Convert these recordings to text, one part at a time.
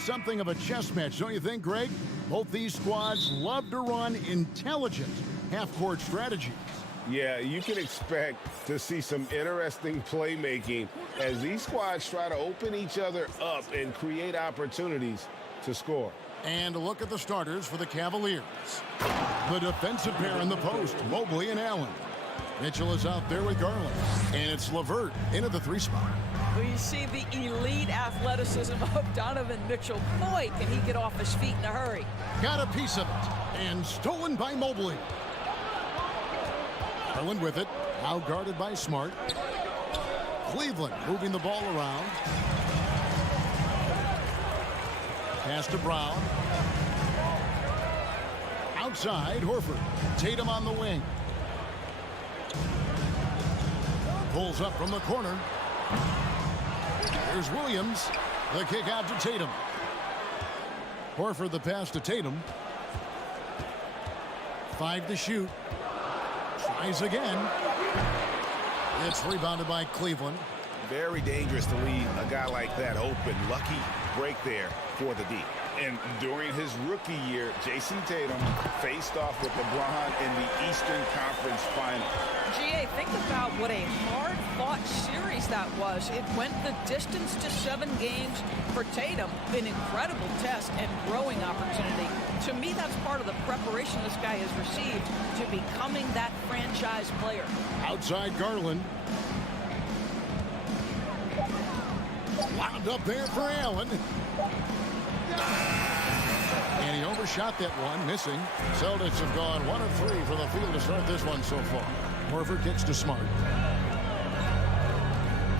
something of a chess match, don't you think, Greg? Both these squads love to run intelligent half-court strategies. Yeah, you can expect to see some interesting playmaking as these squads try to open each other up and create opportunities to score. And a look at the starters for the Cavaliers. The defensive pair in the post, Mobley and Allen. Mitchell is out there with Garland. And it's LeVert into the 3 spot. Well, you see the elite athleticism of Donovan Mitchell. Boy, can he get off his feet in a hurry. Got a piece of it. And stolen by Mobley. Garland with it. Now guarded by Smart. Cleveland moving the ball around. Pass to Brown. Outside, Horford. Tatum on the wing. Pulls up from the corner. Here's Williams. The kick out to Tatum. Horford the pass to Tatum. 5 to shoot. Tries again. It's rebounded by Cleveland. Very dangerous to leave a guy like that open. Lucky break there for the D. And during his rookie year, Jason Tatum faced off with LeBron in the Eastern Conference Final. GA, think about what a hard-fought series that was. It went the distance to 7 games for Tatum. An incredible test and growing opportunity. To me, that's part of the preparation this guy has received to becoming that franchise player. Outside Garland. Wound up there for Allen. And he overshot that one, missing. Celtics have gone 1 of 3 for the field to start this one so far. Horford kicks to Smart.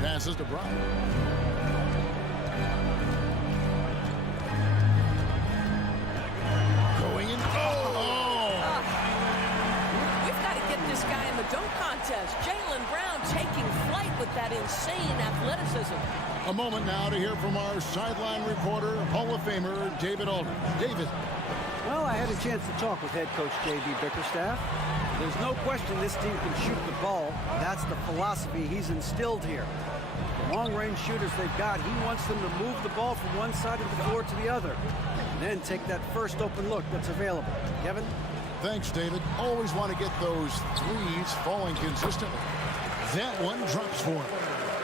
Passes to Brown. Going in. We've got to get this guy in the dunk contest. Jaylen Brown taking flight with that insane athleticism. A moment now to hear from our sideline reporter, Hall of Famer David Aldridge. David. Well, I had a chance to talk with head coach J.B. Bickerstaff. There's no question this team can shoot the ball. That's the philosophy he's instilled here. The long-range shooters they've got, he wants them to move the ball from one side of the floor to the other. And then take that first open look that's available. Kevin? Thanks, David. Always want to get those threes falling consistently. That one drops for him.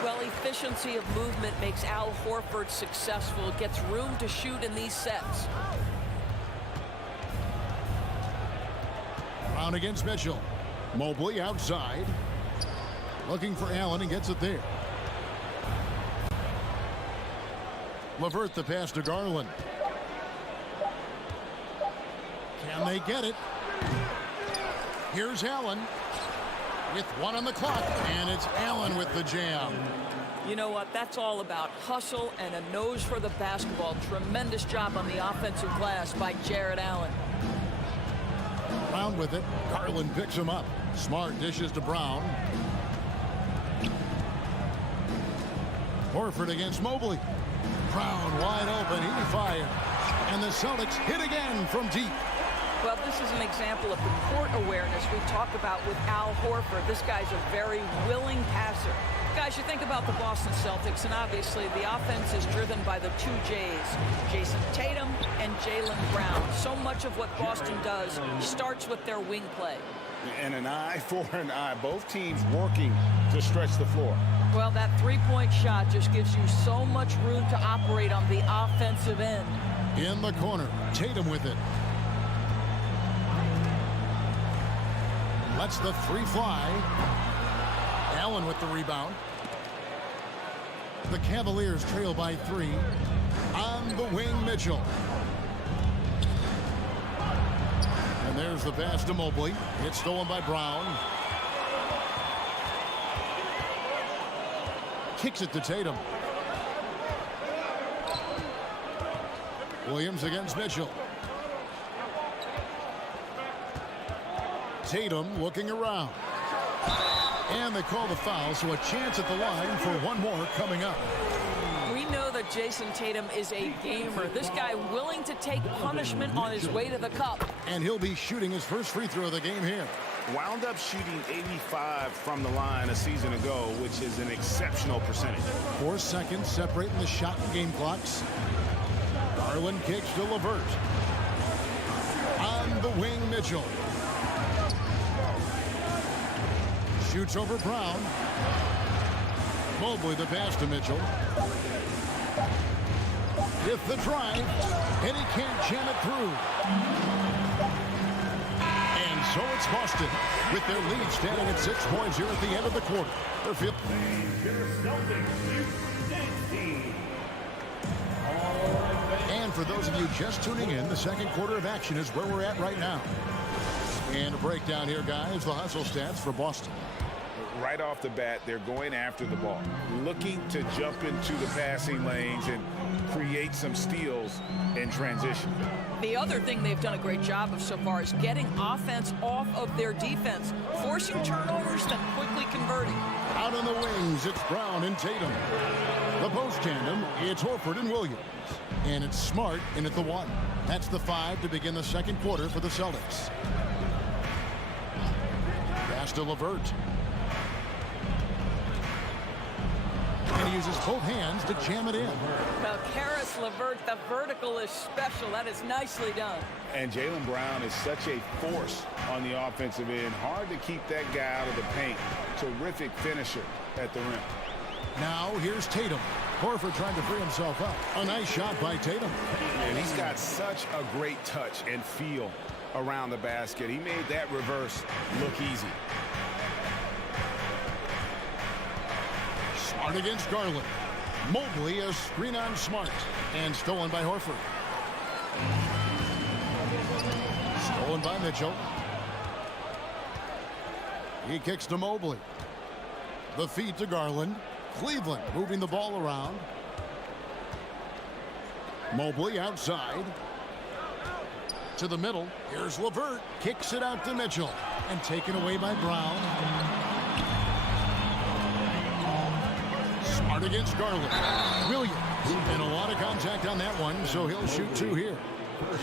Well, efficiency of movement makes Al Horford successful. Gets room to shoot in these sets. Brown against Mitchell. Mobley outside. Looking for Allen and gets it there. LeVert the pass to Garland. Can they get it? Here's Allen. With 1 on the clock, and it's Allen with the jam. You know what? That's all about hustle and a nose for the basketball. Tremendous job on the offensive glass by Jared Allen. Brown with it. Garland picks him up. Smart dishes to Brown. Horford against Mobley. Brown wide open. He fires. And the Celtics hit again from deep. Well, this is an example of the court awareness we talk about with Al Horford. This guy's a very willing passer. Guys, you think about the Boston Celtics, and obviously the offense is driven by the 2 J's, Jason Tatum and Jaylen Brown. So much of what Boston does starts with their wing play. And an eye for an eye. Both teams working to stretch the floor. Well, that 3-point shot just gives you so much room to operate on the offensive end. In the corner, Tatum with it. Lets the 3 fly. Allen with the rebound. The Cavaliers trail by 3. On the wing, Mitchell. And there's the pass to Mobley. It's stolen by Brown. Kicks it to Tatum. Williams against Mitchell. Tatum looking around. And they call the foul, so a chance at the line for one more coming up. We know that Jason Tatum is a gamer. This guy willing to take punishment on his way to the cup. And he'll be shooting his first free throw of the game here. Wound up shooting 85 from the line a season ago, which is an exceptional percentage. 4 seconds separating the shot and game clocks. Garland kicks to LeVert. On the wing, Mitchell. Shoots over Brown. Mobley the pass to Mitchell. With the drive, and he can't jam it through. And so it's Boston, with their lead standing at 6 points here at the end of the quarter. Their fifth. And for those of you just tuning in, the second quarter of action is where we're at right now. And a breakdown here, guys, the hustle stats for Boston. Right off the bat, they're going after the ball, looking to jump into the passing lanes and create some steals in transition. The other thing they've done a great job of so far is getting offense off of their defense, forcing turnovers, then quickly converting. Out on the wings, it's Brown and Tatum. The post tandem, it's Horford and Williams. And it's Smart in at the 1. That's the 5 to begin the second quarter for the Celtics. Pass to LeVert. And he uses both hands to jam it in. Well, Karis LeVert, the vertical is special. That is nicely done. And Jaylen Brown is such a force on the offensive end. Hard to keep that guy out of the paint. Terrific finisher at the rim. Now here's Tatum. Horford trying to free himself up. A nice shot by Tatum. And he's got such a great touch and feel around the basket. He made that reverse look easy. Smart against Garland. Mobley a screen on Smart. And stolen by Horford. Stolen by Mitchell. He kicks to Mobley. The feed to Garland. Cleveland moving the ball around. Mobley outside. To the middle. Here's LeVert. Kicks it out to Mitchell. And taken away by Brown. Smart against Garland. Williams. And a lot of contact on that one, so he'll shoot 2 here.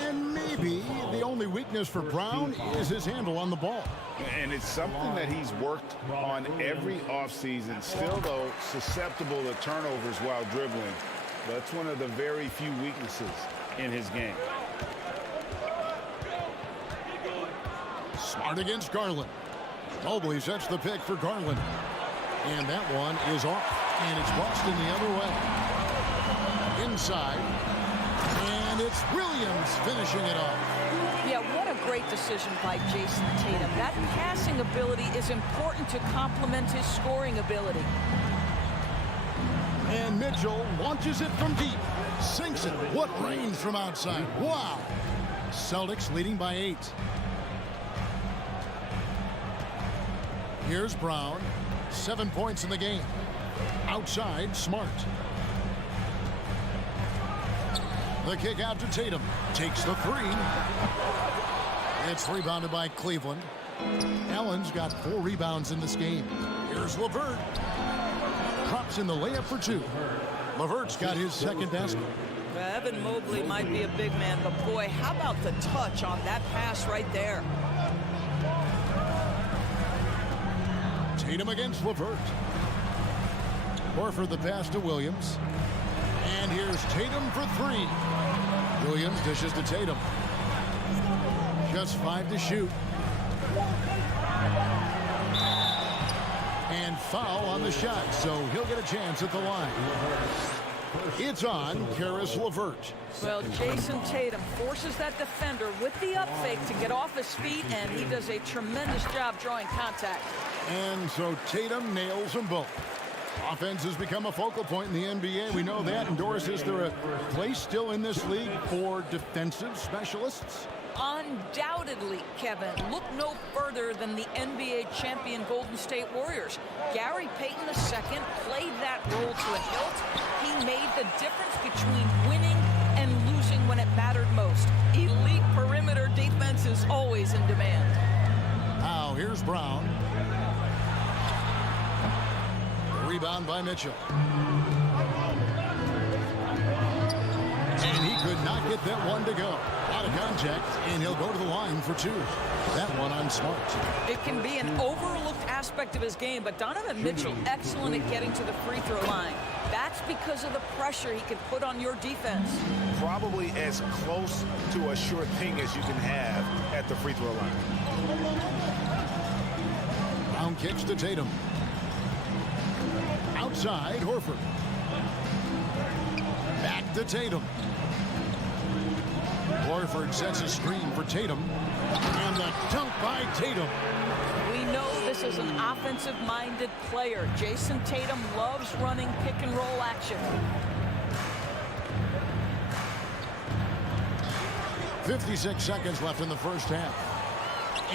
And maybe the only weakness for Brown is his handle on the ball. And it's something that he's worked on every offseason. Still, though, susceptible to turnovers while dribbling. That's one of the very few weaknesses in his game. Smart against Garland. Mobley sets the pick for Garland. And that one is off. And it's Boston the other way. Inside. And it's Williams finishing it off. Yeah, what a great decision by Jason Tatum. That passing ability is important to complement his scoring ability. And Mitchell launches it from deep. Sinks it. What range from outside. Wow. Celtics leading by 8. Here's Brown. 7 points in the game. Outside, Smart. The kick out to Tatum. Takes the 3. It's rebounded by Cleveland. Allen's got 4 rebounds in this game. Here's LeVert. Drops in the layup for 2. LeVert's got his second basket. Evan Mobley might be a big man, but boy, how about the touch on that pass right there? Tatum against LeVert. Horford the pass to Williams. And here's Tatum for 3. Williams dishes to Tatum. Just 5 to shoot. And foul on the shot, so he'll get a chance at the line. It's on Karis LeVert. Well, Jason Tatum forces that defender with the up fake to get off his feet, and he does a tremendous job drawing contact. And so Tatum nails them both. Offense has become a focal point in the NBA. We know that. And Doris, is there a place still in this league for defensive specialists? Undoubtedly, Kevin. Look no further than the NBA champion Golden State Warriors. Gary Payton II played that role to a hilt. He made the difference between winning and losing when it mattered most. Elite perimeter defense is always in demand. Now, here's Brown. Rebound by Mitchell. And he could not get that one to go. Out of contact, and he'll go to the line for 2. That one on Smart. It can be an overlooked aspect of his game, but Donovan Mitchell excellent at getting to the free throw line. That's because of the pressure he can put on your defense. Probably as close to a sure thing as you can have at the free throw line. Brown kicks to Tatum. Outside, Horford. Back to Tatum. Horford sets a screen for Tatum. And the dunk by Tatum. We know this is an offensive-minded player. Jason Tatum loves running pick-and-roll action. 56 seconds left in the first half.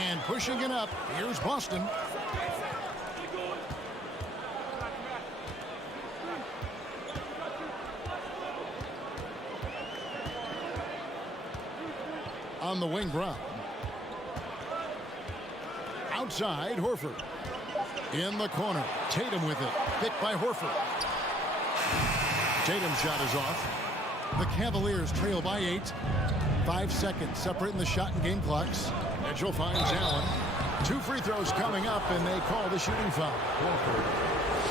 And pushing it up, here's Boston. On the wing, Brown. Outside, Horford. In the corner, Tatum with it. Picked by Horford. Tatum's shot is off. The Cavaliers trail by 8. 5 seconds separating the shot and game clocks. Mitchell finds Allen. 2 free throws coming up, and they call the shooting foul.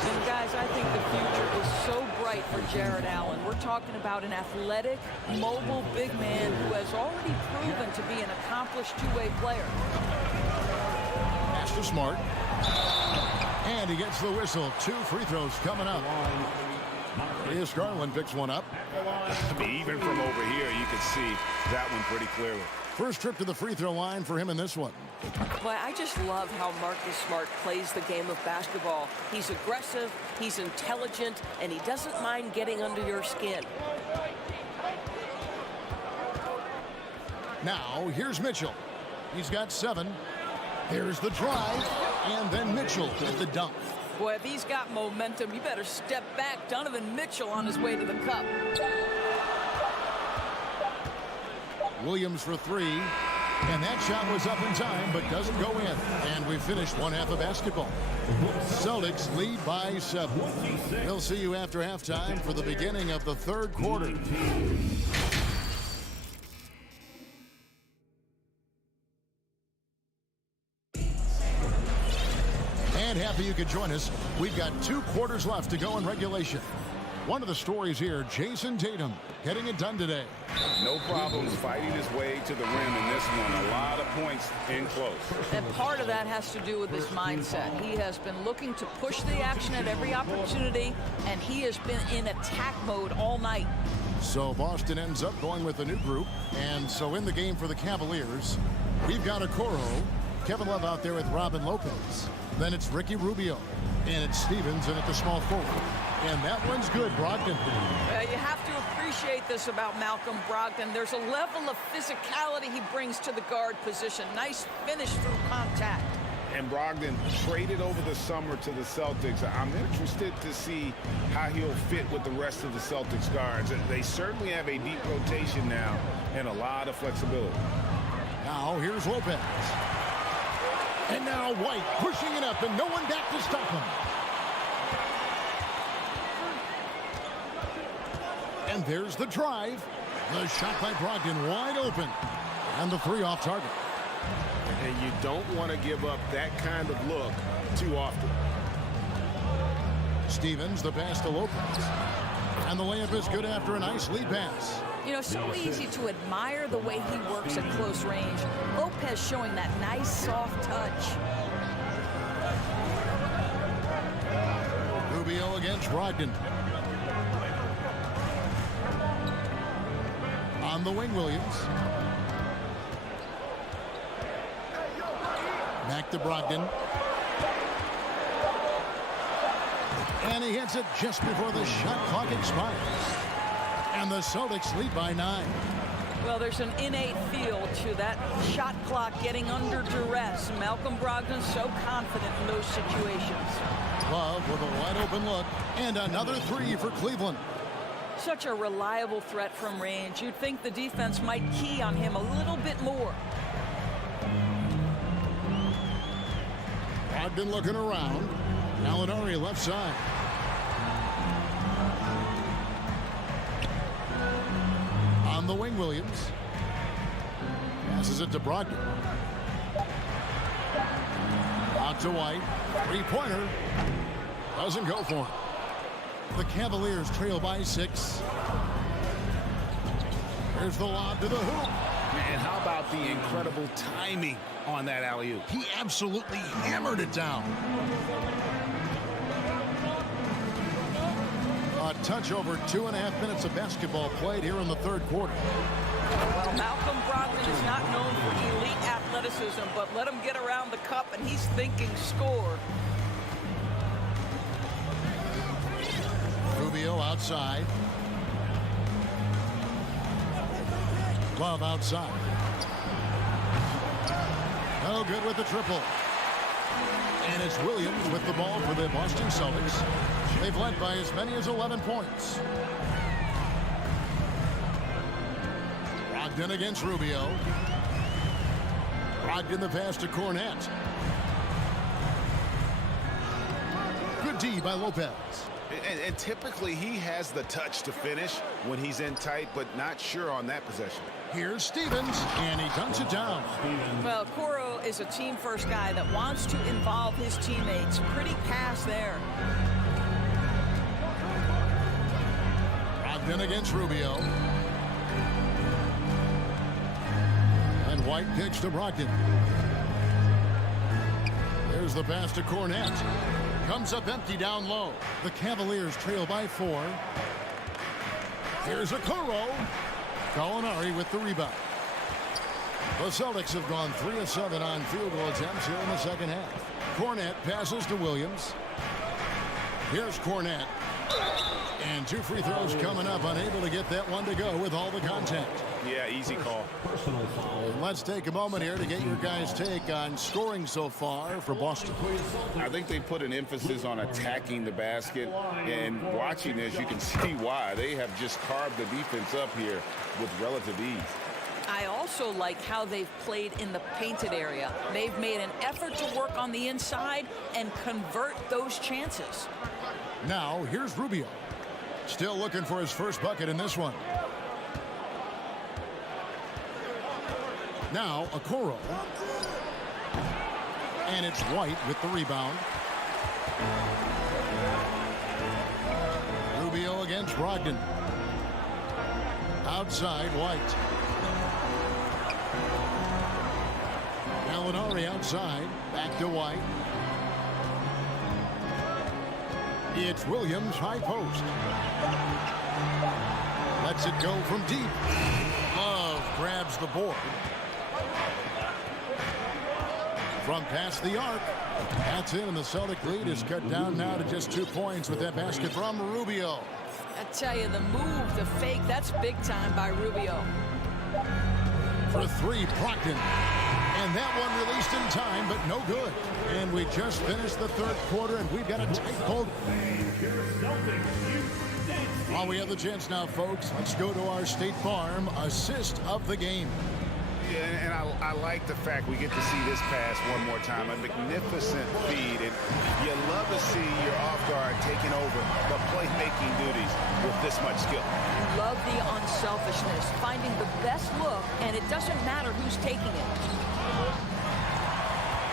And guys, I think the future is so bright for Jared Allen. We're talking about an athletic, mobile big man who has already proven to be an accomplished two-way player. Pass to Smart. And he gets the whistle. 2 free throws coming up. Here's Garland picks one up. I mean, even from over here, you can see that one pretty clearly. First trip to the free throw line for him in this one. Boy, I just love how Marcus Smart plays the game of basketball. He's aggressive, he's intelligent, and he doesn't mind getting under your skin. Now, here's Mitchell. He's got 7. Here's the drive, and then Mitchell with the dunk. Boy, if he's got momentum, you better step back. Donovan Mitchell on his way to the cup. Williams for 3. And that shot was up in time, but doesn't go in. And we finished one half of basketball. Celtics lead by 7. We'll see you after halftime for the beginning of the third quarter. And happy you could join us. We've got 2 quarters left to go in regulation. One of the stories here, Jason Tatum getting it done today. No problems fighting his way to the rim in this one. A lot of points in close. And part of that has to do with his mindset. He has been looking to push the action at every opportunity, and he has been in attack mode all night. So Boston ends up going with a new group. And so in the game for the Cavaliers, we've got Okoro, Kevin Love out there with Robin Lopez. Then it's Ricky Rubio. And it's Stevens in at the small forward. And that one's good, Brogdon. You have to appreciate this about Malcolm Brogdon. There's a level of physicality he brings to the guard position. Nice finish through contact. And Brogdon traded over the summer to the Celtics. I'm interested to see how he'll fit with the rest of the Celtics guards. They certainly have a deep rotation now and a lot of flexibility. Now here's Lopez. And now White pushing it up and no one back to stop him. And there's the drive. The shot by Brogdon wide open. And the 3 off target. And you don't want to give up that kind of look too often. Stevens, the pass to Lopez. And the layup is good after a nice lead pass. You know, so easy to admire the way he works at close range. Lopez showing that nice soft touch. Rubio against Brogdon. On the wing, Williams. Back to Brogdon. And he hits it just before the shot clock expires. And the Celtics lead by 9. Well, there's an innate feel to that shot clock getting under duress. Malcolm Brogdon's so confident in those situations. Love with a wide open look. And another 3 for Cleveland. Such a reliable threat from range. You'd think the defense might key on him a little bit more. Brogdon looking around. Gallinari left side. On the wing, Williams. Passes it to Brogdon. Out to White. 3-pointer. Doesn't go for him. The Cavaliers trail by 6. Here's the lob to the hoop. And how about the incredible timing on that alley-oop? He absolutely hammered it down. A touch over 2.5 minutes of basketball played here in the third quarter. Well, Malcolm Brogdon is not known for elite athleticism, but let him get around the cup and he's thinking score. Rubio outside. Love outside. No good with the triple. And it's Williams with the ball for the Boston Celtics. They've led by as many as 11 points. Brogdon against Rubio. Brogdon the pass to Cornette. Good D by Lopez. And typically he has the touch to finish when he's in tight, but not sure on that possession. Here's Stevens, and he dunks it down. Well, Coro is a team-first guy that wants to involve his teammates. Pretty pass there. Brogdon against Rubio. And White kicks to Brogdon. There's the pass to Cornette. Comes up empty down low. The Cavaliers trail by 4. Here's a Coro. Gallinari with the rebound. The Celtics have gone 3 of 7 on field goal attempts here in the second half. Cornette passes to Williams. Here's Cornette. And 2 free throws coming up. Unable to get that one to go with all the contact. Yeah, easy call. Let's take a moment here to get your guys' take on scoring so far for Boston. I think they put an emphasis on attacking the basket, and watching this, you can see why. They have just carved the defense up here with relative ease. I also like how they've played in the painted area. They've made an effort to work on the inside and convert those chances. Now, here's Rubio. Still looking for his first bucket in this one. Now, Okoro. And it's White with the rebound. Rubio against Brogdon. Outside, White. Gallinari outside. Back to White. It's Williams, high post. Lets it go from deep. Love grabs the board. From past the arc. That's in, and the Celtic lead is cut down now to just 2 points with that basket from Rubio. I tell you, the move, the fake, that's big time by Rubio. For 3, Brogdon. And that one released in time, but no good. And we just finished the third quarter, and we've got a tight ball. While we have the chance now, folks, let's go to our State Farm assist of the game. Yeah, and I like the fact we get to see this pass one more time. A magnificent feed, and you love to see your off guard taking over the playmaking duties with this much skill. You love the unselfishness, finding the best look, and it doesn't matter who's taking it.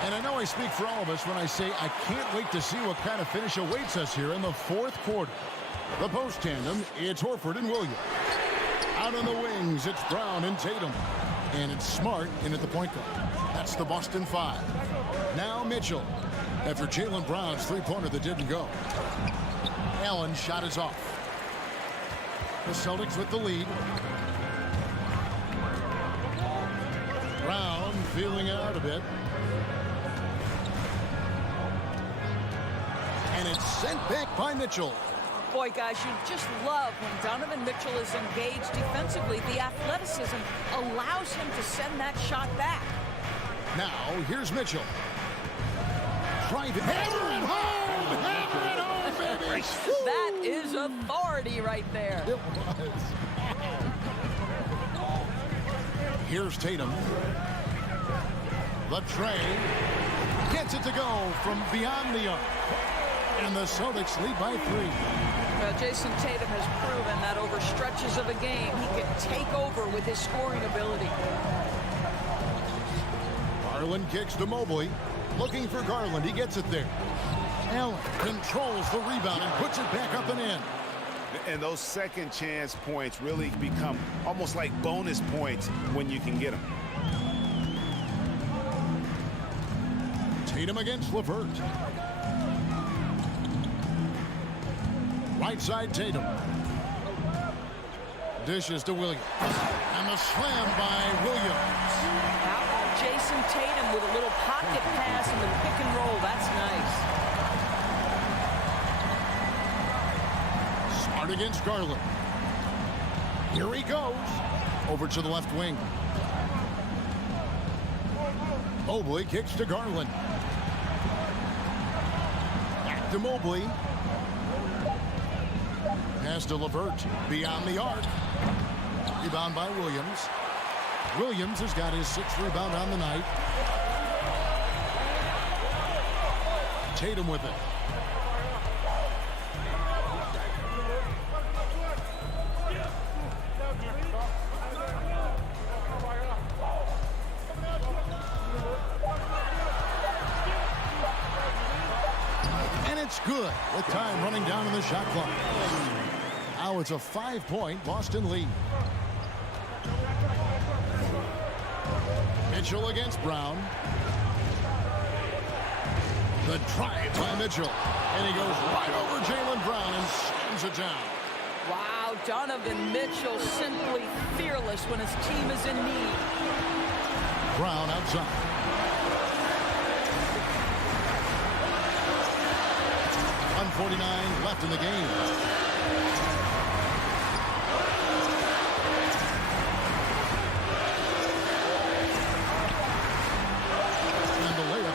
And I know I speak for all of us when I say I can't wait to see what kind of finish awaits us here in the fourth quarter. The post tandem, it's Horford and Williams. Out on the wings, it's Brown and Tatum. And it's Smart in at the point guard. That's the Boston 5. Now Mitchell. After Jaylen Brown's three-pointer that didn't go. Allen's shot is off. The Celtics with the lead. Brown feeling out a bit. And it's sent back by Mitchell. Boy, guys, you just love when Donovan Mitchell is engaged defensively. The athleticism allows him to send that shot back. Now, here's Mitchell. Driving. Hammer it home! Hammer it home, baby! That is authority right there. It was. Here's Tatum. The tray. Gets it to go from beyond the arc. And the Celtics lead by 3. Well, Jason Tatum has proven that over stretches of a game, he can take over with his scoring ability. Garland kicks to Mobley. Looking for Garland. He gets it there. Allen controls the rebound and puts it back up and in. And those second chance points really become almost like bonus points when you can get them. Tatum against LeVert. Right side Tatum. Dishes to Williams. And the slam by Williams. How about Jason Tatum with a little pocket pass and the pick and roll? That's nice. Smart against Garland. Here he goes. Over to the left wing. Mobley kicks to Garland. Back to Mobley. Pass to LeVert. Beyond the arc. Rebound by Williams. Williams has got his 6th rebound on the night. Tatum with it. And it's good with time running down in the shot clock. Now it's a 5-point Boston lead. Mitchell against Brown. The drive by Mitchell. And he goes right over Jaylen Brown and slams it down. Wow, Donovan Mitchell simply fearless when his team is in need. Brown outside. .149 left in the game.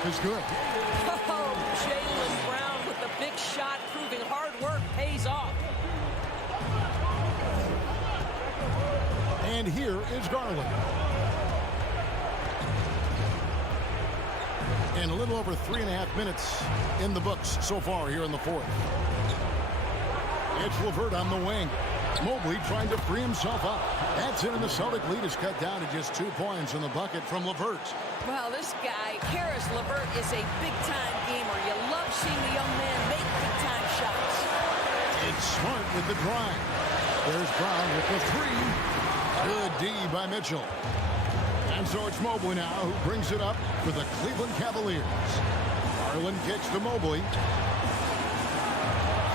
Is good. Oh, Jaylen Brown with the big shot, proving hard work pays off. And here is Garland. And a little over 3.5 minutes in the books so far here in the 4th. It's LeVert on the wing. Mobley trying to free himself up. That's it, and the Celtic lead is cut down to just 2 points in the bucket from LeVert. Well, this guy, Karis LeVert, is a big-time gamer. You love seeing the young man make big-time shots. It's Smart with the drive. There's Brown with the 3. Good D by Mitchell. And so it's Mobley now who brings it up for the Cleveland Cavaliers. Garland kicks to Mobley.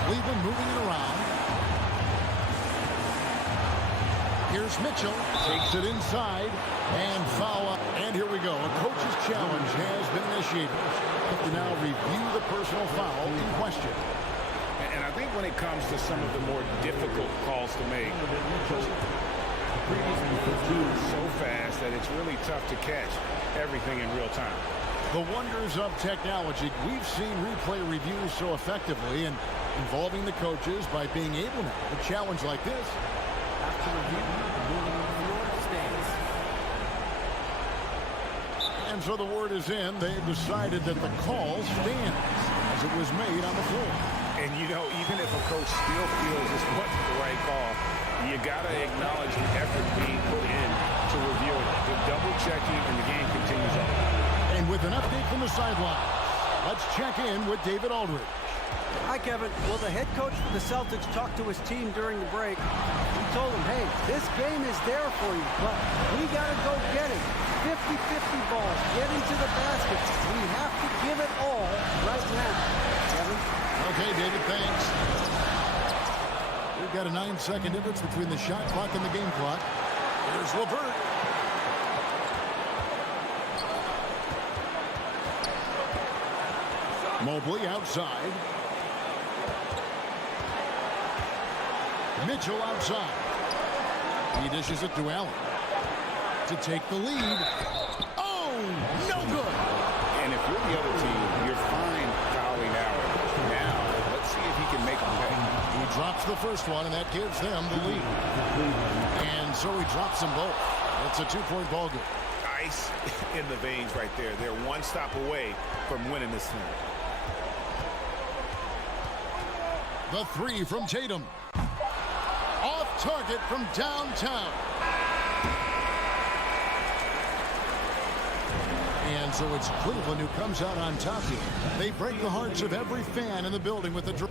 Cleveland moving it around. Here's Mitchell, takes it inside, and foul up. And here we go. A coach's challenge has been initiated. To now review the personal foul in question. And I think when it comes to some of the more difficult calls to make, so fast that it's really tough to catch everything in real time. The wonders of technology. We've seen replay reviews so effectively and involving the coaches by being able to have a challenge like this. After review, the ruling on the floor stands. And so the word is in. They've decided that the call stands as it was made on the floor. And, you know, even if a coach still feels this wasn't the right call, you got to acknowledge the effort being put in to review it. The double-checking, and the game continues on. And with an update from the sideline, let's check in with David Aldridge. Hi, Kevin. Well, the head coach for the Celtics talked to his team during the break. He told them, hey, this game is there for you, but we got to go get it. 50-50 balls. Get into the basket. We have to give it all right now. Kevin? Okay, David, thanks. We've got a 9-second difference between the shot clock and the game clock. Here's LeVert. Mobley outside. Mitchell outside. He dishes it to Allen to take the lead. Oh, no good. And if you're the other team, you're fine fouling Allen. Now, let's see if he can make them pay. He drops the first one, and that gives them the lead. And so he drops them both. It's a 2-point ball game. Ice in the veins right there. They're one stop away from winning this thing. The 3 from Tatum. Off target from downtown. And so it's Cleveland who comes out on top here. They break the hearts of every fan in the building with the draw.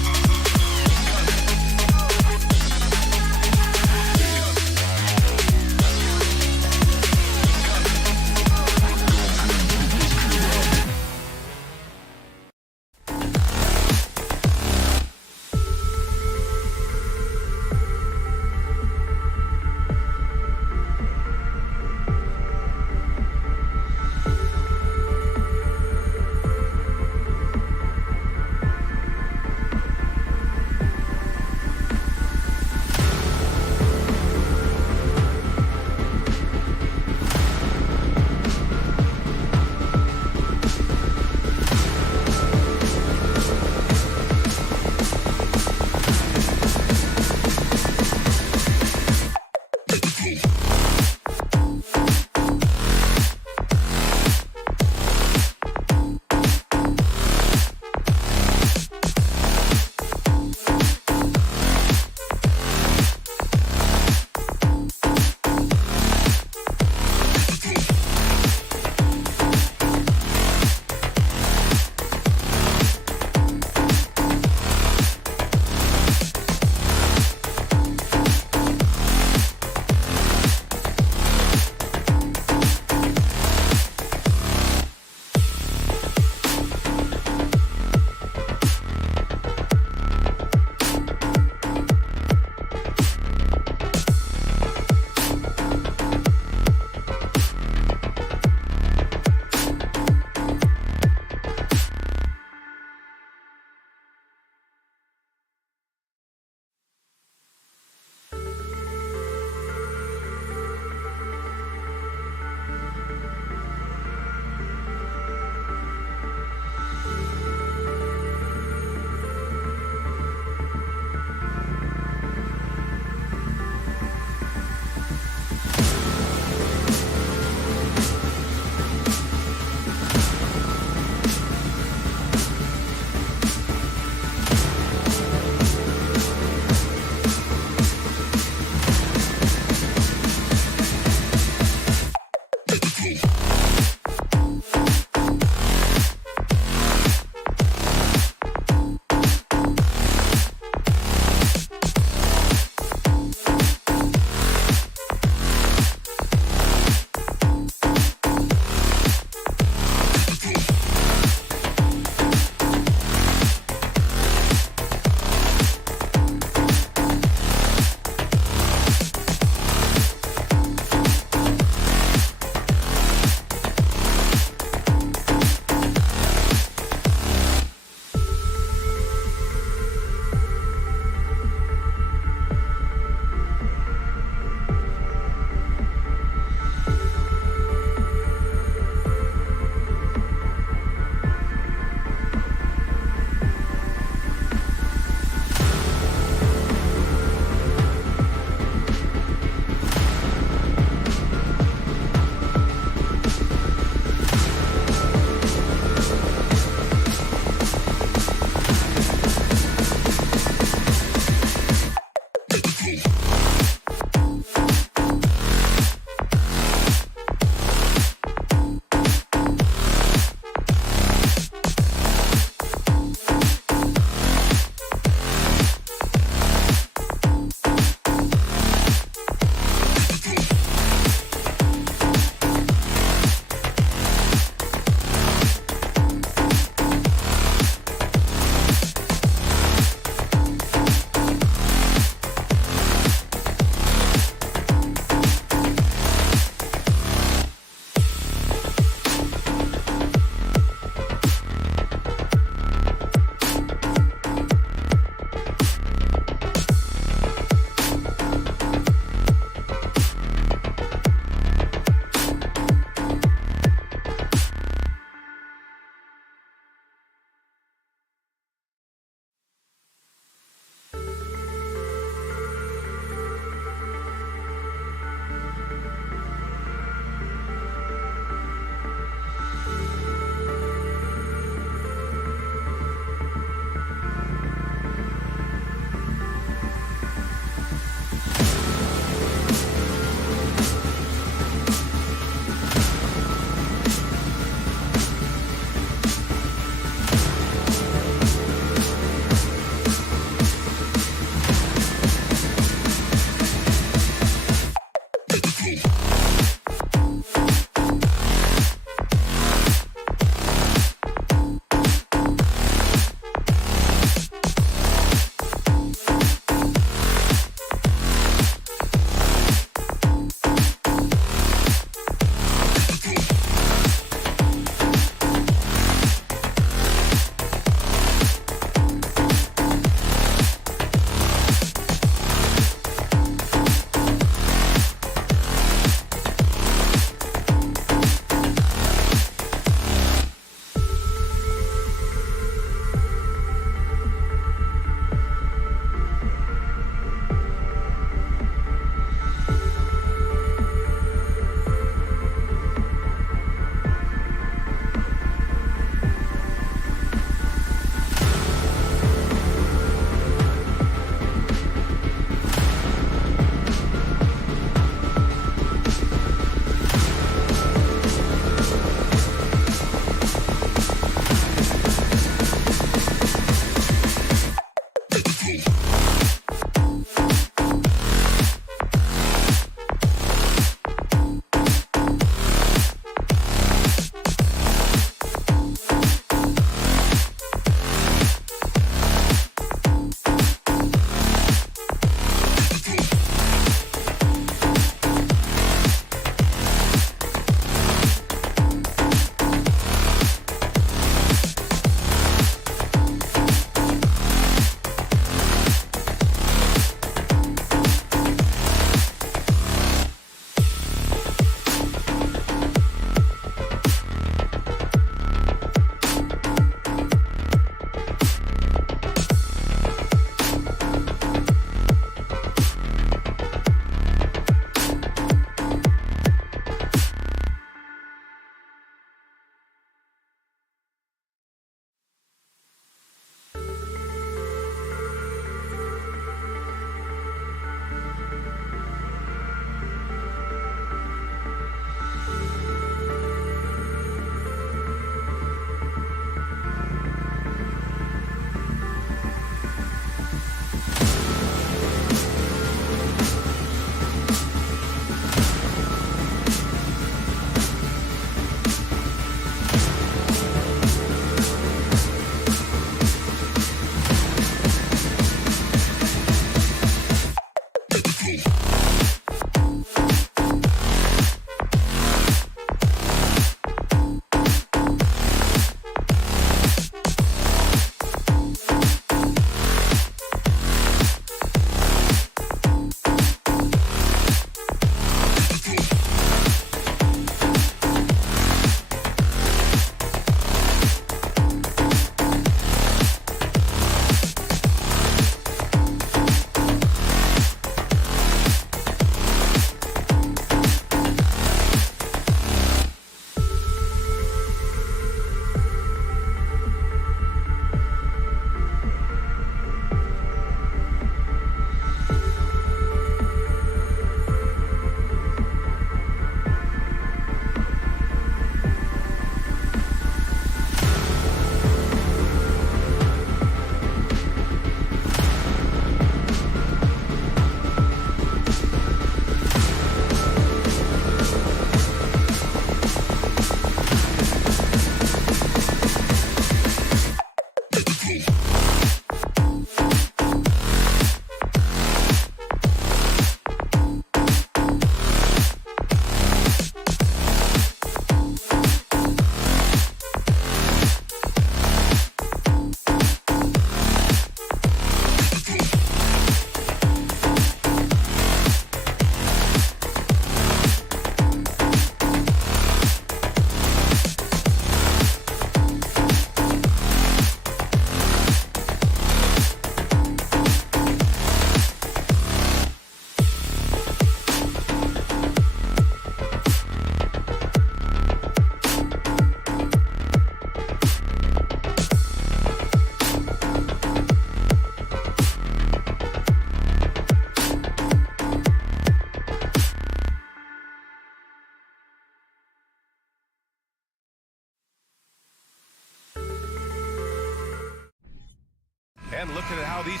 And looking at how these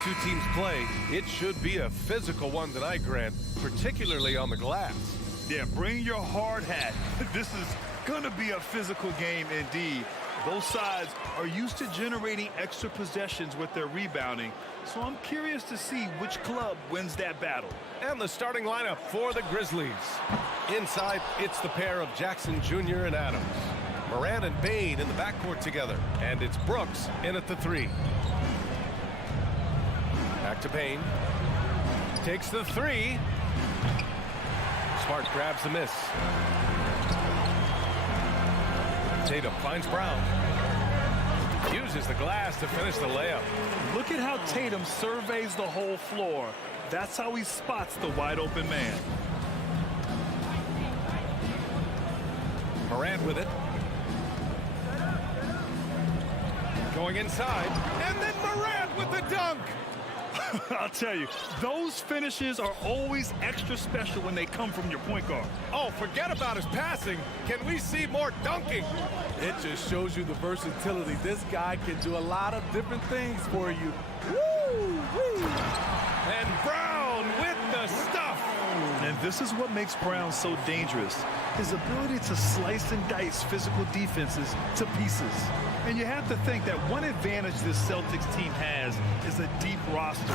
two teams play, It should be a physical one tonight, Grant, particularly on the glass. Yeah, bring your hard hat. This is going to be a physical game indeed. Both sides are used to generating extra possessions with their rebounding, so I'm curious to see which club wins that battle. And the starting lineup for the Grizzlies. Inside, it's the pair of Jackson Jr. and Adams. Moran and Bain in the backcourt together. And it's Brooks in at the 3. Back to Bain. Takes the 3. Smart grabs the miss. Tatum finds Brown. Uses the glass to finish the layup. Look at how Tatum surveys the whole floor. That's how he spots the wide open man. Moran with it. Going inside. And then Moran with the dunk. I'll tell you, those finishes are always extra special when they come from your point guard. Oh, forget about his passing. Can we see more dunking? It just shows you the versatility. This guy can do a lot of different things for you. Woo! Woo! And Brown with the stuff. And this is what makes Brown so dangerous. His ability to slice and dice physical defenses to pieces. And you have to think that one advantage this Celtics team has is a deep roster.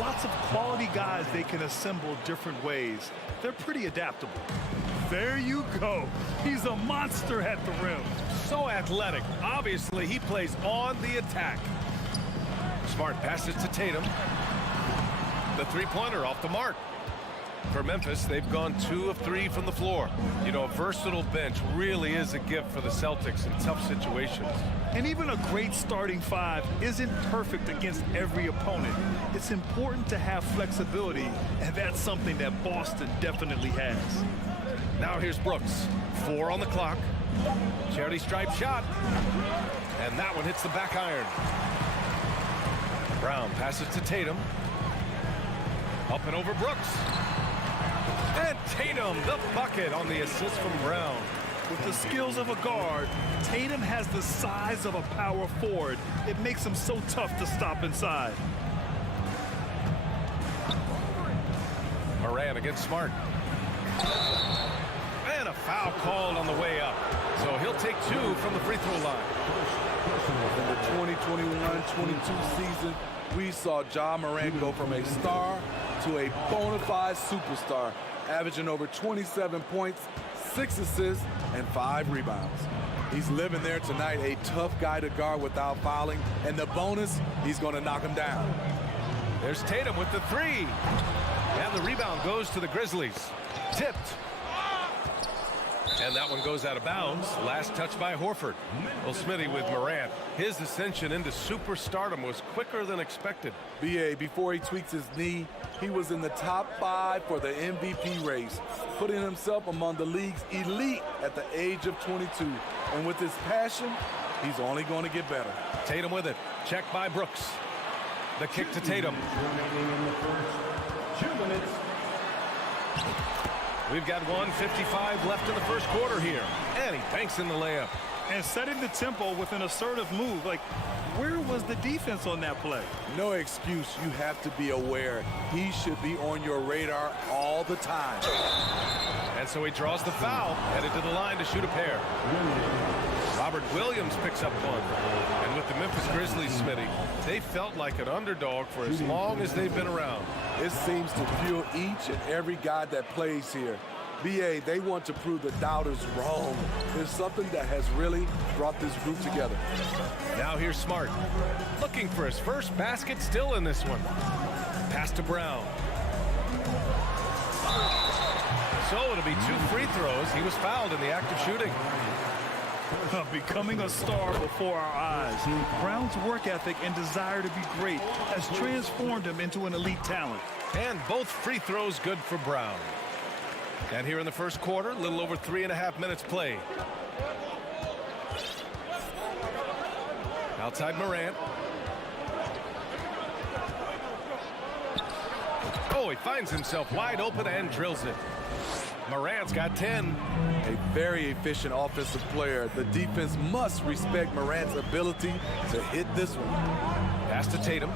Lots of quality guys they can assemble different ways. They're pretty adaptable. There you go. He's a monster at the rim. So athletic. Obviously, he plays on the attack. Smart passes to Tatum. The three-pointer off the mark. For Memphis, they've gone 2 of 3 from the floor. You know, a versatile bench really is a gift for the Celtics in tough situations. And even a great starting 5 isn't perfect against every opponent. It's important to have flexibility, and that's something that Boston definitely has. Now here's Brooks. 4 on the clock. Charity stripe shot. And that one hits the back iron. Brown passes to Tatum. Up and over Brooks. And Tatum, the bucket on the assist from Brown. With the skills of a guard, Tatum has the size of a power forward. It makes him so tough to stop inside. Moran against Smart. And a foul called on the way up. So he'll take 2 from the free throw line. In the 2021-22 season, we saw Ja Morant go from a star to a bona fide superstar, averaging over 27 points, 6 assists, and 5 rebounds. He's living there tonight, a tough guy to guard without fouling, and the bonus, he's going to knock him down. There's Tatum with the 3. And the rebound goes to the Grizzlies. Tipped. And that one goes out of bounds. Last touch by Horford. Well, Smitty with Morant. His ascension into superstardom was quicker than expected. B.A., before he tweaks his knee, he was in the top 5 for the MVP race, putting himself among the league's elite at the age of 22. And with his passion, he's only going to get better. Tatum with it. Checked by Brooks. The kick to Tatum. We've got 1:55 left in the first quarter here. And he banks in the layup. And setting the tempo with an assertive move. Like, where was the defense on that play? No excuse. You have to be aware. He should be on your radar all the time. And so he draws the foul, headed to the line to shoot a pair. Robert Williams picks up one. And with the Memphis Grizzlies, Smitty, they felt like an underdog for as long as they've been around. It seems to fuel each and every guy that plays here. B.A., they want to prove the doubters wrong. It's something that has really brought this group together. Now here's Smart. Looking for his first basket still in this one. Pass to Brown. So it'll be 2 free throws. He was fouled in the act of shooting. Becoming a star before our eyes. Brown's work ethic and desire to be great has transformed him into an elite talent. And both free throws good for Brown. And here in the first quarter, a little over 3.5 minutes played. Outside Morant. Oh, he finds himself wide open and drills it. Morant's got 10. A very efficient offensive player. The defense must respect Morant's ability to hit this one. Pass to Tatum.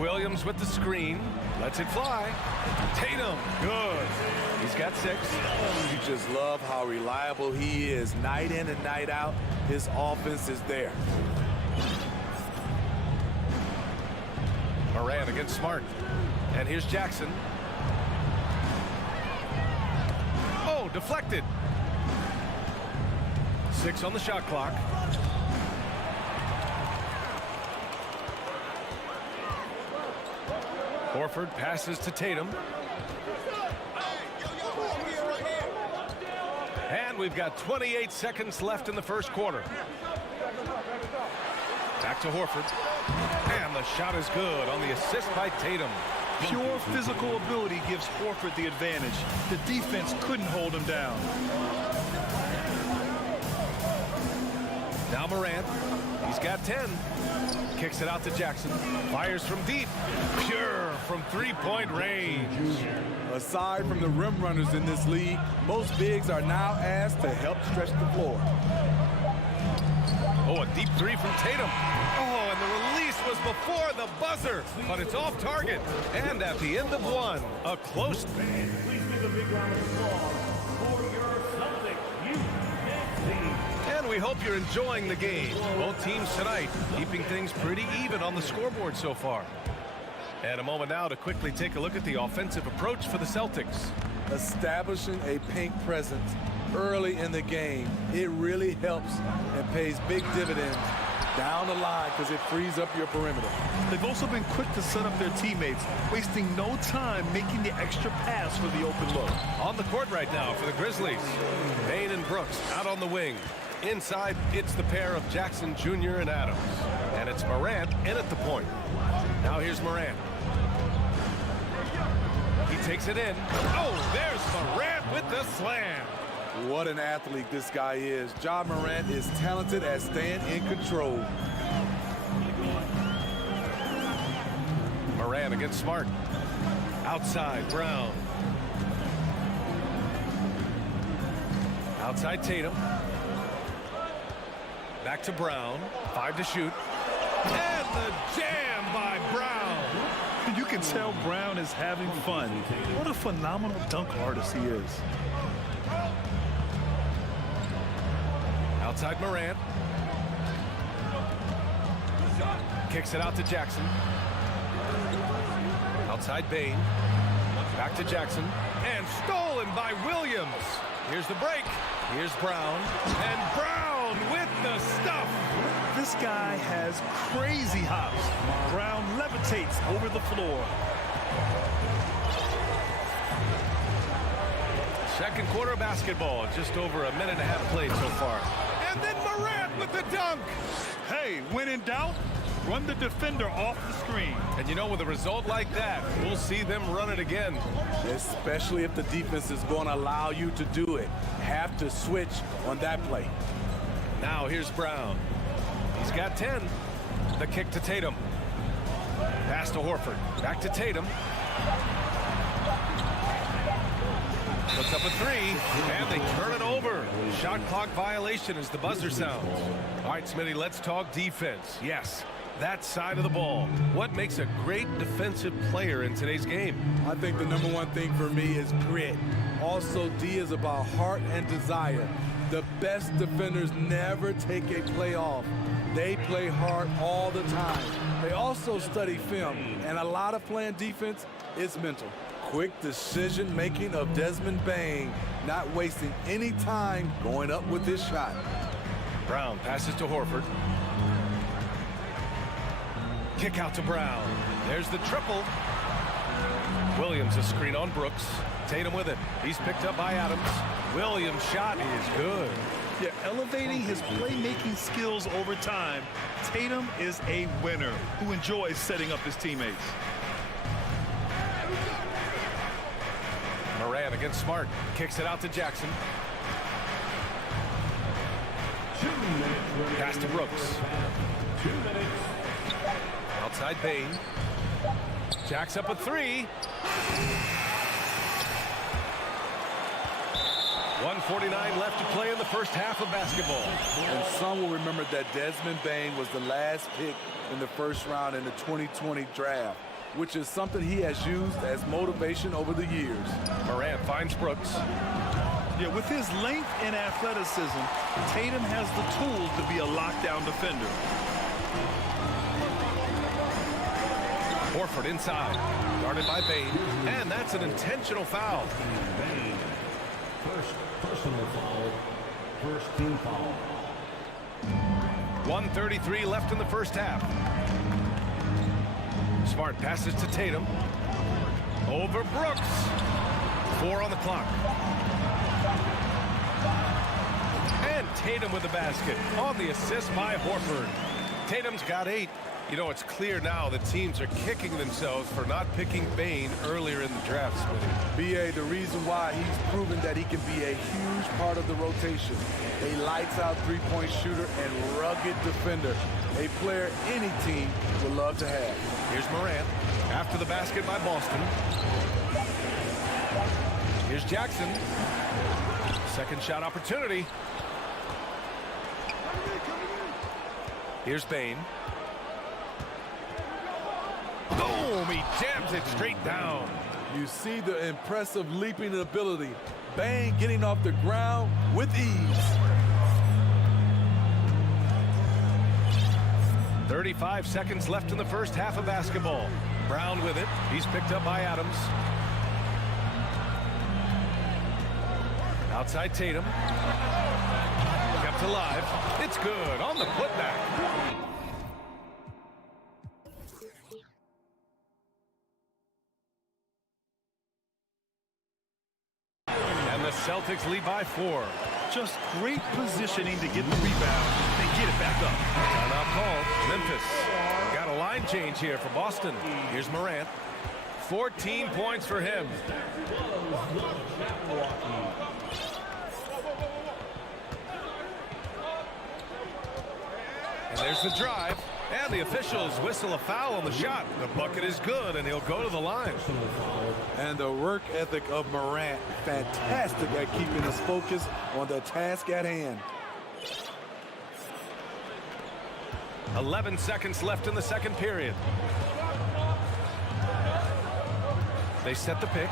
Williams with the screen. Lets it fly. Tatum, good. He's got 6. You just love how reliable he is. Night in and night out, his offense is there. Moran against Smart. And here's Jackson. Oh, deflected. 6 on the shot clock. Horford passes to Tatum. And we've got 28 seconds left in the first quarter. Back to Horford. And the shot is good on the assist by Tatum. Pure physical ability gives Horford the advantage. The defense couldn't hold him down. Now Morant. He's got 10. Kicks it out to Jackson. Fires from deep. Pure from three-point range. Aside from the rim runners in this league, most bigs are now asked to help stretch the floor. Oh, a deep 3 from Tatum. Oh, and the release was before the buzzer, but it's off target. And at the end of 1, a close. Please give a big round of applause for your Celtics youth team. And we hope you're enjoying the game. Both teams tonight keeping things pretty even on the scoreboard so far. And a moment now to quickly take a look at the offensive approach for the Celtics. Establishing a paint presence early in the game, it really helps and pays big dividends down the line because it frees up your perimeter. They've also been quick to set up their teammates, wasting no time making the extra pass for the open look. On the court right now for the Grizzlies, Bain and Brooks out on the wing. Inside, it's the pair of Jackson Jr. and Adams. And it's Morant in at the point. Now here's Morant. He takes it in. Oh, there's Morant with the slam. What an athlete this guy is. Ja Morant is talented at staying in control. Morant against Smart. Outside, Brown. Outside, Tatum. Back to Brown. 5 to shoot. And the jam by Brown. You can tell Brown is having fun. What a phenomenal dunk artist he is. Outside Morant. Kicks it out to Jackson. Outside Bain. Back to Jackson. And stolen by Williams. Here's the break. Here's Brown. And Brown with the stuff. This guy has crazy hops. Brown levitates over the floor. Second quarter of basketball. Just over a minute and a half played so far. And then Morant with the dunk. Hey, when in doubt, run the defender off the screen. And you know, with a result like that, we'll see them run it again. Especially if the defense is going to allow you to do it. Have to switch on that play. Now here's Brown. He's got 10. The kick to Tatum. Pass to Horford. Back to Tatum. Puts up a 3, and they turn it over. Shot clock violation as the buzzer sounds. All right, Smitty, let's talk defense. Yes, that side of the ball. What makes a great defensive player in today's game? I think the number one thing for me is grit. Also, D is about heart and desire. The best defenders never take a play off. They play hard all the time. They also study film, and a lot of playing defense is mental. Quick decision-making of Desmond Bain, not wasting any time going up with his shot. Brown passes to Horford. Kick out to Brown. There's the triple. Williams a screen on Brooks. Tatum with it. He's picked up by Adams. Williams' shot is good. Yeah, elevating his playmaking skills over time, Tatum is a winner who enjoys setting up his teammates. Moran against Smart. Kicks it out to Jackson. Pass to Brooks. 2 minutes. Outside Bain. Jacks up a 3. 1:49 left to play in the first half of basketball. And some will remember that Desmond Bain was the last pick in the first round in the 2020 draft. which is something he has used as motivation over the years. Morant finds Brooks. Yeah, with his length and athleticism, Tatum has the tools to be a lockdown defender. Horford inside, guarded by Bane, and that's an intentional foul. Bane. First personal foul. First team foul. 1:33 left in the first half. Smart passes to Tatum. Over Brooks. 4 on the clock. And Tatum with the basket on the assist by Horford. Tatum's got 8. You know, it's clear now that teams are kicking themselves for not picking Bane earlier in the draft, Smitty. B.A., the reason why he's proven that he can be a huge part of the rotation. A lights-out three-point shooter and rugged defender. A player any team would love to have. Here's Morant after the basket by Boston. Here's Jackson. Second shot opportunity. Here's Bane. Boom! He jams it straight down. You see the impressive leaping ability. Bane getting off the ground with ease. 35 seconds left in the first half of basketball. Brown with it. He's picked up by Adams. Outside Tatum. Kept alive. It's good on the putback. And the Celtics lead by 4. Just great positioning to get the rebound and get it back up. Timeout call. Memphis. Got a line change here for Boston. Here's Morant. 14 points for him. And there's the drive. And the officials whistle a foul on the shot. The bucket is good, and he'll go to the line. And the work ethic of Morant, fantastic at keeping his focus on the task at hand. 11 seconds left in the second period. They set the pick.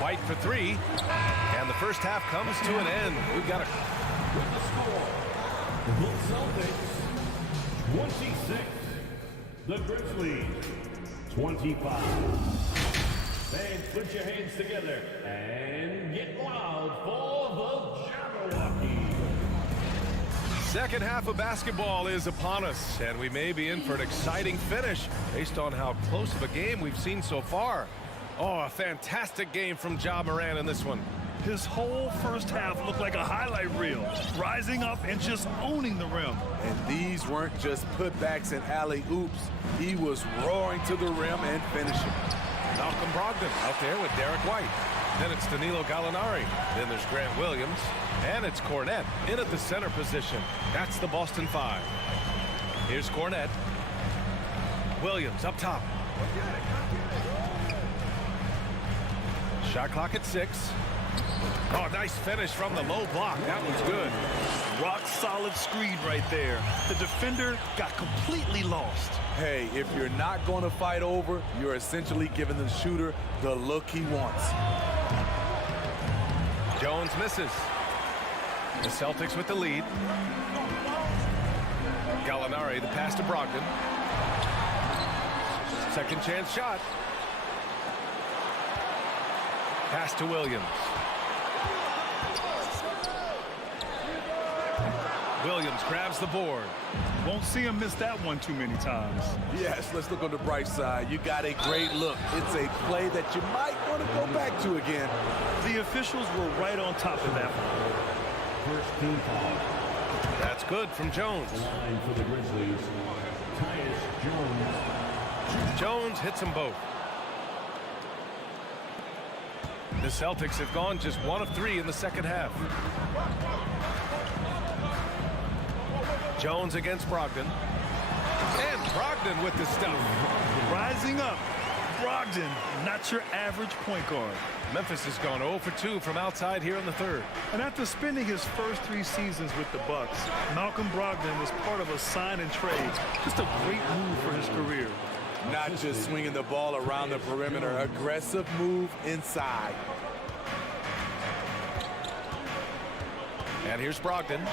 White for 3. And the first half comes to an end. We've got a... The Celtics 26. The Grizzlies 25. And put your hands together and get loud for the Jabberwocky. Second half of basketball is upon us, and we may be in for an exciting finish based on how close of a game we've seen so far. Oh, a fantastic game from Ja Morant in this one. His whole first half looked like a highlight reel, rising up and just owning the rim. And these weren't just putbacks and alley-oops. He was roaring to the rim and finishing. Malcolm Brogdon out there with Derek White. Then it's Danilo Gallinari. Then there's Grant Williams. And it's Cornette in at the center position. That's the Boston 5. Here's Cornette. Williams up top. Shot clock at 6. Oh, nice finish from the low block. That was good. Rock solid screen right there. The defender got completely lost. Hey, if you're not going to fight over, you're essentially giving the shooter the look he wants. Jones misses. The Celtics with the lead. Gallinari, the pass to Brogdon. Second chance shot. Pass to Williams. Williams grabs the board. Won't see him miss that one too many times. Yes, let's look on the bright side. You got a great look. It's a play that you might want to go back to again. The officials were right on top of that one. First team foul. That's good from Jones. Line for the Grizzlies. Tyus Jones. Jones hits them both. The Celtics have gone just 1 of 3 in the second half. Jones against Brogdon. And Brogdon with the stuff. Rising up. Brogdon Brogdon, not your average point guard. Memphis has gone 0 for 2 from outside here in the third. And after spending his first 3 seasons with the Bucks, Malcolm Brogdon was part of a sign and trade. Just a great move for his career. Not just swinging the ball around the perimeter, aggressive move inside. And here's Brogdon.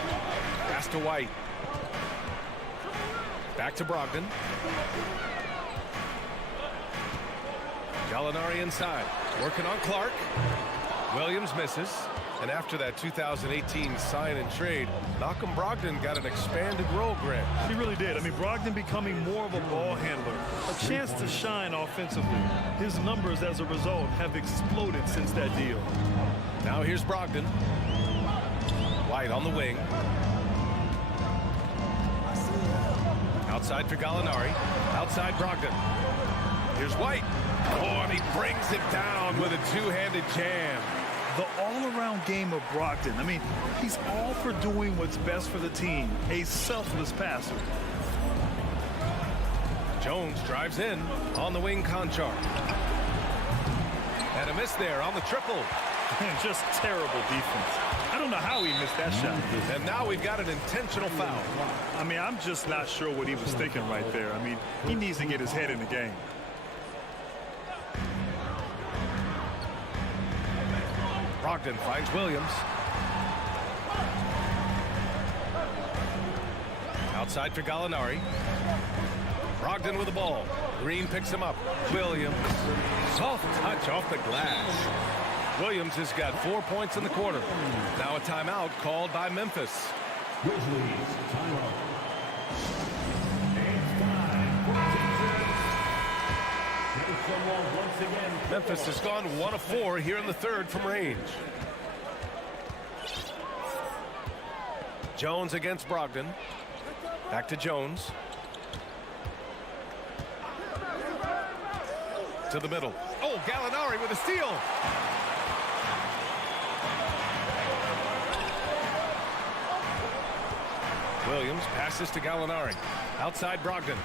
Pass to White. Back to Brogdon. Gallinari inside. Working on Clark. Williams misses. And after that 2018 sign and trade, Malcolm Brogdon got an expanded role, Grant. He really did. I mean, Brogdon becoming more of a ball handler, a chance to shine offensively. His numbers as a result have exploded since that deal. Now here's Brogdon. White on the wing. Outside for Gallinari. Outside Brogdon. Here's White. Oh, and he brings it down with a two-handed jam. The all-around game of Brogdon. I mean, he's all for doing what's best for the team. A selfless passer. Jones drives in on the wing, Conchar. And a miss there on the triple. And just terrible defense. I don't know how he missed that shot. And now we've got an intentional foul. I mean, I'm just not sure what he was thinking right there. I mean, he needs to get his head in the game. Brogdon finds Williams. Outside for Gallinari. Brogdon with the ball. Green picks him up. Williams. Soft touch off the glass. Williams has got 4 points in the quarter. Now a timeout called by Memphis. Grizzlies, timeout. Once again, Memphis has gone 1 of 4 here in the third from range. Jones against Brogdon. Back to Jones. To the middle. Oh, Gallinari with a steal. Williams passes to Gallinari. Outside Brogdon.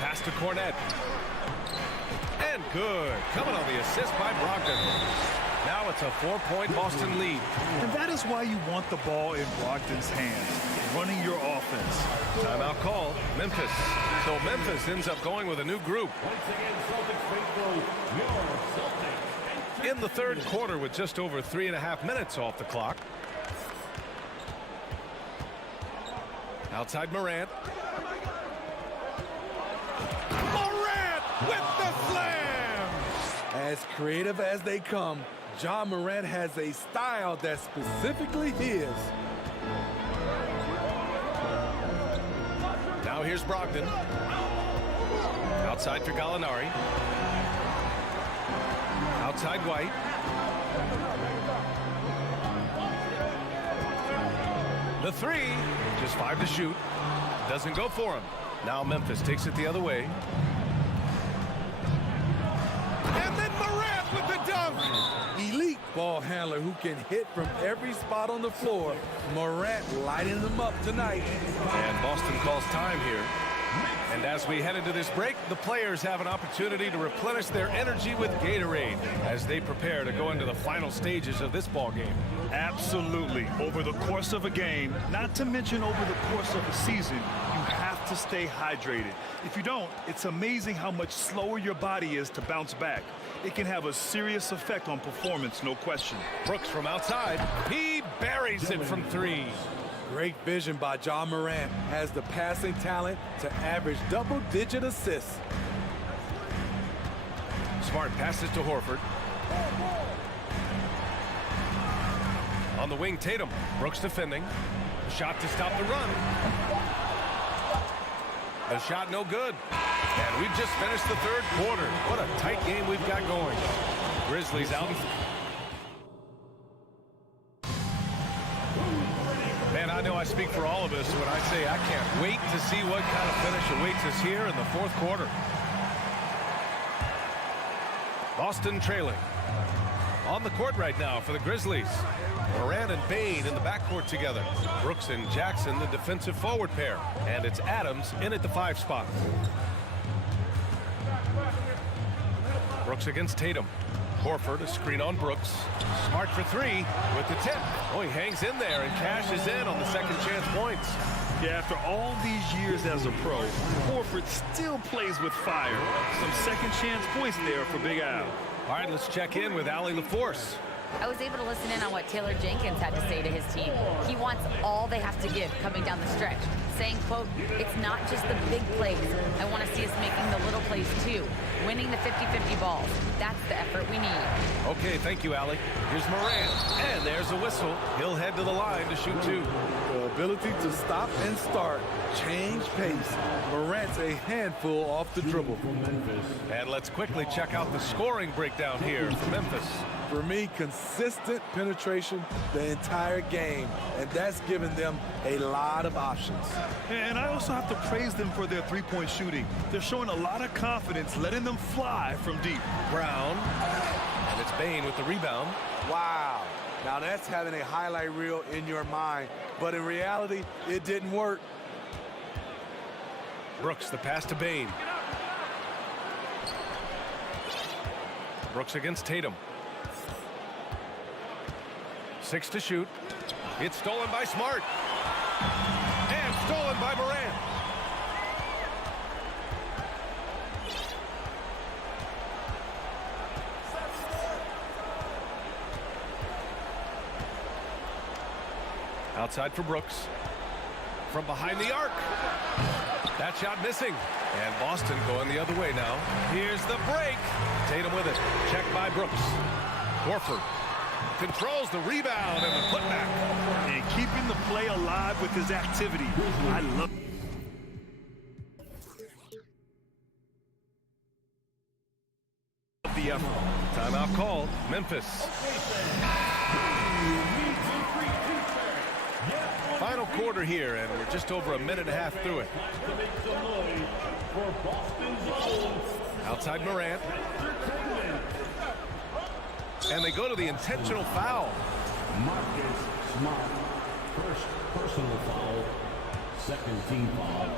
Pass to Cornette. And good. Coming on the assist by Brogdon. Now it's a 4-point Boston lead. And that is why you want the ball in Brogdon's hands, running your offense. Timeout called. Memphis. So Memphis ends up going with a new group. once again, Celtics faithful, your Celtics. In the third quarter with just over 3.5 minutes off the clock. Outside Morant. Morant with the slam! As creative as they come, Ja Morant has a style that's specifically his. Now here's Brogdon. Outside for Gallinari. Outside White. The three, just 5 to shoot. Doesn't go for him. Now Memphis takes it the other way. And then Morant with the dunk. Elite ball handler who can hit from every spot on the floor. Morant lighting them up tonight. And Boston calls time here. And as we head into this break, the players have an opportunity to replenish their energy with Gatorade as they prepare to go into the final stages of this ball game. Absolutely. Over the course of a game, not to mention over the course of a season, you have to stay hydrated. If you don't, it's amazing how much slower your body is to bounce back. It can have a serious effect on performance, no question. Brooks from outside. He buries it from 3. Great vision by Ja Morant. Has the passing talent to average double-digit assists. Smart passes to Horford. On the wing, Tatum. Brooks defending. Shot to stop the run. The shot no good. And we've just finished the third quarter. What a tight game we've got going. Grizzlies out. Man, I know I speak for all of us when I say I can't wait to see what kind of finish awaits us here in the fourth quarter. Boston trailing. On the court right now for the Grizzlies. Morant and Bane in the backcourt together. Brooks and Jackson, the defensive forward pair. And it's Adams in at the 5 spot. Brooks against Tatum. Horford, a screen on Brooks. Smart for 3 with the tip. Oh, he hangs in there and cashes in on the second chance points. Yeah, after all these years as a pro, Horford still plays with fire. Some second chance points there for Big Al. All right, let's check in with Allie LaForce. I was able to listen in on what Taylor Jenkins had to say to his team. He wants all they have to give coming down the stretch, saying, quote, "It's not just the big plays. I want to see us making the little plays too, winning the 50-50 balls. That's the effort we need." Okay, thank you, Allie. Here's Morant, and there's a whistle. He'll head to the line to shoot 2. The ability to stop and start, change pace. Morant's a handful off the dribble. And let's quickly check out the scoring breakdown here for Memphis. For me, consistent penetration the entire game, and that's given them a lot of options. And I also have to praise them for their three-point shooting. They're showing a lot of confidence, letting them fly from deep. Brown, and it's Bane with the rebound. Wow. Now that's having a highlight reel in your mind, but in reality, it didn't work. Brooks, the pass to Bane. Brooks against Tatum. 6 to shoot. It's stolen by Smart. And stolen by Morant. Outside for Brooks. From behind the arc. That shot missing. And Boston going the other way now. Here's the break. Tatum with it. Checked by Brooks. Horford controls the rebound and the putback. And keeping the play alive with his activity. I love the effort. Timeout called. Memphis. Final quarter here, and we're just over a minute and a half through it. Outside Morant. And they go to the intentional foul. Marcus Smart, first personal foul, second team foul.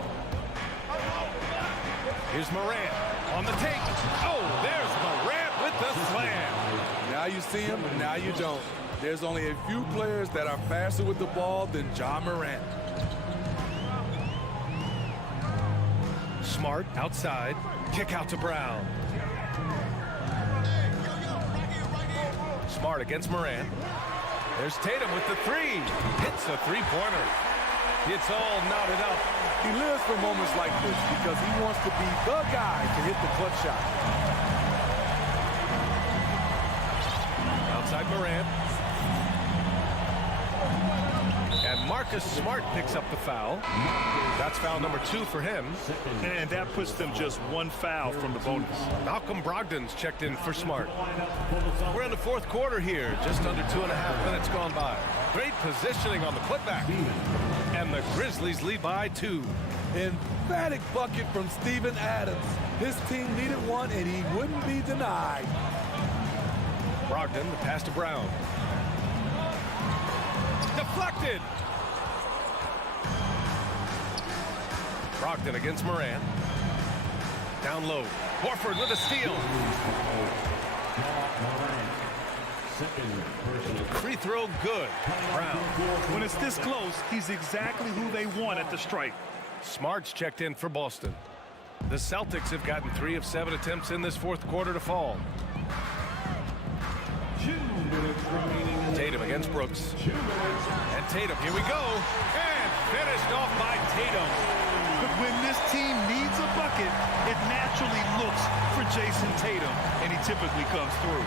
Here's Morant on the take. Oh, there's Morant with the slam. Now you see him, now you don't. There's only a few players that are faster with the ball than Ja Morant. Smart outside. Kick out to Brown. Smart against Morant. There's Tatum with the 3. Hits a 3-pointer. It's all knotted up. He lives for moments like this because he wants to be the guy to hit the clutch shot. Outside Morant. And Marcus Smart picks up the foul. That's foul number 2 for him. And that puts them just 1 foul from the bonus. Malcolm Brogdon's checked in for Smart. We're in the fourth quarter here. Just under 2.5 minutes gone by. Great positioning on the putback. And the Grizzlies lead by 2. Emphatic bucket from Steven Adams. His team needed one, and he wouldn't be denied. Brogdon, the pass to Brown. Deflected. Brogdon against Morant. Down low. Horford with a steal. Free throw good. Brown. When it's this close, he's exactly who they want at the stripe. Smart's checked in for Boston. The Celtics have gotten 3 of 7 attempts in this fourth quarter to fall. Tatum against Brooks. And Tatum, here we go. And finished off by Tatum. But when this team needs a bucket, it naturally looks for Jason Tatum, and he typically comes through.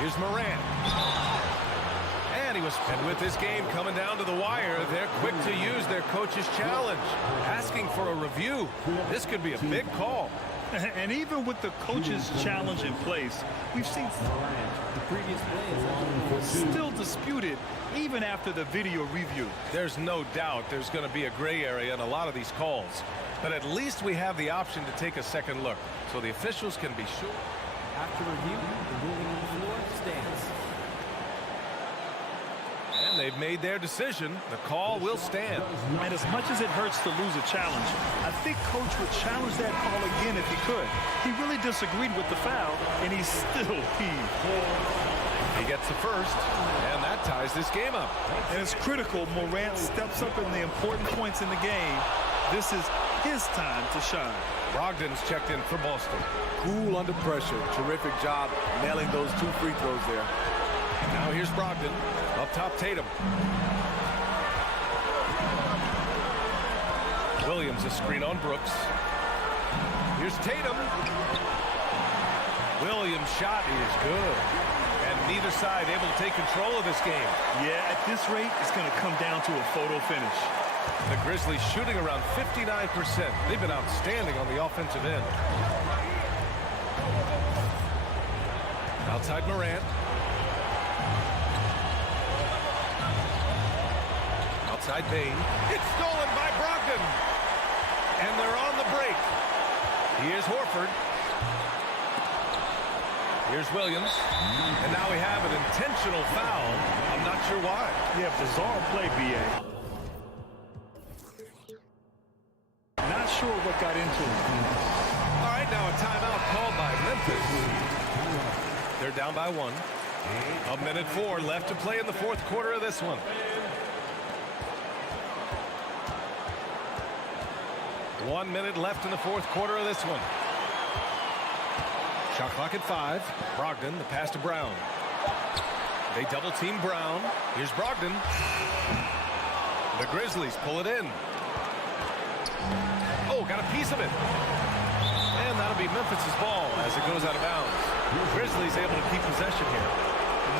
Here's Morant. And with this game coming down to the wire, they're quick to use their coach's challenge, asking for a review. This could be a big call. And even with the coach's challenge in place, we've seen the previous play still disputed even after the video review. There's no doubt there's going to be a gray area in a lot of these calls. But at least we have the option to take a second look so the officials can be sure. After review, the ruling on the floor stands. And they've made their decision. The call will stand. And as much as it hurts to lose a challenge, I think Coach would challenge that call again if he could. He really disagreed with the foul, and he's still peeved. He gets the first, and that ties this game up. And it's critical Morant steps up in the important points in the game. This is his time to shine. Brogdon's checked in for Boston. Cool under pressure. Terrific job nailing those 2 free throws there. Now here's Brogdon. Up top, Tatum. Williams a screen on Brooks. Here's Tatum. Williams' shot is good. And neither side able to take control of this game. Yeah, at this rate, it's going to come down to a photo finish. The Grizzlies shooting around 59%. They've been outstanding on the offensive end. Outside Morant. Outside Payne. It's stolen by Brogdon. And they're on the break. Here's Horford. Here's Williams. And now we have an intentional foul. I'm not sure why. Yeah, bizarre play, B.A. Not sure what got into him. All right, now a timeout called by Memphis. They're down by 1. 1:04 left to play in the 4th quarter of this one. 1 minute left in the 4th quarter of this one. Shot clock at 5. Brogdon, the pass to Brown. They double team Brown. Here's Brogdon. The Grizzlies pull it in. Oh, got a piece of it. And that'll be Memphis' ball as it goes out of bounds. Grizzlies able to keep possession here.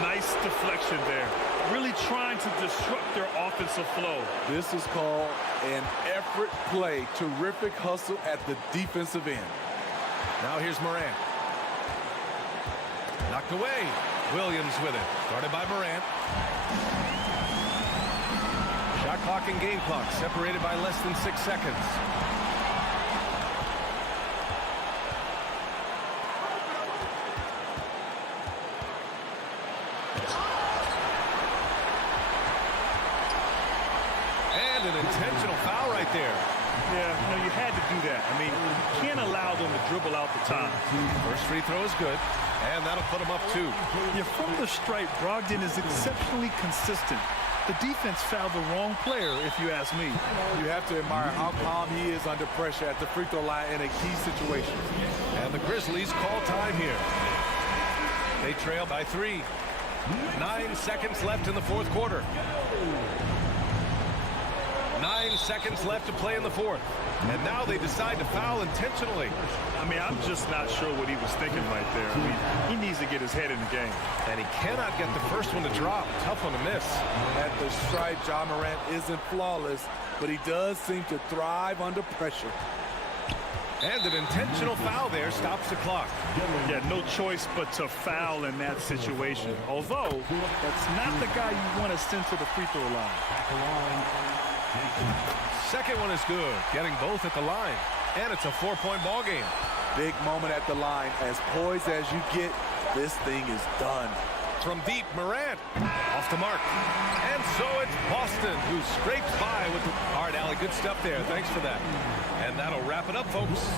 Nice deflection there. Really trying to disrupt their offensive flow. This is called an effort play. Terrific hustle at the defensive end. Now here's Morant. Knocked away. Williams with it. Guarded by Morant. Shot clock and game clock separated by less than 6 seconds. And an intentional foul right there. Yeah, you had to do that. I mean, you can't allow them to dribble out the time. First free throw is good, and that'll put them up 2. Yeah, from the stripe, Brogdon is exceptionally consistent. The defense fouled the wrong player, if you ask me. You have to admire how calm he is under pressure at the free throw line in a key situation. And the Grizzlies call time here. They trail by 3. 9 seconds left in the 4th quarter. 9 seconds left to play in the 4th. And now they decide to foul intentionally. I mean, I'm just not sure what he was thinking right there. I mean, he needs to get his head in the game. And he cannot get the first one to drop. Tough one to miss. At the stripe, Ja Morant isn't flawless, but he does seem to thrive under pressure. And an intentional foul there stops the clock. Yeah, no choice but to foul in that situation. Although, that's not the guy you want to send to the free throw line. Second one is good, getting both at the line. And it's a 4-point ball game. Big moment at the line. As poised as you get, this thing is done. From deep, Morant off the mark. And so it's Boston who scrapes by with the... All right, Allie, good stuff there. Thanks for that. And that'll wrap it up, folks.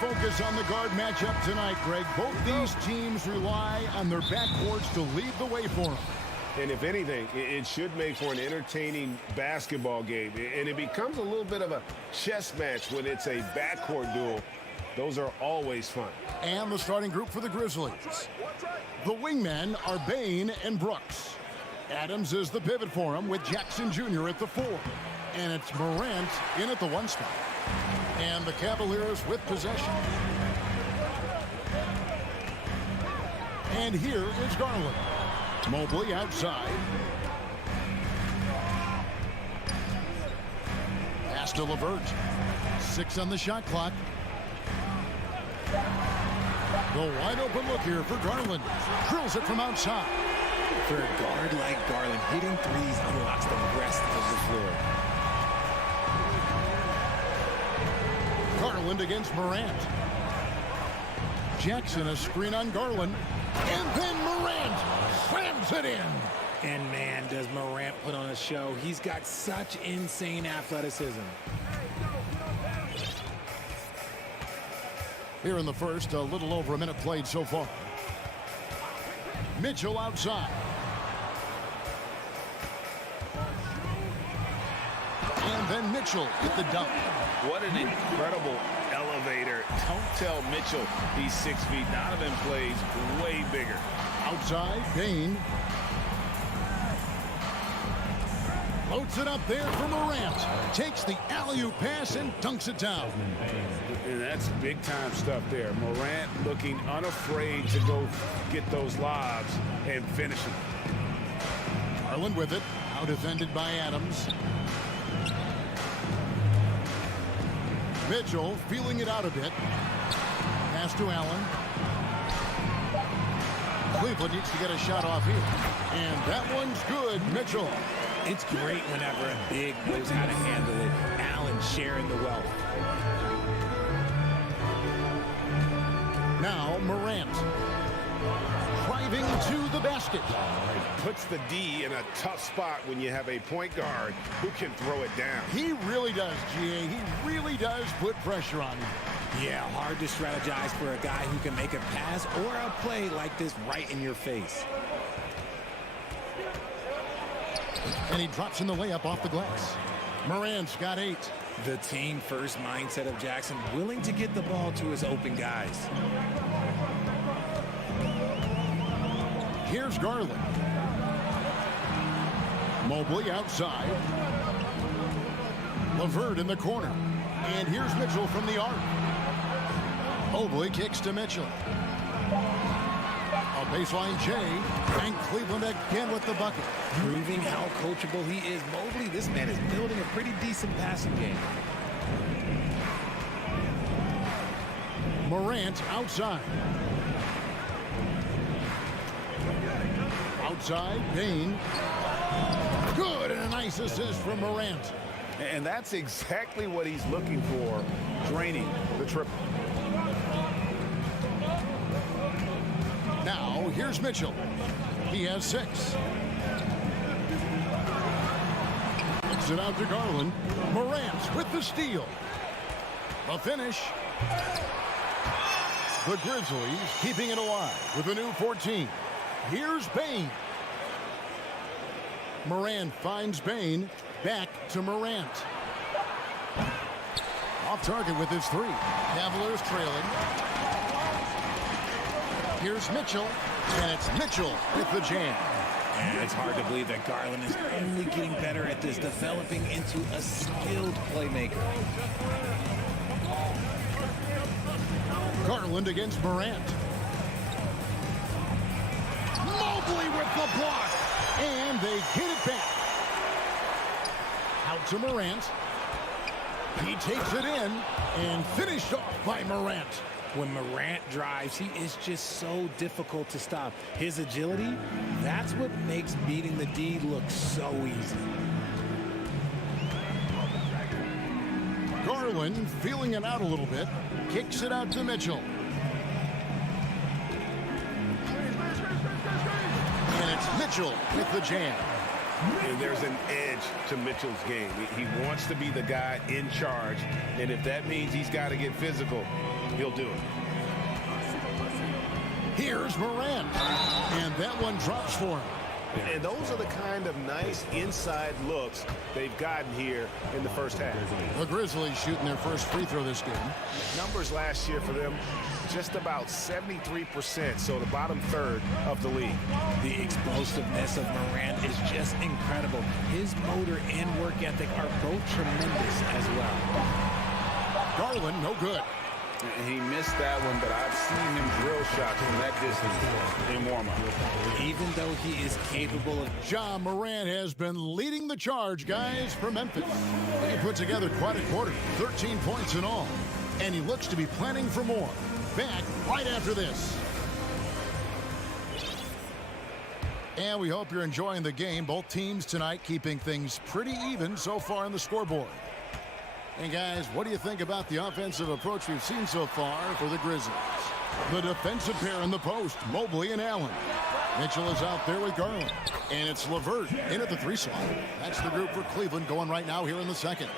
focus on the guard matchup tonight, Greg. Both these teams rely on their backcourts to lead the way for them. And if anything, it should make for an entertaining basketball game. And it becomes a little bit of a chess match when it's a backcourt duel. Those are always fun. And the starting group for the Grizzlies. The wingmen are Bain and Brooks. Adams is the pivot for him with Jackson Jr. at the 4. And it's Morant in at the 1 spot. And the Cavaliers with possession. And here is Garland. Mobley outside. Pass to LeVert. 6 on the shot clock. The wide open look here for Garland. Drills it from outside. For a guard like Garland, hitting threes unlocks the rest of the floor. Garland against Morant. Jackson a screen on Garland. And then Morant slams it in. And man, does Morant put on a show. He's got such insane athleticism. Here in the first, a little over a minute played so far. Mitchell outside. And then Mitchell at the dunk. What an incredible elevator. Don't tell Mitchell he's 6 feet. Donovan plays way bigger. Outside, Bain. Loads it up there for Morant. Takes the alley-oop pass and dunks it down. And that's big-time stuff there. Morant looking unafraid to go get those lobs and finish them. Garland with it. Out defended by Adams. Mitchell feeling it out a bit. Pass to Allen. Cleveland needs to get a shot off here. And that one's good, Mitchell. It's great whenever a big knows how to handle it. Allen sharing the wealth. Now Morant. Driving to the basket. Puts the D in a tough spot when you have a point guard who can throw it down. He really does, GA. He really does put pressure on him. Yeah, hard to strategize for a guy who can make a pass or a play like this right in your face. And he drops in the layup off the glass. Morant's got 8. The team first mindset of Jackson, willing to get the ball to his open guys. Here's Garland. Mobley outside. LeVert in the corner. And here's Mitchell from the arc. Mobley kicks to Mitchell. A baseline J. And Cleveland again with the bucket. Proving how coachable he is. Mobley, this man is building a pretty decent passing game. Morant outside. Outside, Bain. Good, and a nice assist from Morant. And that's exactly what he's looking for, draining the triple. Now, here's Mitchell. He has 6. Kicks it out to Garland. Morant with the steal. The finish. The Grizzlies keeping it alive with a new 14. Here's Bain. Morant finds Bain. Back to Morant. Off target with his 3. Cavaliers trailing. Here's Mitchell. And it's Mitchell with the jam. And it's hard to believe that Garland is only getting better at this, developing into a skilled playmaker. Garland against Morant. Mobley with the block. And they get it back. Out to Morant. He takes it in and finished off by Morant. When Morant drives, he is just so difficult to stop. His agility, that's what makes beating the D look so easy. Garland feeling it out a little bit. Kicks it out to Mitchell. And it's Mitchell with the jam. And there's an edge to Mitchell's game. He wants to be the guy in charge, and if that means he's got to get physical, he'll do it. Here's Morant, and that one drops for him. And those are the kind of nice inside looks they've gotten here in the first half. The Grizzlies shooting their first free throw this game. Numbers last year for them, just about 73%, so the bottom third of the league. The explosiveness of Morant is just incredible. His motor and work ethic are both tremendous as well. Garland, no good. He missed that one, but I've seen him drill shots from that distance in warm-up. Even though he is capable of... Ja Morant has been leading the charge, guys, for Memphis. He put together quite a quarter, 13 points in all. And he looks to be planning for more. Back right after this. And we hope you're enjoying the game. Both teams tonight keeping things pretty even so far on the scoreboard. And guys, what do you think about the offensive approach we've seen so far for the Grizzlies? The defensive pair in the post, Mobley and Allen. Mitchell is out there with Garland. And it's LeVert in at the 3 slot. That's the group for Cleveland going right now here in the second.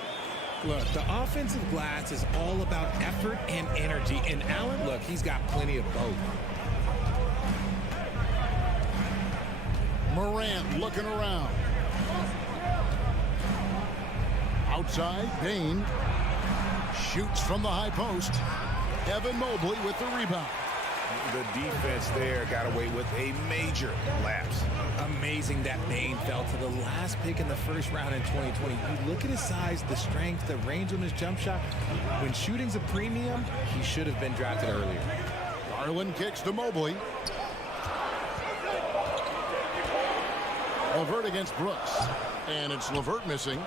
Look, the offensive glass is all about effort and energy. And Allen, look, he's got plenty of both. Morant looking around. Outside, Bain shoots from the high post. Evan Mobley with the rebound. The defense there got away with a major lapse. Amazing that Bain fell to the last pick in the first round in 2020. You look at his size, the strength, the range on his jump shot. When shooting's a premium, he should have been drafted earlier. Garland kicks to Mobley. LeVert against Brooks. And it's LeVert missing.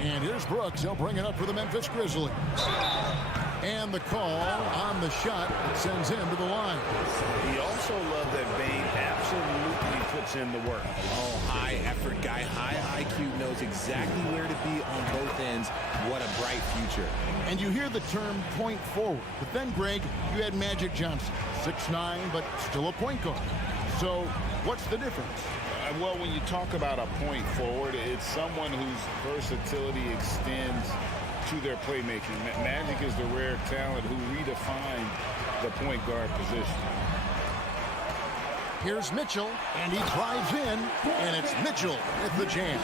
And here's Brooks. He'll bring it up for the Memphis Grizzlies. And the call on the shot that sends him to the line. He also loved that Bain absolutely puts in the work. Oh, high effort guy, high IQ, knows exactly where to be on both ends. What a bright future. And you hear the term point forward. But then, Greg, you had Magic Johnson. 6'9", but still a point guard. So what's the difference? Well, when you talk about a point forward, it's someone whose versatility extends to their playmaking. Magic is the rare talent who redefined the point guard position. Here's Mitchell, and he drives in, and it's Mitchell with the jam.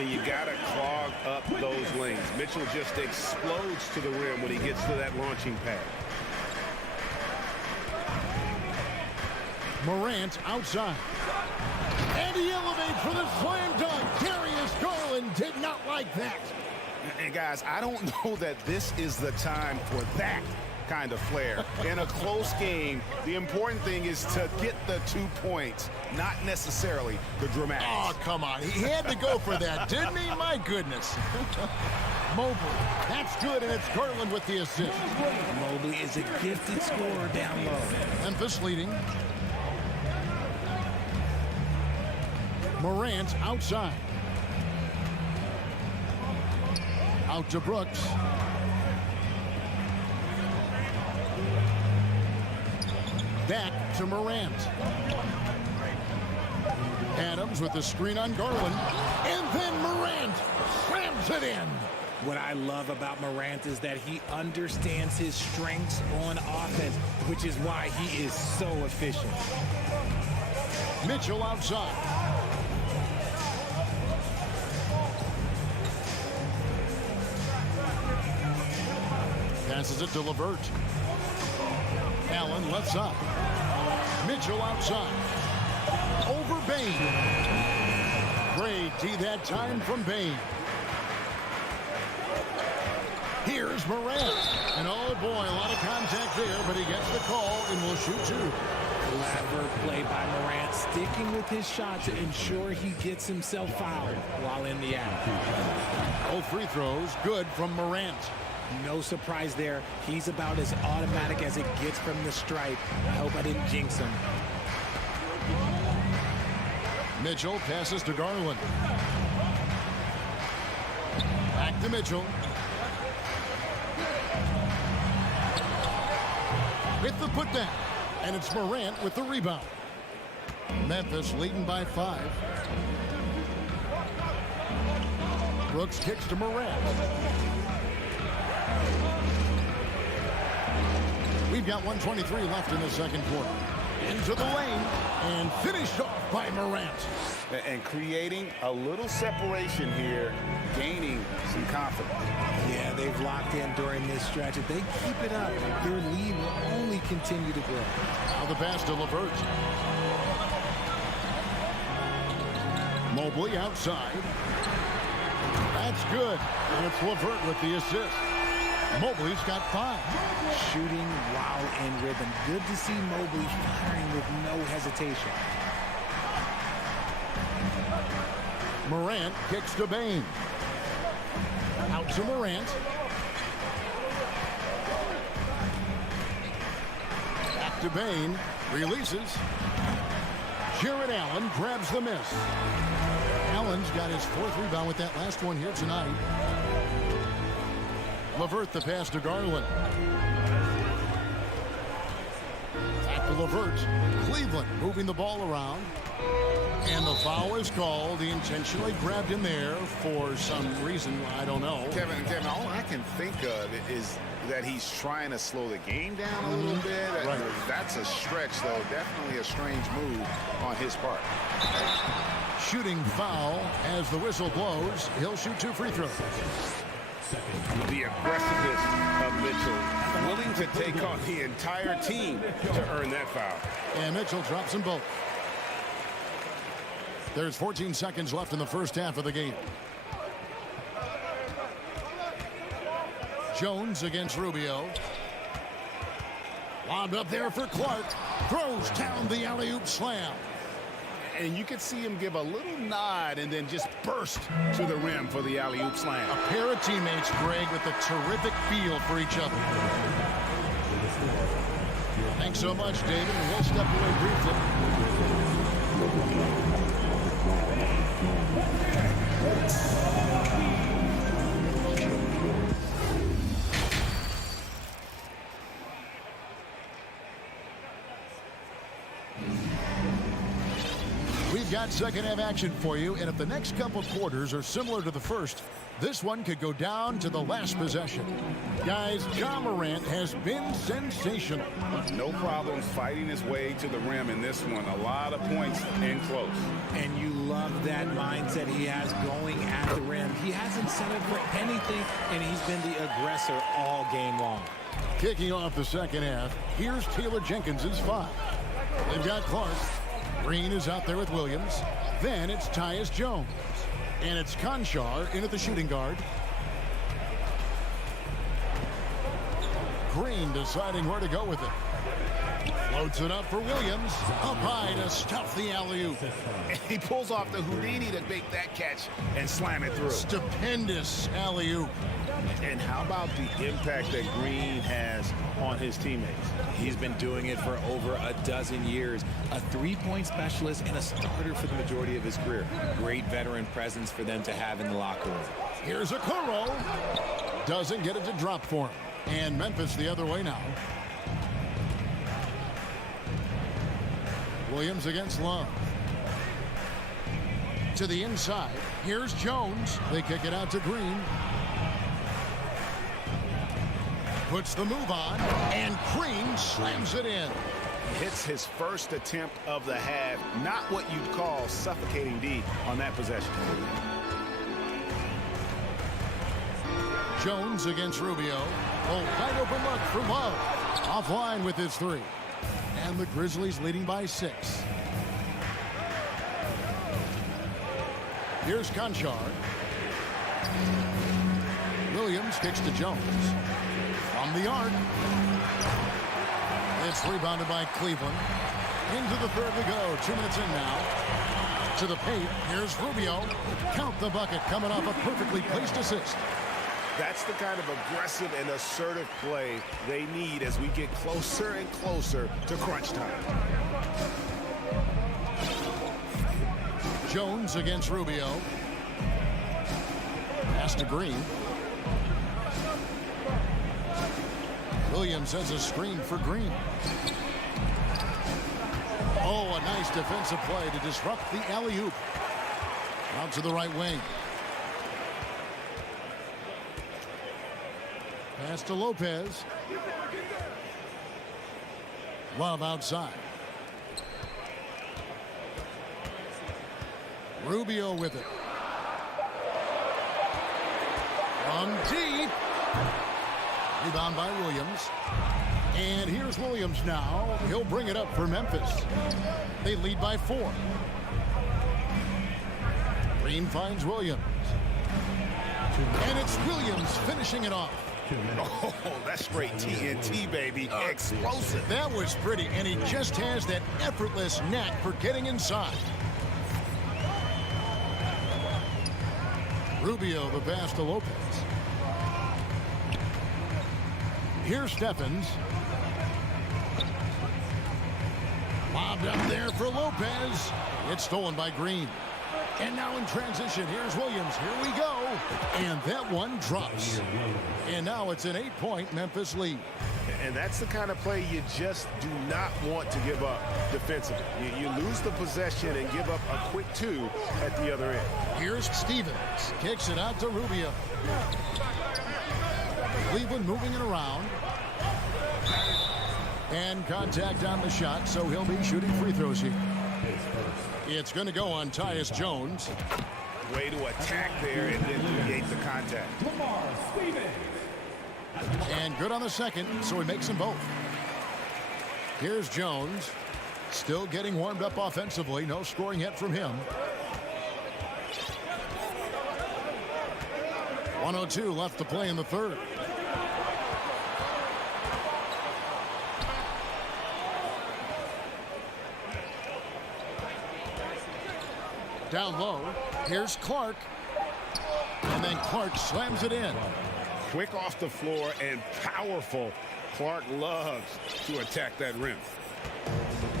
And you got to clog up those lanes. Mitchell just explodes to the rim when he gets to that launching pad. Morant outside. And he elevates for the slam dunk. Darius Garland did not like that. And guys, I don't know that this is the time for that kind of flair. In a close game, the important thing is to get the 2 points, not necessarily the dramatics. Oh, come on. He had to go for that, didn't he? My goodness. Mobley. That's good, and it's Garland with the assist. Mobley is a gifted scorer down low. Memphis leading. Morant outside. Out to Brooks. Back to Morant. Adams with the screen on Garland. And then Morant slams it in. What I love about Morant is that he understands his strengths on offense, which is why he is so efficient. Mitchell outside. Passes it to LeVert. Allen left side. Mitchell outside. Over Bain. Great D that time from Bain. Here's Morant. And oh boy, a lot of contact there, but he gets the call and will shoot 2. Clever play by Morant, sticking with his shot to ensure he gets himself fouled while in the act. Both free throws good from Morant. No surprise there. He's about as automatic as it gets from the stripe. I hope I didn't jinx him. Mitchell passes to Garland. Back to Mitchell. With the putback. And it's Morant with the rebound. Memphis leading by 5. Brooks kicks to Morant. We've got 1:23 left in the second quarter. Into the lane and finished off by Morant. And creating a little separation here, gaining some confidence. Yeah, they've locked in during this stretch. If they keep it up, their lead will only continue to grow. Now the pass to LeVert. Mobley outside. That's good. And it's LeVert with the assist. Mobley's got 5. Shooting while in rhythm. Good to see Mobley firing with no hesitation. Morant kicks to Bane. Out to Morant. Back to Bane. Releases. Jared Allen grabs the miss. Allen's got his 4th rebound with that last one here tonight. LeVert the pass to Garland. Back to LeVert. Cleveland moving the ball around. And the foul is called. He intentionally grabbed him there for some reason. I don't know. Kevin, all I can think of is that he's trying to slow the game down a little bit. Right. That's a stretch, though. Definitely a strange move on his part. Shooting foul as the whistle blows. He'll shoot 2 free throws. The aggressiveness of Mitchell, willing to take on the entire team to earn that foul. And Mitchell drops them both. There's 14 seconds left in the first half of the game. Jones against Rubio. Lobbed up there for Clark. Throws down the alley-oop slam. And you could see him give a little nod and then just burst to the rim for the alley-oop slam. A pair of teammates, Greg, with a terrific feel for each other. Thanks so much, David. And we'll step away briefly. We've got second half action for you, and if the next couple quarters are similar to the first, this one could go down to the last possession. Guys, Ja Morant has been sensational. No problems fighting his way to the rim in this one. A lot of points in close. And you love that mindset he has going at the rim. He hasn't settled for anything, and he's been the aggressor all game long. Kicking off the second half, here's Taylor Jenkins' 5. They've got Clark. Green is out there with Williams. Then it's Tyus Jones. And it's Conchar in at the shooting guard. Green deciding where to go with it. Floats it up for Williams. Up high to stuff the alley-oop. He pulls off the Houdini to make that catch and slam it through. Stupendous alley-oop. And how about the impact that Green has on his teammates? He's been doing it for over a dozen years. A three-point specialist and a starter for the majority of his career. Great veteran presence for them to have in the locker room. Here's a Okoro. Doesn't get it to drop for him. And Memphis the other way now. Williams against Love. To the inside. Here's Jones. They kick it out to Green. Puts the move on, and Green slams it in. Hits his first attempt of the half. Not what you'd call suffocating D on that possession. Jones against Rubio. A wide open look for Love. Offline with his 3. And the Grizzlies leading by 6. Here's Conchar. Williams kicks to Jones. From the arc. It's rebounded by Cleveland. Into the third we go. 2 minutes in now. To the paint. Here's Rubio. Count the bucket coming off a perfectly placed assist. That's the kind of aggressive and assertive play they need as we get closer and closer to crunch time. Jones against Rubio. Pass to Green. Williams has a screen for Green. Oh, a nice defensive play to disrupt the alley-oop. Out to the right wing. Pass to Lopez. Love outside. Rubio with it. From deep. Rebound by Williams. And here's Williams now. He'll bring it up for Memphis. They lead by 4. Green finds Williams. And it's Williams finishing it off. Oh, that's straight TNT, baby. Explosive. That was pretty, and he just has that effortless knack for getting inside. Rubio, the pass to Lopez. Here's Stephens. Lobbed up there for Lopez. It's stolen by Green. And now in transition, here's Williams. Here we go. And that one drops. And now it's an 8-point Memphis lead. And that's the kind of play you just do not want to give up defensively. You lose the possession and give up a quick 2 at the other end. Here's Stevens. Kicks it out to Rubio. Cleveland moving it around. And contact on the shot, so he'll be shooting free throws here. It's going to go on Tyus Jones. Way to attack there and then create the contact. And good on the second, so he makes them both. Here's Jones. Still getting warmed up offensively. No scoring yet from him. 1:02 left to play in the third. Down low. Here's Clark. And then Clark slams it in. Quick off the floor and powerful. Clark loves to attack that rim.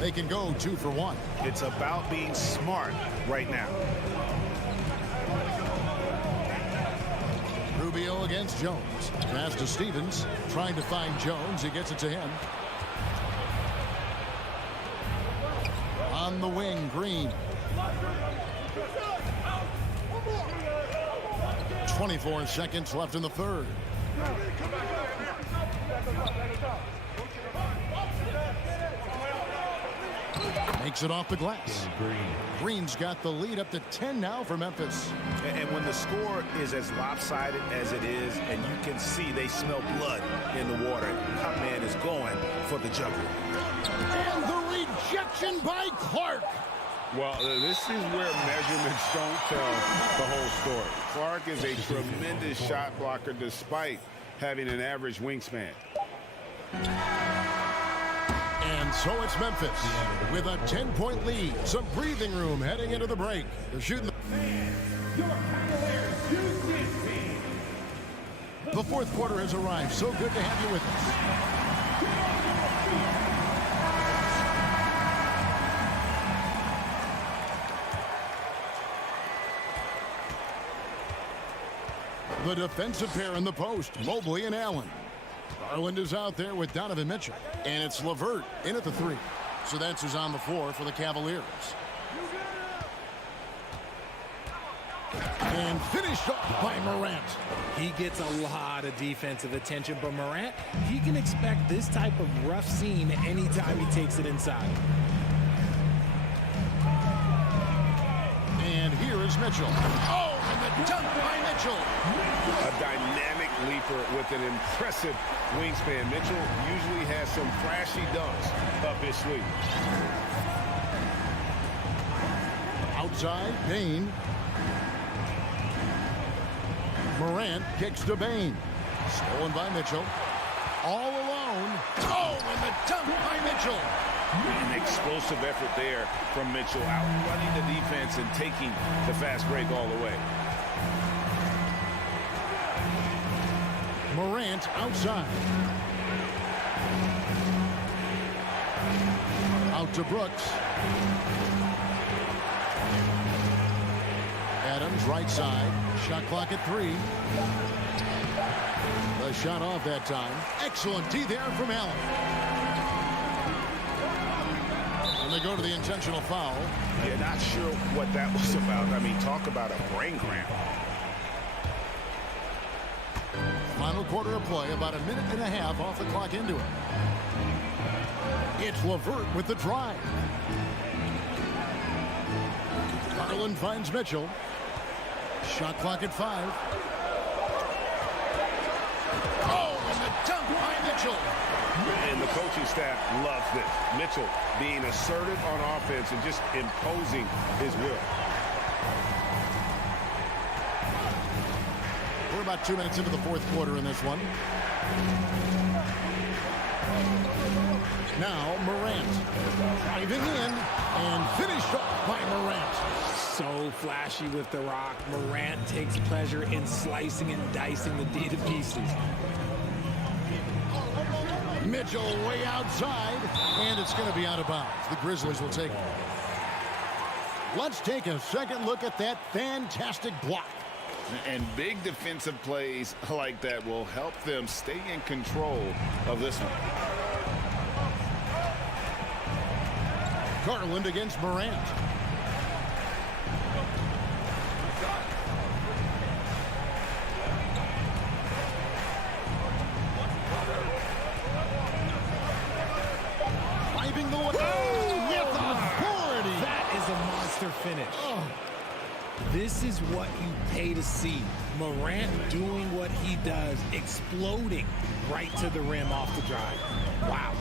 They can go 2 for 1. It's about being smart right now. Rubio against Jones. Pass to Stevens. Trying to find Jones. He gets it to him. On the wing, Green. 24 seconds left in the third. Makes it off the glass. Green's got the lead up to 10 now for Memphis. And when the score is as lopsided as it is, and you can see they smell blood in the water, Hot Man is going for the jugular. And the rejection by Clark. Well, this is where measurements don't tell the whole story. Clark is a tremendous shot blocker despite having an average wingspan. And so it's Memphis with a 10-point lead. Some breathing room heading into the break. They're shooting. The fourth quarter has arrived. So good to have you with us. The defensive pair in the post, Mobley and Allen. Garland is out there with Donovan Mitchell. And it's LeVert in at the 3. So that's who's on the floor for the Cavaliers. And finished off by Morant. He gets a lot of defensive attention, but Morant, he can expect this type of rough scene anytime he takes it inside. And here is Mitchell. Oh, and the dunk by Mitchell. A dynamic leaper with an impressive wingspan. Mitchell usually has some flashy dunks up his sleeve. Outside, Bain. Morant kicks to Bain. Stolen by Mitchell. All alone. Oh, and the dunk by Mitchell. An explosive effort there from Mitchell, outrunning the defense and taking the fast break all the way. Morant outside. Out to Brooks. Adams right side. Shot clock at 3. The shot off that time. Excellent D there from Allen. And they go to the intentional foul. Yeah, not sure what that was about. I mean, talk about a brain cramp. Final quarter of play, about a minute and a half off the clock into it. It's LeVert with the drive. Garland finds Mitchell. Shot clock at 5. Oh, and the dunk by Mitchell. And the coaching staff loves this. Mitchell being assertive on offense and just imposing his will. We're about 2 minutes into the fourth quarter in this one. Now Morant driving in and finished off by Morant. So flashy with the rock. Morant takes pleasure in slicing and dicing the D to pieces. Mitchell way outside, and it's going to be out of bounds. The Grizzlies will take it. Let's take a second look at that fantastic block. And big defensive plays like that will help them stay in control of this one. Garland against Morant. Driving the way. Oh, with authority. That is a monster finish. Oh. This is what you pay to see. Morant doing what he does, exploding right to the rim off the drive. Wow.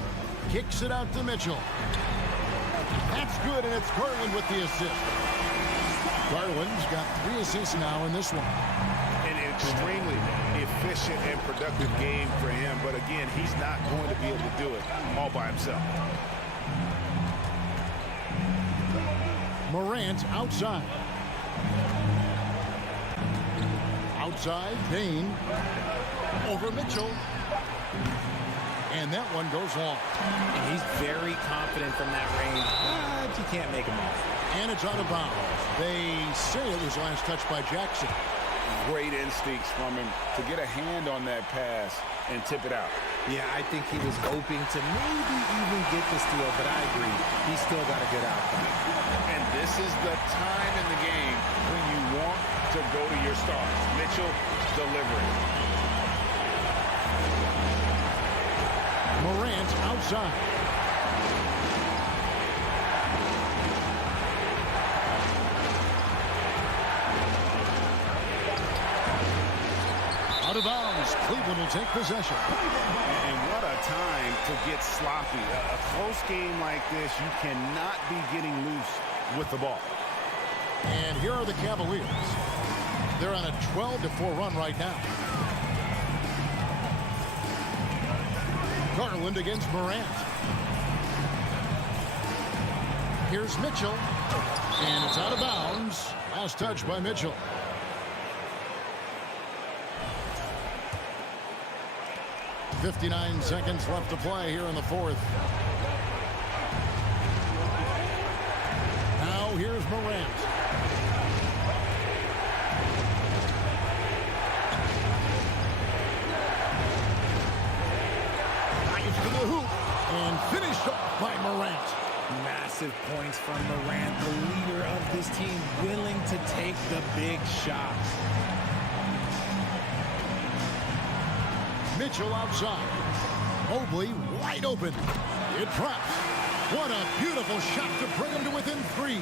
Kicks it out to Mitchell. That's good, and it's Garland with the assist. Garland's got 3 assists now in this one. An extremely efficient and productive game for him, but again, he's not going to be able to do it all by himself. Morant outside. Outside, Payne over Mitchell. And that one goes long. And he's very confident from that range, but you can't make him off. And it's out of bounds. They say it was last touched by Jackson. Great instincts from him to get a hand on that pass and tip it out. Yeah, I think he was hoping to maybe even get the steal, but I agree. He's still got a good outcome. And this is the time in the game when you want to go to your stars. Mitchell delivering. Morant outside. Out of bounds. Cleveland will take possession. And what a time to get sloppy. A close game like this, you cannot be getting loose with the ball. And here are the Cavaliers. They're on a 12-4 run right now. Garland against Morant. Here's Mitchell. And it's out of bounds. Last touch by Mitchell. .59 seconds left to play here in the fourth. Now here's Morant. Drives to the hoop and finished off by Morant. Massive points from Morant, the leader of this team, willing to take the big shots. Mitchell outside. Mobley wide open. It drops. What a beautiful shot to bring him to within 3.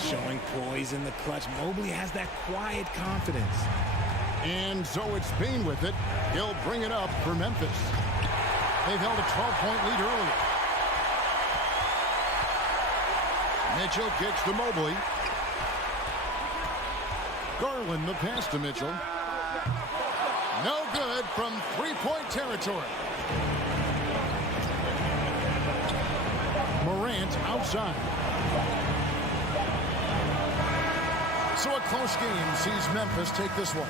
Showing poise in the clutch. Mobley has that quiet confidence. And so it's Payne with it. He'll bring it up for Memphis. They've held a 12-point lead earlier. Mitchell kicks to Mobley. Garland the pass to Mitchell. No good from 3-point territory. Morant outside. So a close game sees Memphis take this one.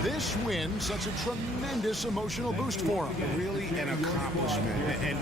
This win, such a tremendous emotional boost for them. Really an accomplishment. And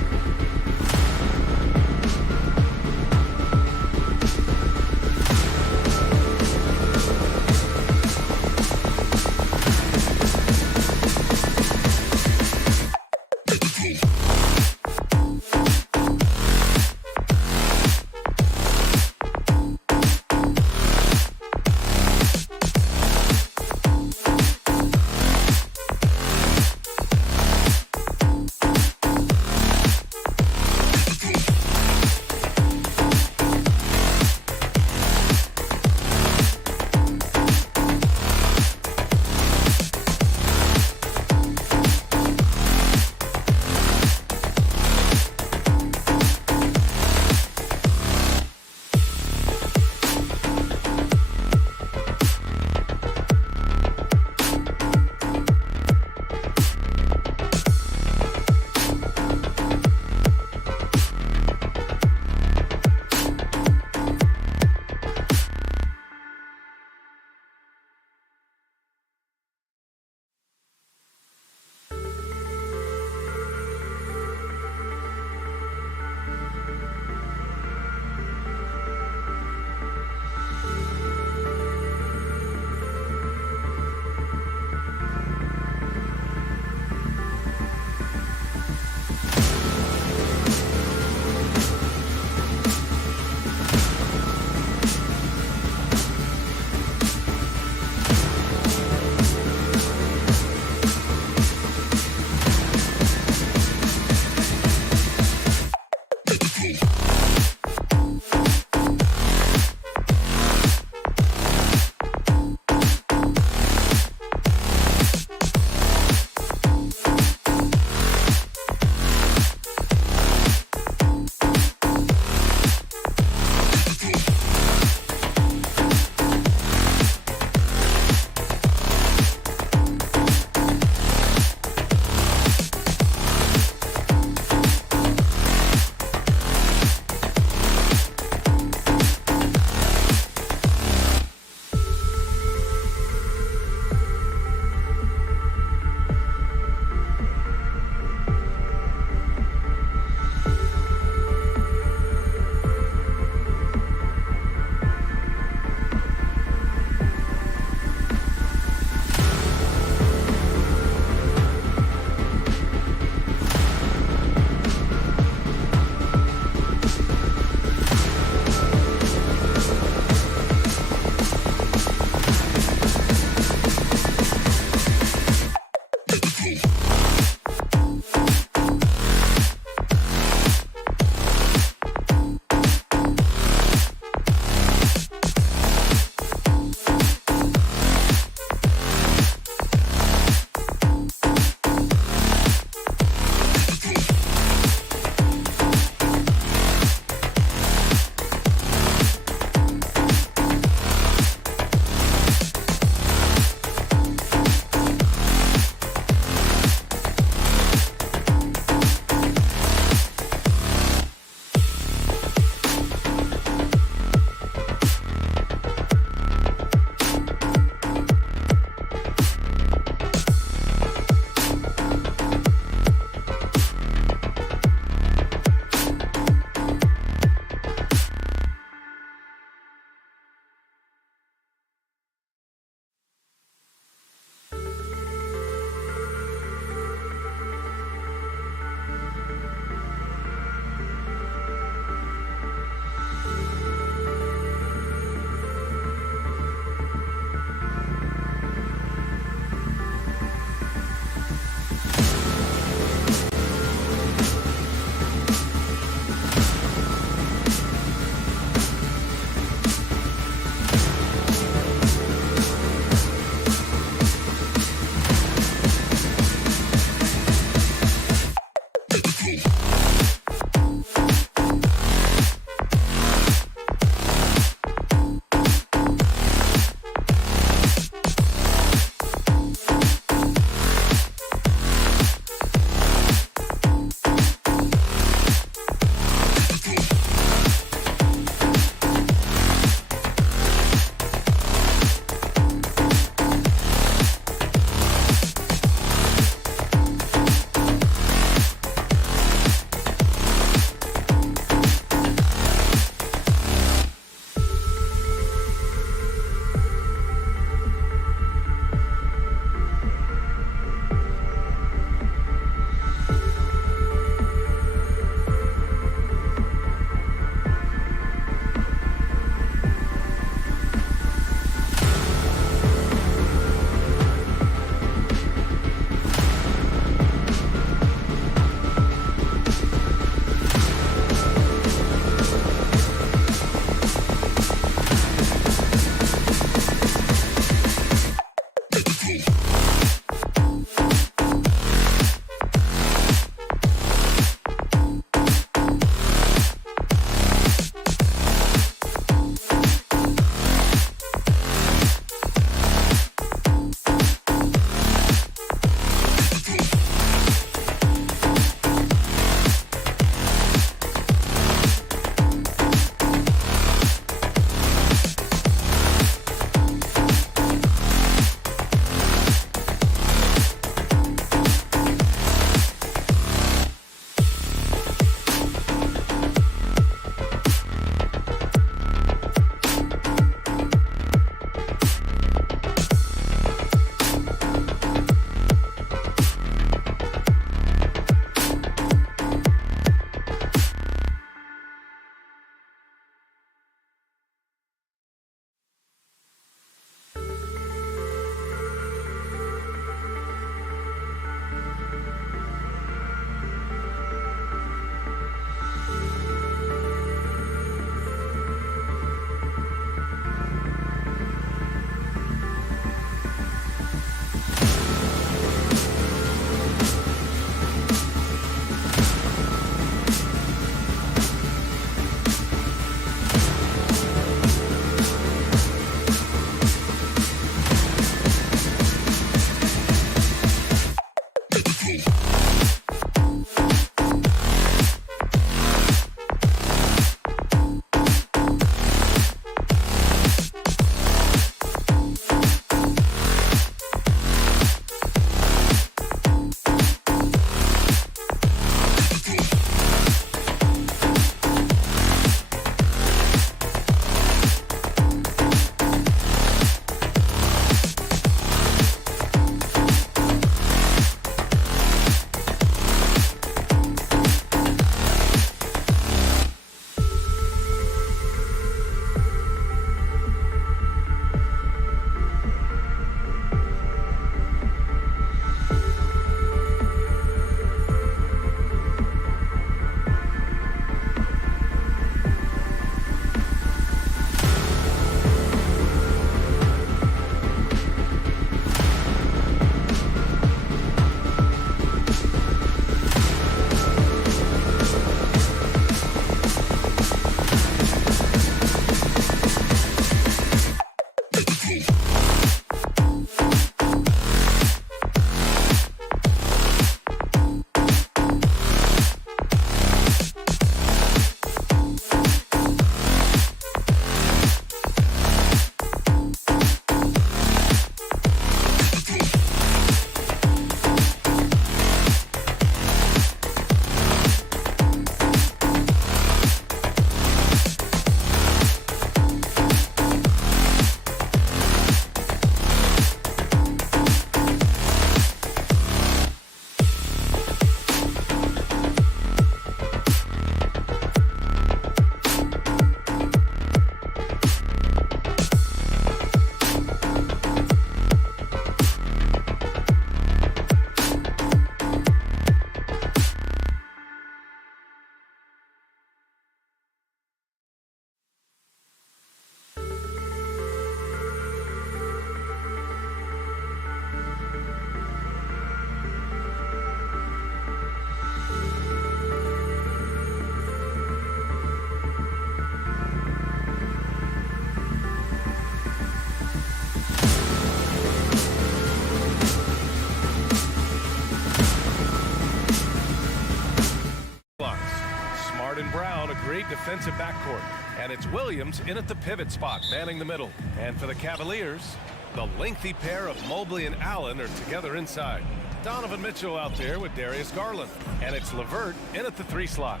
great defensive backcourt. And it's Williams in at the pivot spot, manning the middle. And for the Cavaliers, the lengthy pair of Mobley and Allen are together inside. Donovan Mitchell out there with Darius Garland. And it's LeVert in at the 3 slot.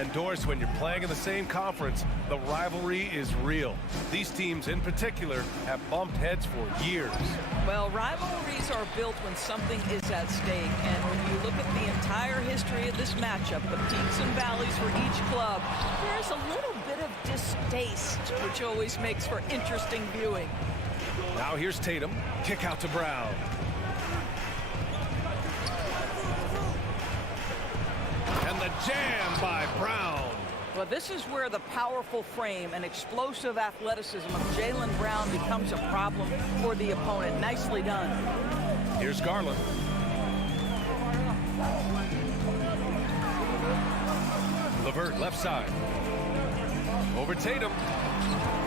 And Doris, when you're playing in the same conference, the rivalry is real. These teams in particular have bumped heads for years. Well, rivalries are built when something is at stake. And when you look at the entire history of this matchup, the peaks and valleys for each club, there's a little bit of distaste, which always makes for interesting viewing. Now here's Tatum. Kick out to Brown. And the jam by Brown. Well, this is where the powerful frame and explosive athleticism of Jaylen Brown becomes a problem for the opponent. Nicely done. Here's Garland. LeVert left side. Over Tatum.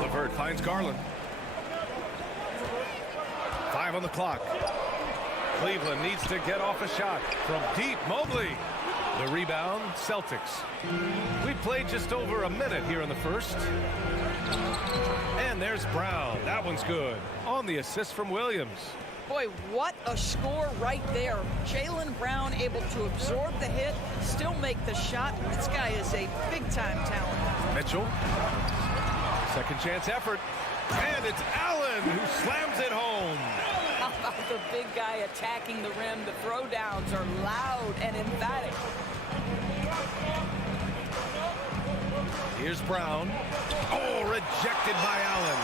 LeVert finds Garland. 5 on the clock. Cleveland needs to get off a shot from deep. Mobley. The rebound, Celtics. We played just over a minute here in the first. And there's Brown. That one's good. On the assist from Williams. Boy, what a score right there. Jaylen Brown able to absorb the hit, still make the shot. This guy is a big-time talent. Mitchell. Second chance effort. And it's Allen who slams it home. How about the big guy attacking the rim? The throwdowns are loud and emphatic. Here's Brown. Oh, rejected by Allen.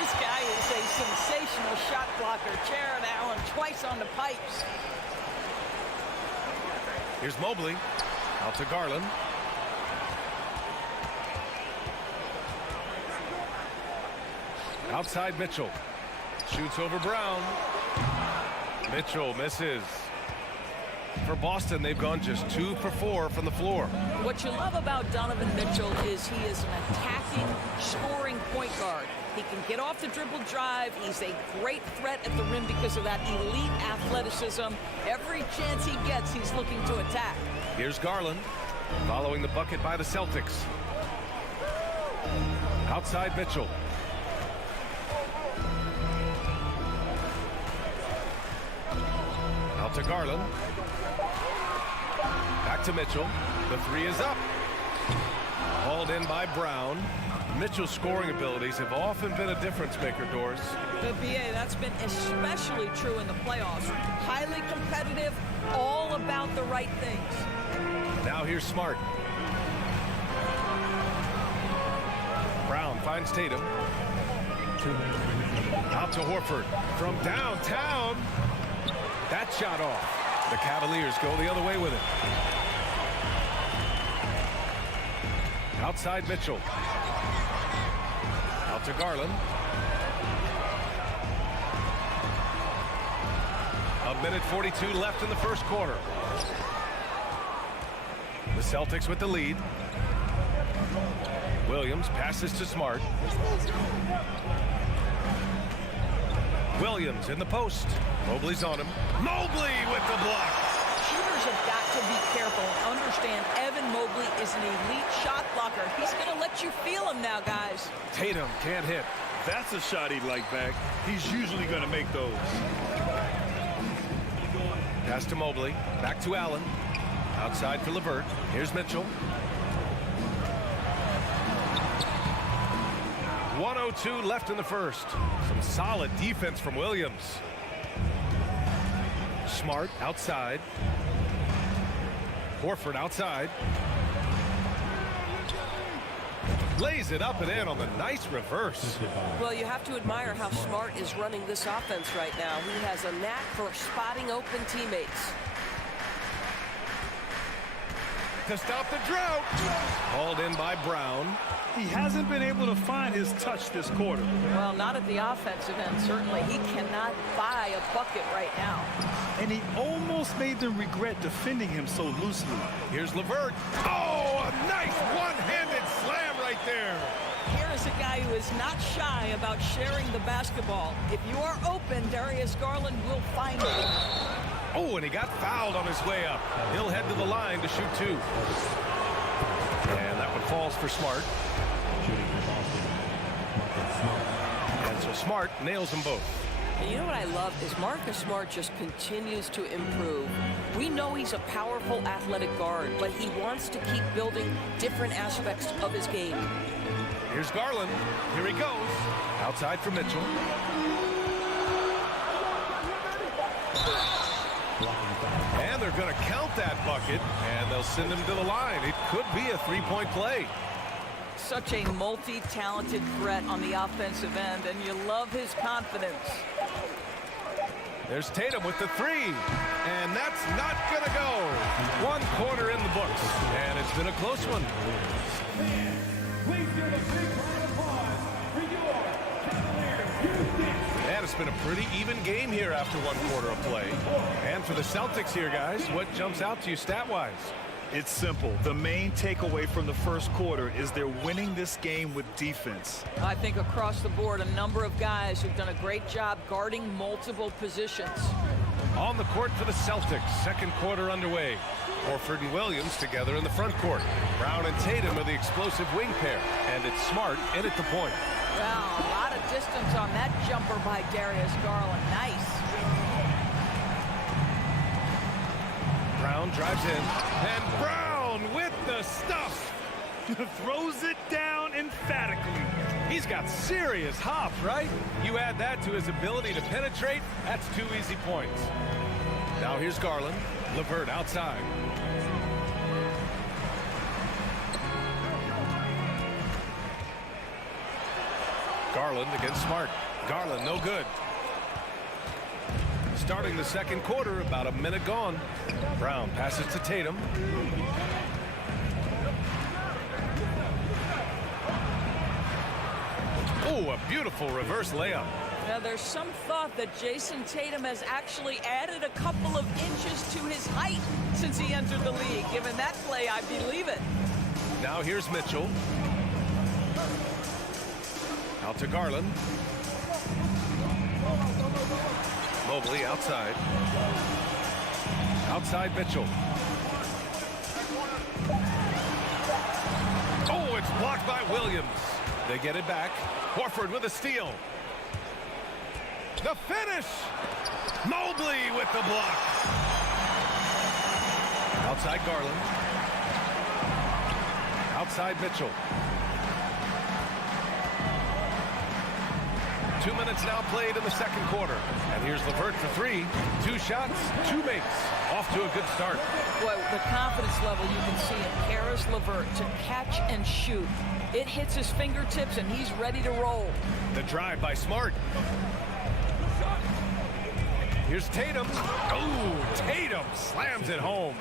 This guy is a sensational shot blocker. Jared Allen twice on the pipes. Here's Mobley. Out to Garland. Outside Mitchell. Shoots over Brown. Mitchell misses. For Boston, they've gone just 2 for 4 from the floor. What you love about Donovan Mitchell is he is an attacking, scoring point guard. He can get off the dribble drive. He's a great threat at the rim because of that elite athleticism. Every chance he gets, he's looking to attack. Here's Garland, following the bucket by the Celtics. Outside Mitchell. Out to Garland. Back to Mitchell. The 3 is up. Hauled in by Brown. Mitchell's scoring abilities have often been a difference maker, Doris. The BA, that's been especially true in the playoffs. Highly competitive, all about the right things. Now here's Smart. Brown finds Tatum. Out to Horford from downtown. That shot off. The Cavaliers go the other way with it. Outside Mitchell. Out to Garland. A minute 42 left in the first quarter. The Celtics with the lead. Williams passes to Smart. Williams in the post. Mobley's on him. Mobley with the block. Shooters have got to be careful and understand Evan Mobley is an elite shot blocker. He's going to let you feel him now, guys. Tatum can't hit. That's a shot he'd like back. He's usually going to make those. Pass to Mobley. Back to Allen. Outside for LeVert. Here's Mitchell. 1:02 left in the first. Some solid defense from Williams. Smart outside. Horford outside. Lays it up and in on the nice reverse. Well, you have to admire how Smart is running this offense right now. He has a knack for spotting open teammates. To stop the drought. Hauled in by Brown. He hasn't been able to find his touch this quarter. Well, not at the offensive end, certainly. He cannot buy a bucket right now. And he almost made them regret defending him so loosely. Here's LeVert. Oh, a nice one-handed slam right there. Here is a guy who is not shy about sharing the basketball. If you are open, Darius Garland will find it. Oh, and he got fouled on his way up. He'll head to the line to shoot 2. And that one falls for Smart. And so Smart nails them both. And you know what I love is Marcus Smart just continues to improve. We know he's a powerful athletic guard, but he wants to keep building different aspects of his game. Here's Garland. Here he goes. Outside for Mitchell. And they're going to count that bucket, and they'll send him to the line. It could be a three-point play. Such a multi-talented threat on the offensive end, and you love his confidence. There's Tatum with the three, and that's not going to go. 1 quarter in the books, and it's been a close one. Please give a big round of applause for your Cavaliers. And it's been a pretty even game here after 1 quarter of play. And for the Celtics here, guys, what jumps out to you stat-wise? It's simple. The main takeaway from the first quarter is they're winning this game with defense. I think across the board, a number of guys who've done a great job guarding multiple positions. On the court for the Celtics, second quarter underway. Horford and Williams together in the front court. Brown and Tatum are the explosive wing pair, and it's Smart in at the point. Wow, a lot of distance on that jumper by Darius Garland. Nice. Brown drives in, and Brown with the stuff. Throws it down emphatically. He's got serious hop, right? You add that to his ability to penetrate, that's 2 easy points. Now here's Garland. LeVert outside. Garland against Smart. Garland no good. Starting the second quarter, about a minute gone. Brown passes to Tatum. Oh, a beautiful reverse layup. Now, there's some thought that Jason Tatum has actually added a couple of inches to his height since he entered the league. Given that play, I believe it. Now here's Mitchell. Out to Garland. Mobley outside. Outside Mitchell. Oh, it's blocked by Williams. They get it back. Horford with a steal. The finish. Mobley with the block. Outside Garland. Outside Mitchell. 2 minutes now played in the second quarter. And here's LeVert for three. 2 shots, 2 makes. Off to a good start. Boy, the confidence level you can see in Karis LeVert to catch and shoot. It hits his fingertips, and he's ready to roll. The drive by Smart. Here's Tatum. Oh, Tatum slams it home.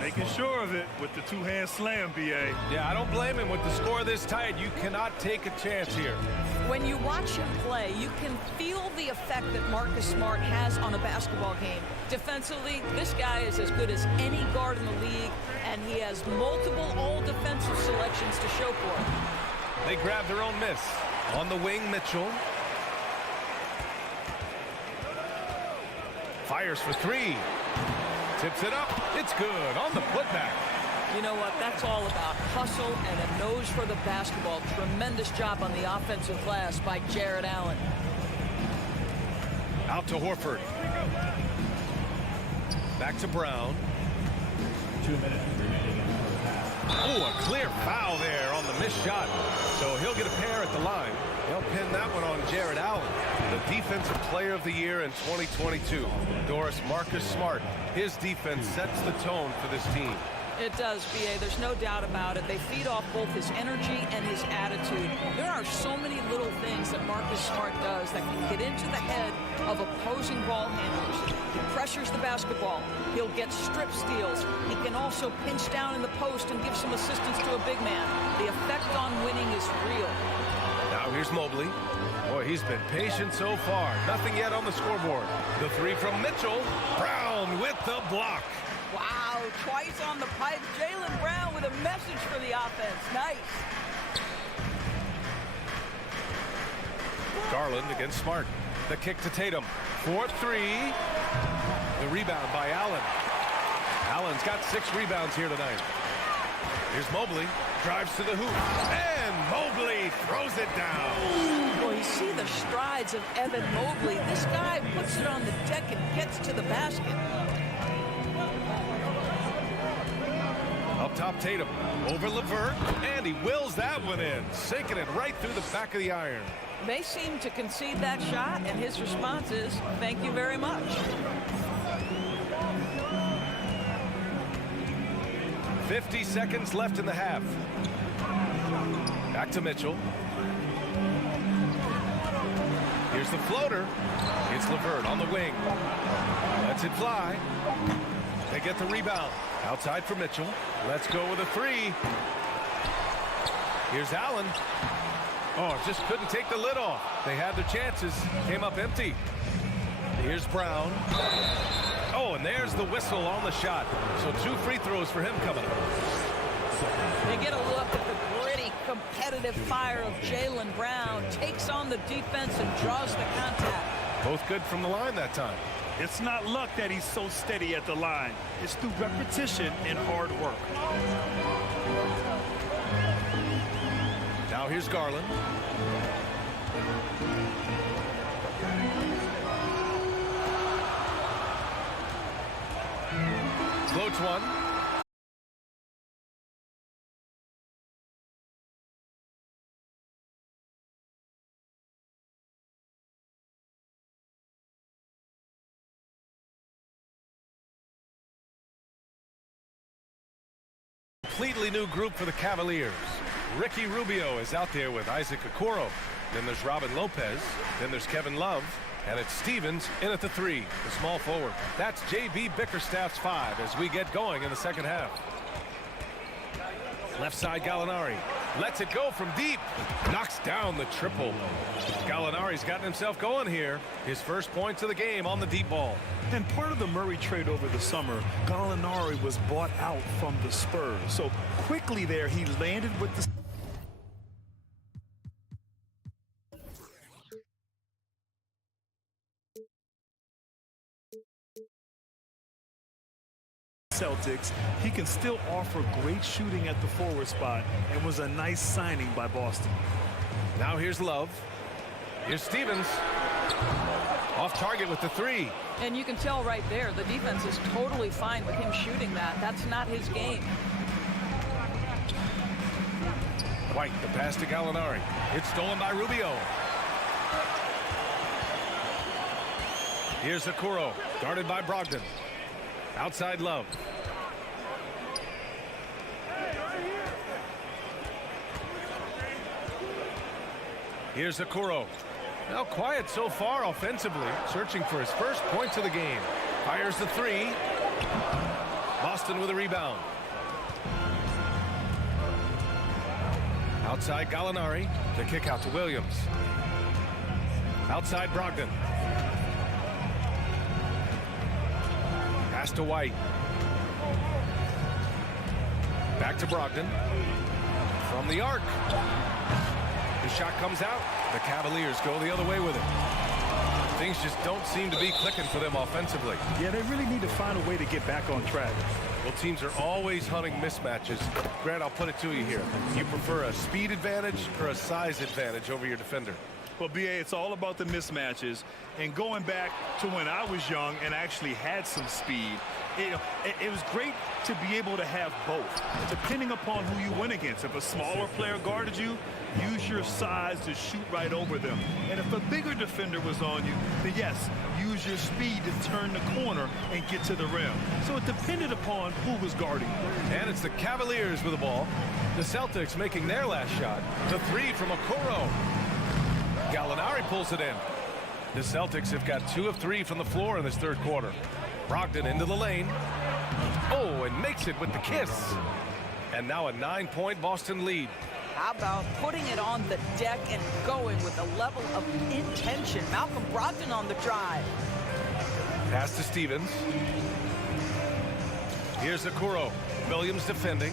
Making sure of it with the 2-hand slam, B.A. Yeah, I don't blame him. With the score this tight, you cannot take a chance here. When you watch him play, you can feel the effect that Marcus Smart has on a basketball game. Defensively, this guy is as good as any guard in the league, and he has multiple all-defensive selections to show for it. They grab their own miss. On the wing, Mitchell. Fires for three. Tips it up. It's good on the putback. You know what? That's all about hustle and a nose for the basketball. Tremendous job on the offensive glass by Jared Allen. Out to Horford. Back to Brown. 2 minutes remaining in the first half. Oh, a clear foul there on the missed shot. So he'll get a pair at the line. They'll pin that one on Jared Allen, the Defensive Player of the Year in 2022. Doris, Marcus Smart. His defense sets the tone for this team. It does, B.A. There's no doubt about it. They feed off both his energy and his attitude. There are so many little things that Marcus Smart does that can get into the head of opposing ball handlers. He pressures the basketball. He'll get strip steals. He can also pinch down in the post and give some assistance to a big man. The effect on winning is real. Now here's Mobley. Boy, he's been patient so far. Nothing yet on the scoreboard. The three from Mitchell. Brown with the block. Wow, twice on the pipe. Jaylen Brown with a message for the offense. Nice. Garland against Smart. The kick to Tatum. 4-3. The rebound by Allen. Allen's got 6 rebounds here tonight. Here's Mobley, drives to the hoop, and Mobley throws it down. Well, you see the strides of Evan Mobley. This guy puts it on the deck and gets to the basket. Up top, Tatum, over LeVert, and he wills that one in, sinking it right through the back of the iron. They seem to concede that shot, and his response is, thank you very much. "50 seconds left in the half. Back to Mitchell. Here's the floater. It's LeVert on the wing. Lets it fly. They get the rebound. Outside for Mitchell. Let's go with a three. Here's Allen. Oh, just couldn't take the lid off. They had their chances. Came up empty. Here's Brown. Oh, and there's the whistle on the shot. So 2 free throws for him coming up. They get a look at the gritty, competitive fire of Jaylen Brown. Takes on the defense and draws the contact. Both good from the line that time. It's not luck that he's so steady at the line. It's through repetition and hard work. Now here's Garland. Floats one. Completely new group for the Cavaliers. Ricky Rubio is out there with Isaac Okoro. Then there's Robin Lopez. Then there's Kevin Love. And it's Stevens in at the 3, the small forward. That's J.B. Bickerstaff's 5 as we get going in the second half. Left side, Gallinari lets it go from deep. Knocks down the triple. Gallinari's gotten himself going here. His first points of the game on the deep ball. And part of the Murray trade over the summer, Gallinari was bought out from the Spurs. So quickly there, he landed with the Celtics. He can still offer great shooting at the forward spot and was a nice signing by Boston. Now here's Love. Here's Stevens. Off target with the 3. And you can tell right there, the defense is totally fine with him shooting that. That's not his game. White, the pass to Gallinari. It's stolen by Rubio. Here's Okoro, guarded by Brogdon. Outside Love. Here's Okoro. Now quiet so far offensively, searching for his first points of the game. Fires the 3. Boston with a rebound. Outside Gallinari. The kick out to Williams. Outside Brogdon. Pass to White. Back to Brogdon. From the arc. The shot comes out. The Cavaliers go the other way with it. Things just don't seem to be clicking for them offensively. Yeah, they really need to find a way to get back on track. Well, teams are always hunting mismatches. Grant, I'll put it to you here. You prefer a speed advantage or a size advantage over your defender? Well, B.A., it's all about the mismatches. And going back to when I was young and actually had some speed, it was great to be able to have both, depending upon who you went against. If a smaller player guarded you, use your size to shoot right over them. And if a bigger defender was on you, then yes, use your speed to turn the corner and get to the rim. So it depended upon who was guarding you. And it's the Cavaliers with the ball. The Celtics making their last shot. The 3 from Okoro. Gallinari pulls it in. The Celtics have got 2 of 3 from the floor in this third quarter. Brogdon into the lane. Oh, and makes it with the kiss. And now a 9-point Boston lead. How about putting it on the deck and going with a level of intention? Malcolm Brogdon on the drive. Pass to Stevens. Here's Okoro. Williams defending.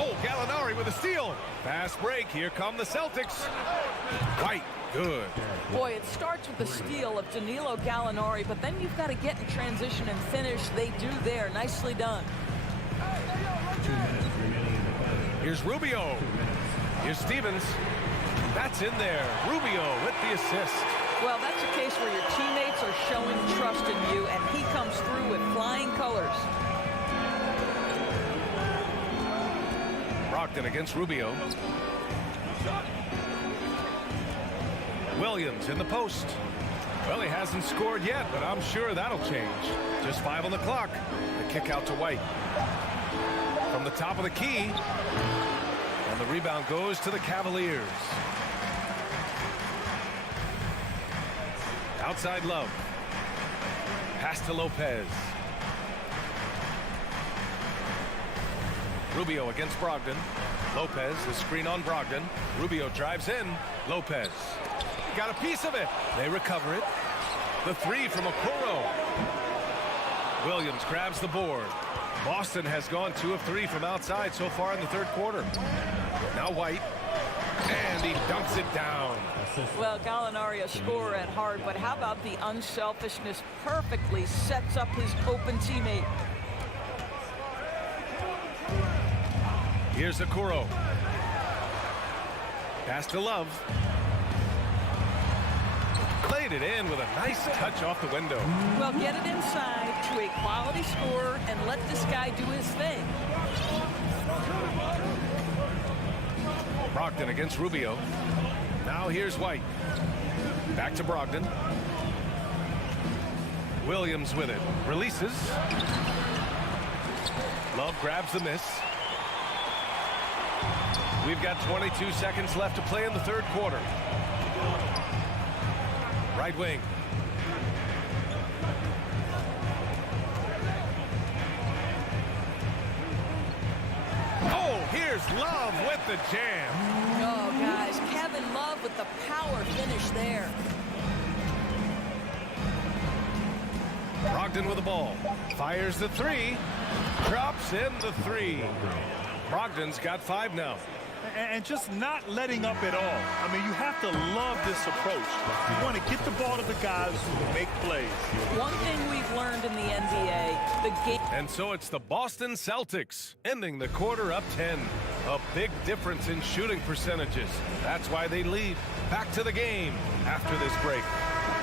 Oh, Gallinari with the steal. Fast break. Here come the Celtics. White. Good. Boy, it starts with the steal of Danilo Gallinari, but then you've got to get in transition and finish. They do there. Nicely done. 2 minutes remaining in the quarter. Here's Rubio. Here's Stevens. That's in there. Rubio with the assist. Well, that's a case where your teammates are showing trust in you, and he comes through with flying colors. Brogdon against Rubio. Williams in the post. Well, he hasn't scored yet, but I'm sure that'll change. Just 5 on the clock. The kick out to White. From the top of the key. And the rebound goes to the Cavaliers. Outside Love. Pass to Lopez. Rubio against Brogdon. Lopez, the screen on Brogdon. Rubio drives in. Lopez. Got a piece of it. They recover it. The 3 from Okoro. Williams grabs the board. Boston has gone 2 of 3 from outside so far in the third quarter. Now White. And he dunks it down. Well, Gallinari, a scorer at heart, but how about the unselfishness? Perfectly sets up his open teammate. Here's Okoro. Pass to Love. Played it in with a nice touch off the window. Well, get it inside to a quality scorer and let this guy do his thing. Brogdon against Rubio. Now here's White. Back to Brogdon. Williams with it. Releases. Love grabs the miss. We've got 22 seconds left to play in the third quarter. Right wing. Oh, here's Love with the jam. Oh, guys, Kevin Love with the power finish there. Brogdon with the ball. Fires the 3. Drops in the 3. Brogdon's got 5 now. And just not letting up at all. I mean, you have to love this approach. You want to get the ball to the guys who make plays. One thing we've learned in the NBA, the game. And so it's the Boston Celtics ending the quarter up 10. A big difference in shooting percentages. That's why they lead. Back to the game after this break.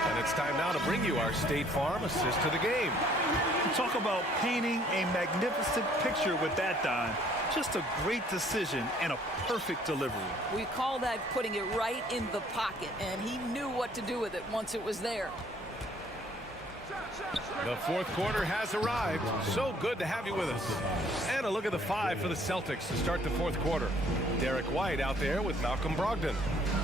And it's time now to bring you our State Farm assist to the game. Talk about painting a magnificent picture with that, Don. Just a great decision and a perfect delivery. We call that putting it right in the pocket, and he knew what to do with it once it was there. The fourth quarter has arrived. So good to have you with us. And a look at the 5 for the Celtics to start the fourth quarter. Derek White out there with Malcolm Brogdon.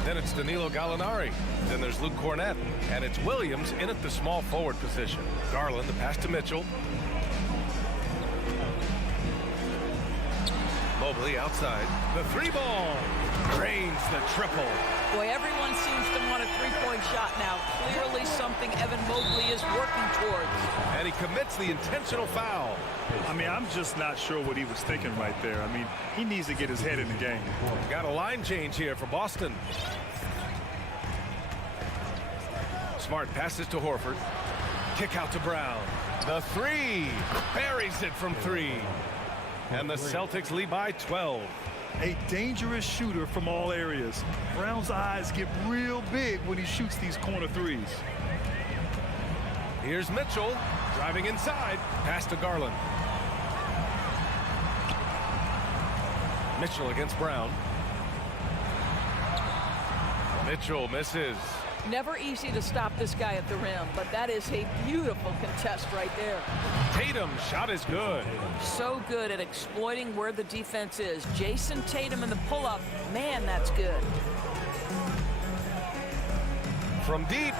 Then it's Danilo Gallinari. Then there's Luke Cornett. And it's Williams in at the small forward position. Garland, the pass to Mitchell. Mobley outside. The 3-ball. Drains the triple. Boy, everyone seems to want a three-point shot now. Clearly something Evan Mobley is working towards. And he commits the intentional foul. I mean, I'm just not sure what he was thinking right there. I mean, he needs to get his head in the game. Got a line change here for Boston. Smart passes to Horford. Kick out to Brown. The 3. Buries it from 3. And the Celtics lead by 12. A dangerous shooter from all areas. Brown's eyes get real big when he shoots these corner threes. Here's Mitchell driving inside. Pass to Garland. Mitchell against Brown. Mitchell misses. Never easy to stop this guy at the rim, but that is a beautiful contest right there. Tatum shot is good. So good at exploiting where the defense is. Jason Tatum in the pull-up. Man, that's good. From deep.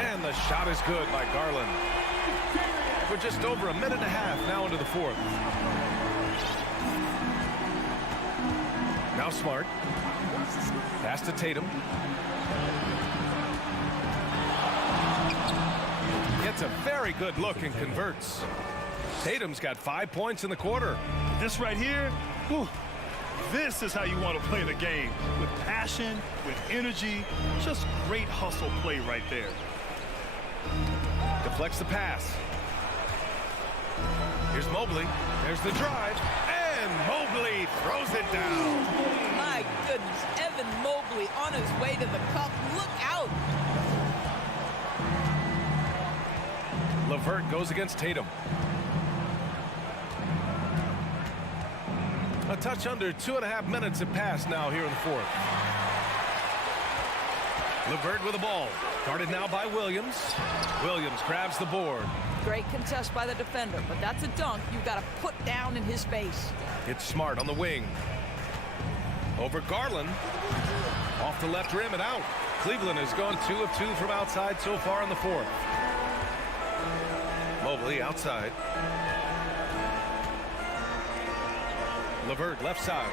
And the shot is good by Garland. We're just over a minute and a half now into the fourth. Now Smart. Pass to Tatum. Gets a very good look and converts. Tatum's got 5 points in the quarter. This right here, whew, This is how you want to play the game. With passion, with energy, just great hustle play right there. Deflects the pass. Here's Mobley. There's the drive. And Mobley throws it down. My goodness, Evan Mobley on his way to the cup. Look out. LeVert goes against Tatum. A touch under 2.5 minutes have passed now here in the fourth. LeVert with the ball. Guarded now by Williams. Williams grabs the board. Great contest by the defender, but that's a dunk you've got to put down in his face. It's Smart on the wing. Over Garland. Off the left rim and out. Cleveland has gone 2 of 2 from outside so far in the fourth. Mobley outside. LeVert left side.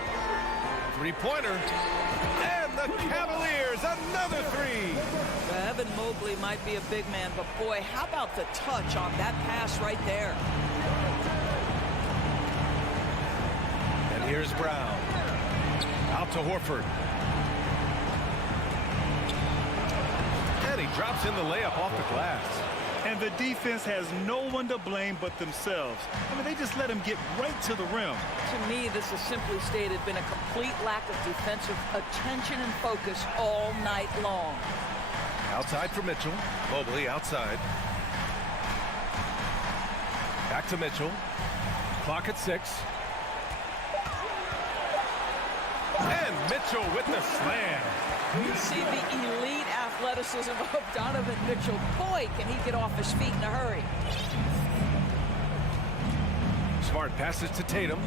Three-pointer. And the Cavaliers, another three. Evan Mobley might be a big man, but boy, how about the touch on that pass right there? And here's Brown. Out to Horford. And he drops in the layup off the glass. And the defense has no one to blame but themselves. I mean, they just let him get right to the rim. To me, this has simply stated been a complete lack of defensive attention and focus all night long. Outside for Mitchell. Mobley outside. Back to Mitchell. Clock at 6. And Mitchell with the slam. You see the elite athleticism of Donovan Mitchell. Boy, can he get off his feet in a hurry. Smart passes to Tatum.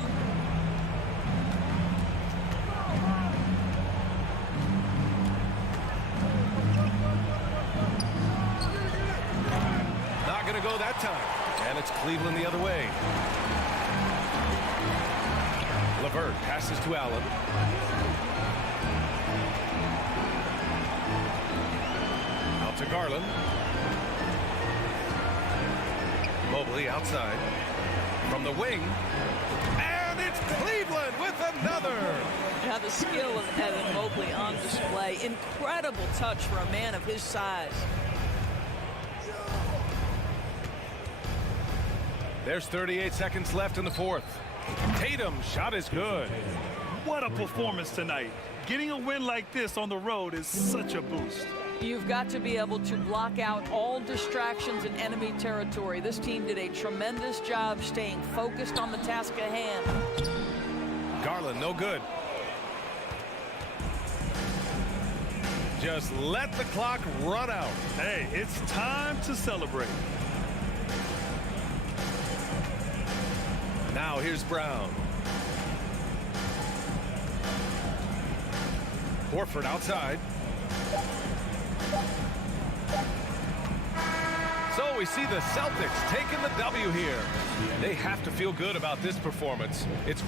Not going to go that time. And it's Cleveland the other way. LeVert passes to Allen. Out to Garland. Mobley outside. From the wing. And it's Cleveland with another. Now the skill of Evan Mobley on display. Incredible touch for a man of his size. There's 38 seconds left in the fourth. Tatum's shot is good. What a performance tonight. Getting a win like this on the road is such a boost. You've got to be able to block out all distractions in enemy territory. This team did a tremendous job staying focused on the task at hand. Garland, no good. Just let the clock run out. Hey, it's time to celebrate. Now here's Brown. Horford outside. So we see the Celtics taking the W here. They have to feel good about this performance. It's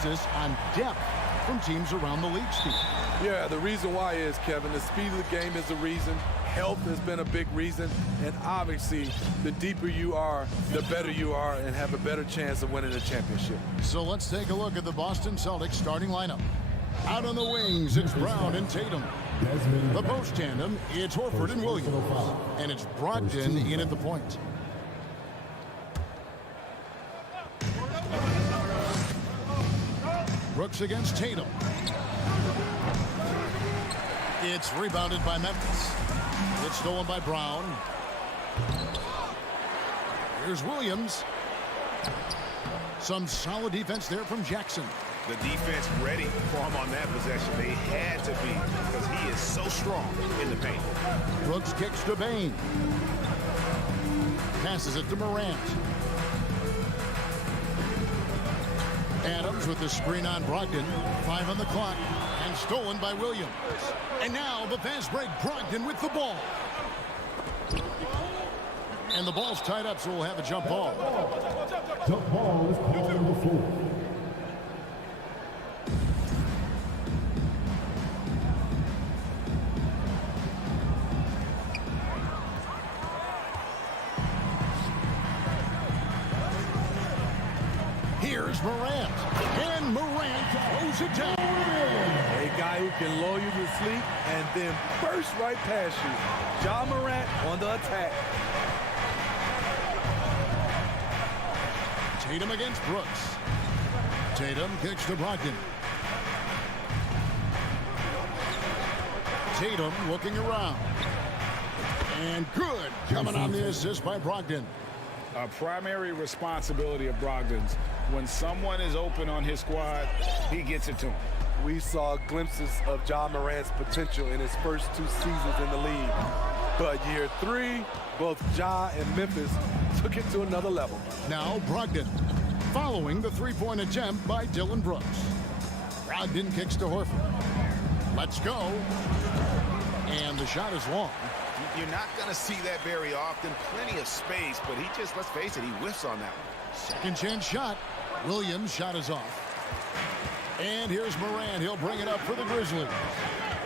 emphasis on depth from teams around the league, Steve. Yeah, the reason why is, Kevin, the speed of the game is a reason. Health has been a big reason. And obviously, the deeper you are, the better you are and have a better chance of winning a championship. So let's take a look at the Boston Celtics starting lineup. Out on the wings, it's Brown and Tatum. The post tandem, it's Horford and Williams. And it's Brogdon in at the point. Brooks against Tatum. It's rebounded by Memphis. It's stolen by Brown. Here's Williams. Some solid defense there from Jackson. The defense ready for him on that possession. They had to be because he is so strong in the paint. Brooks kicks to Bain. Passes it to Morant. Adams with the screen on Brogdon. 5 on the clock. And stolen by Williams. And now the fast break. Brogdon with the ball. And the ball's tied up, so we'll have a jump ball. Jump ball is called on the floor. Here's Morant. And Morant throws it down. A guy who can lull you to sleep and then burst right past you. Ja Morant on the attack. Tatum against Brooks. Tatum kicks to Brogdon. Tatum looking around. And good. Coming on the assist by Brogdon. A primary responsibility of Brogdon's. When someone is open on his squad, he gets it to him. We saw glimpses of Ja Morant's potential in his first 2 seasons in the league. But year 3, both Ja and Memphis took it to another level. Now Brogdon, following the three-point attempt by Dylan Brooks. Brogdon kicks to Horford. Let's go. And the shot is long. You're not going to see that very often. Plenty of space, but he just, let's face it, he whiffs on that one. Second chance shot. Williams' shot is off. And here's Morant. He'll bring it up for the Grizzlies.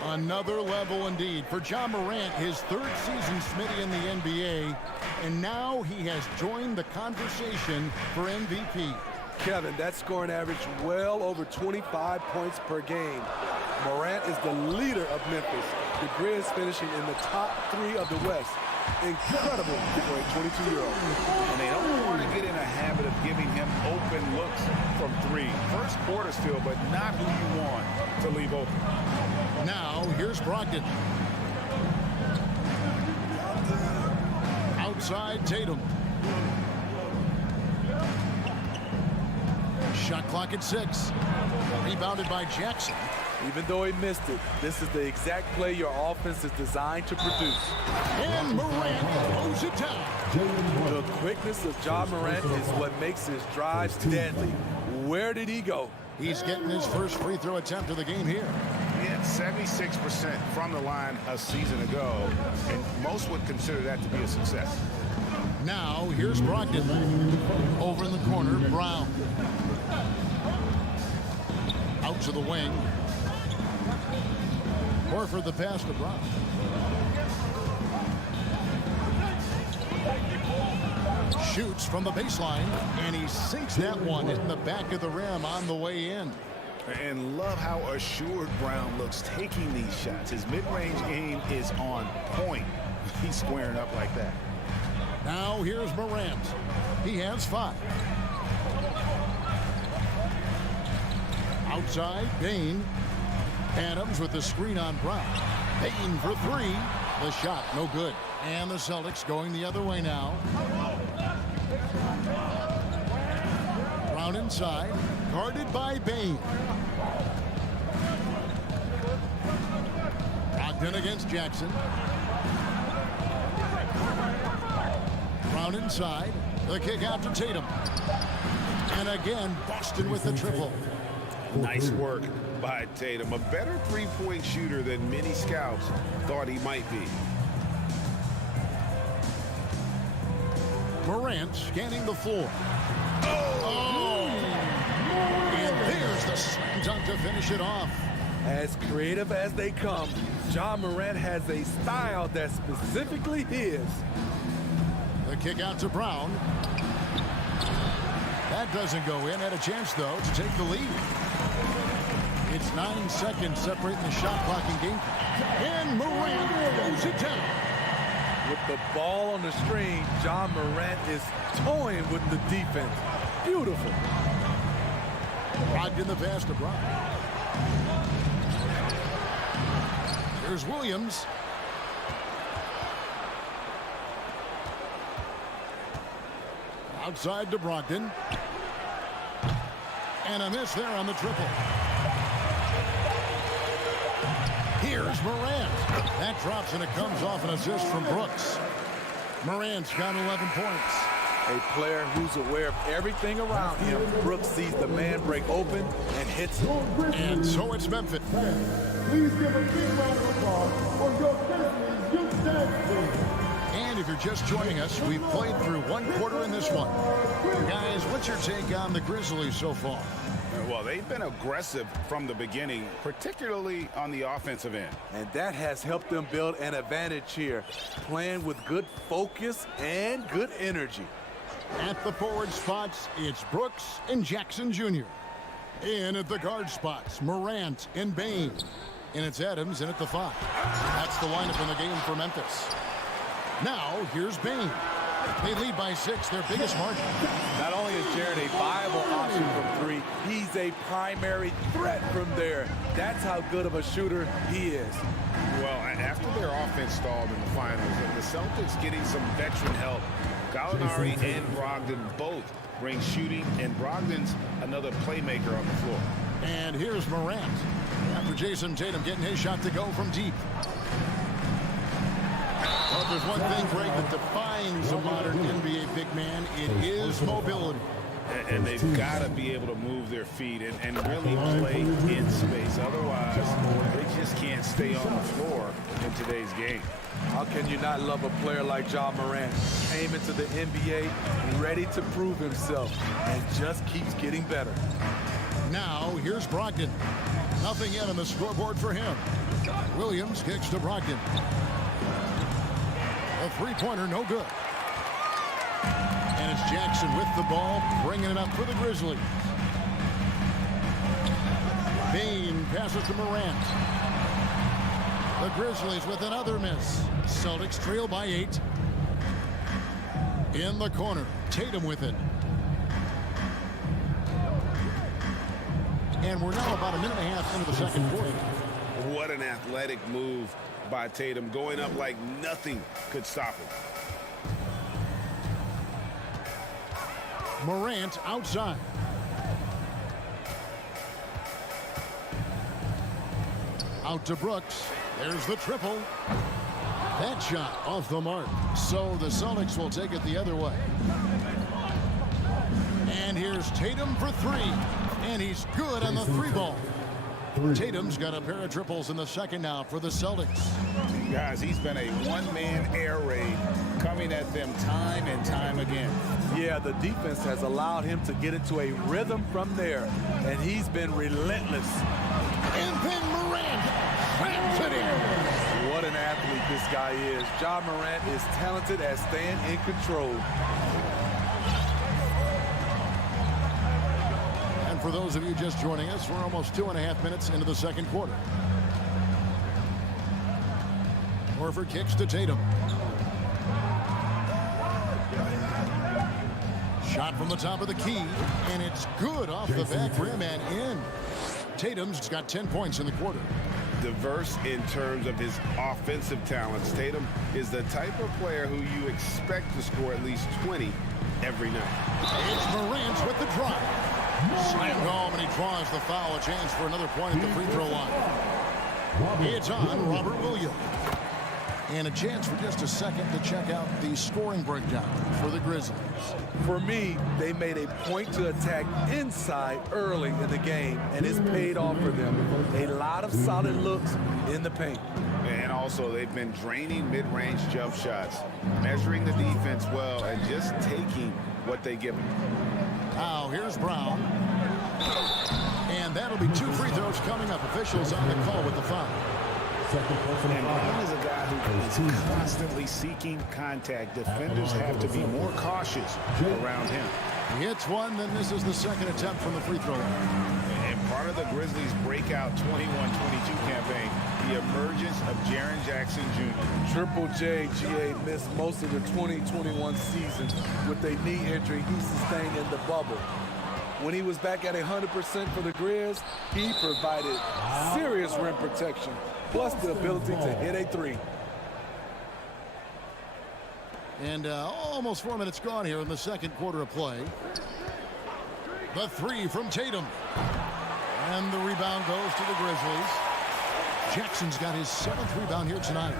Another level indeed for Ja Morant, his 3rd season, Smitty, in the NBA. And now he has joined the conversation for MVP. Kevin, that scoring average well over 25 points per game. Morant is the leader of Memphis. The Grizz finishing in the top 3 of the West. Incredible for a 22-year-old. And they don't want to get in a habit of giving him open looks from 3. First quarter still, but not who you want to leave open. Now, here's Brogdon. Outside Tatum. Shot clock at 6. Rebounded by Jackson. Even though he missed it, this is the exact play your offense is designed to produce. And Morant throws it down. The quickness of Ja Morant is what makes his drives deadly. Where did he go? He's getting his first free throw attempt of the game here. He had 76% from the line a season ago, and most would consider that to be a success. Now, here's Brogdon. Over in the corner, Brown. Out to the wing. Horford the pass to Brown. Shoots from the baseline, and he sinks that one in the back of the rim on the way in. And love how assured Brown looks taking these shots. His mid-range game is on point. He's squaring up like that. Now here's Morant. He has 5. Outside, Bain. Adams with the screen on Brown. Bain for 3. The shot, no good. And the Celtics going the other way now. Brown inside, guarded by Bain. Brogdon against Jackson. Brown inside, the kick out to Tatum. And again, Boston with the triple. Nice work by Tatum. A better three-point shooter than many scouts thought he might be. Morant scanning the floor. Oh! And there's the dunk to finish it off. As creative as they come, Ja Morant has a style that's specifically his. The kick out to Brown. That doesn't go in. Had a chance, though, to take the lead. It's 9 seconds separating the shot clock and game. And Morant goes it down. With the ball on the string, Ja Morant is toying with the defense. Beautiful. Locked in the pass to Brown. Here's Williams. Outside to Brogdon. And a miss there on the triple. Here's Morant. That drops and it comes off an assist from Brooks. Morant's got 11 points. A player who's aware of everything around him. Brooks sees the man break open and hits him. And so it's Memphis. Please give a big round of applause for your Grizzlies youth dance team. And if you're just joining us, we've played through one quarter in this one. Guys, what's your take on the Grizzlies so far? Well, they've been aggressive from the beginning, particularly on the offensive end. And that has helped them build an advantage here, playing with good focus and good energy. At the forward spots, it's Brooks and Jackson Jr. In at the guard spots, Morant and Bain. And it's Adams in at the 5. That's the lineup in the game for Memphis. Now, here's Bain. They lead by 6, their biggest margin. Not only is Jared a viable option from 3, he's a primary threat from there. That's how good of a shooter he is. Well, after their offense stalled in the finals, the Celtics getting some veteran help. Gallinari and Brogdon both bring shooting, and Brogdon's another playmaker on the floor. And here's Morant. After Jason Tatum getting his shot to go from deep. Well, if there's one thing, Greg, that defines a modern NBA big man, it is mobility. And they've got to be able to move their feet and really play in space. Otherwise, they just can't stay on the floor in today's game. How can you not love a player like Ja Morant? Came into the NBA ready to prove himself and just keeps getting better. Now, here's Brogdon. Nothing yet on the scoreboard for him. Williams kicks to Brogdon. A three-pointer, no good. And it's Jackson with the ball, bringing it up for the Grizzlies. Bain passes to Morant. The Grizzlies with another miss. Celtics trail by 8. In the corner, Tatum with it. And we're now about a minute and a half into the second quarter. What an athletic move by Tatum, going up like nothing could stop him. Morant outside. Out to Brooks. There's the triple. That shot off the mark. So the Celtics will take it the other way. And here's Tatum for 3. And he's good on the 3-ball. Tatum's got a pair of triples in the second now for the Celtics. Guys, he's been a one-man air raid coming at them time and time again. Yeah, the defense has allowed him to get into a rhythm from there, and he's been relentless. And then Morant slams it in. What an athlete this guy is. Ja Morant is talented at staying in control. And for those of you just joining us, we're almost 2.5 minutes into the second quarter. Horford kicks to Tatum. Shot from the top of the key, and it's good off the back rim and in. Tatum's got 10 points in the quarter. Diverse in terms of his offensive talents. Tatum is the type of player who you expect to score at least 20 every night. It's Morant with the drive. Slammed home, and he draws the foul. A chance for another point at the free throw line. It's on Robert Williams. And a chance for just a second to check out the scoring breakdown for the Grizzlies. For me, they made a point to attack inside early in the game, and it's paid off for them. A lot of solid looks in the paint. And also, they've been draining mid-range jump shots, measuring the defense well, and just taking what they give them. Now, here's Brown. And And that'll be 2 free throws coming up. Officials on the call with the foul. And Brown is a guy who is constantly seeking contact. Defenders have to be more cautious around him. He hits one, then this is the second attempt from the free throw line. And part of the Grizzlies' breakout 21-22 campaign, the emergence of Jaren Jackson Jr. Triple J, GA, missed most of the 2021 season with a knee injury he sustained in the bubble. When he was back at 100% for the Grizz, he provided serious rim protection, plus the ability to hit a 3. And almost 4 minutes gone here in the second quarter of play. The 3 from Tatum. And the rebound goes to the Grizzlies. Jackson's got his 7th rebound here tonight.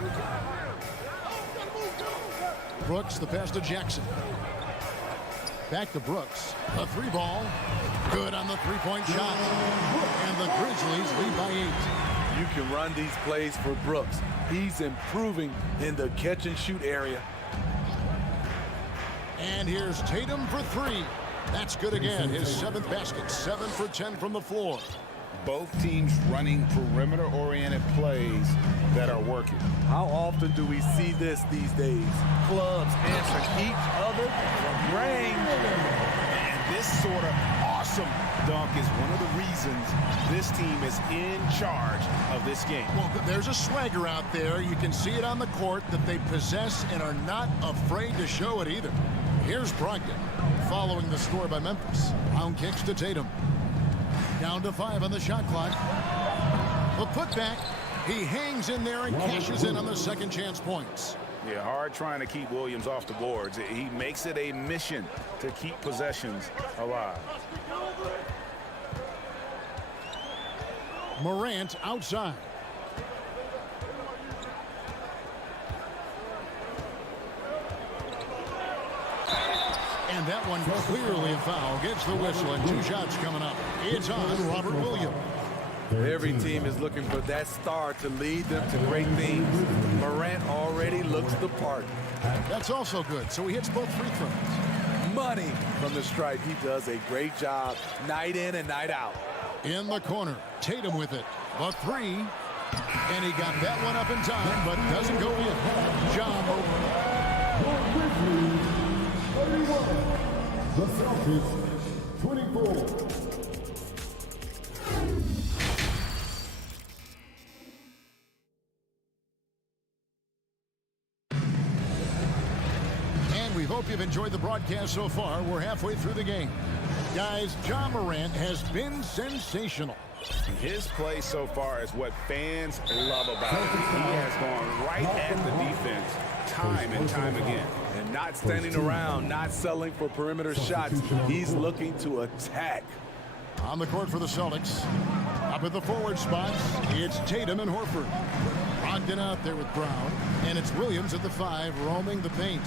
Brooks, the pass to Jackson. Back to Brooks. The 3 ball. Good on the 3-point shot. And the Grizzlies lead by 8. You can run these plays for Brooks. He's improving in the catch-and-shoot area. And here's Tatum for 3. That's good again. His 7th basket. 7 for 10 from the floor. Both teams running perimeter-oriented plays that are working. How often do we see this these days? Clubs answering each other from range. And this sort of awesome dunk is one of the reasons this team is in charge of this game. Well, there's a swagger out there. You can see it on the court that they possess and are not afraid to show it either. Here's Brogdon following the score by Memphis. Brown kicks to Tatum. Down to 5 on the shot clock. The putback. He hangs in there and cashes in on the second chance points. Yeah, hard trying to keep Williams off the boards. He makes it a mission to keep possessions alive. Morant outside. And that one clearly a foul. Gets the whistle and 2 shots coming up. It's on Robert Williams. Every team is looking for that star to lead them to great things. Morant already looks the part. That's also good. So he hits both free throws. Money from the stripe. He does a great job night in and night out. In the corner, Tatum with it. The 3. And he got that one up in time, but doesn't go in. John The Celtics, 24. And we hope you've enjoyed the broadcast so far. We're halfway through the game. Guys, Ja Morant has been sensational. His play so far is what fans love about him. He has gone right at the defense time and time again. And not standing around, not settling for perimeter shots. He's looking to attack. On the court for the Celtics. Up at the forward spots, it's Tatum and Horford. Brogdon out there with Brown. And it's Williams at the 5 roaming the paint.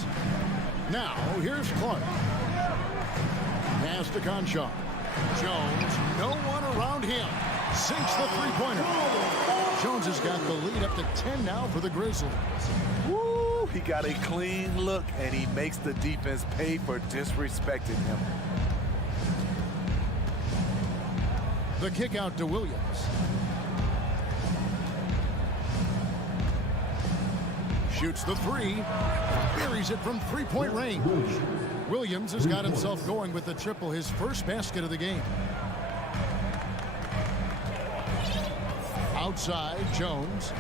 Now, here's Clark. Pass to Conchar. Jones, no one around him. Sinks the 3-pointer. Jones has got the lead up to 10 now for the Grizzlies. Woo! He got a clean look, and he makes the defense pay for disrespecting him. The kick out to Williams. Shoots the 3. Buries it from 3-point range. Williams has got himself going with the triple, his first basket of the game. Outside, Jones.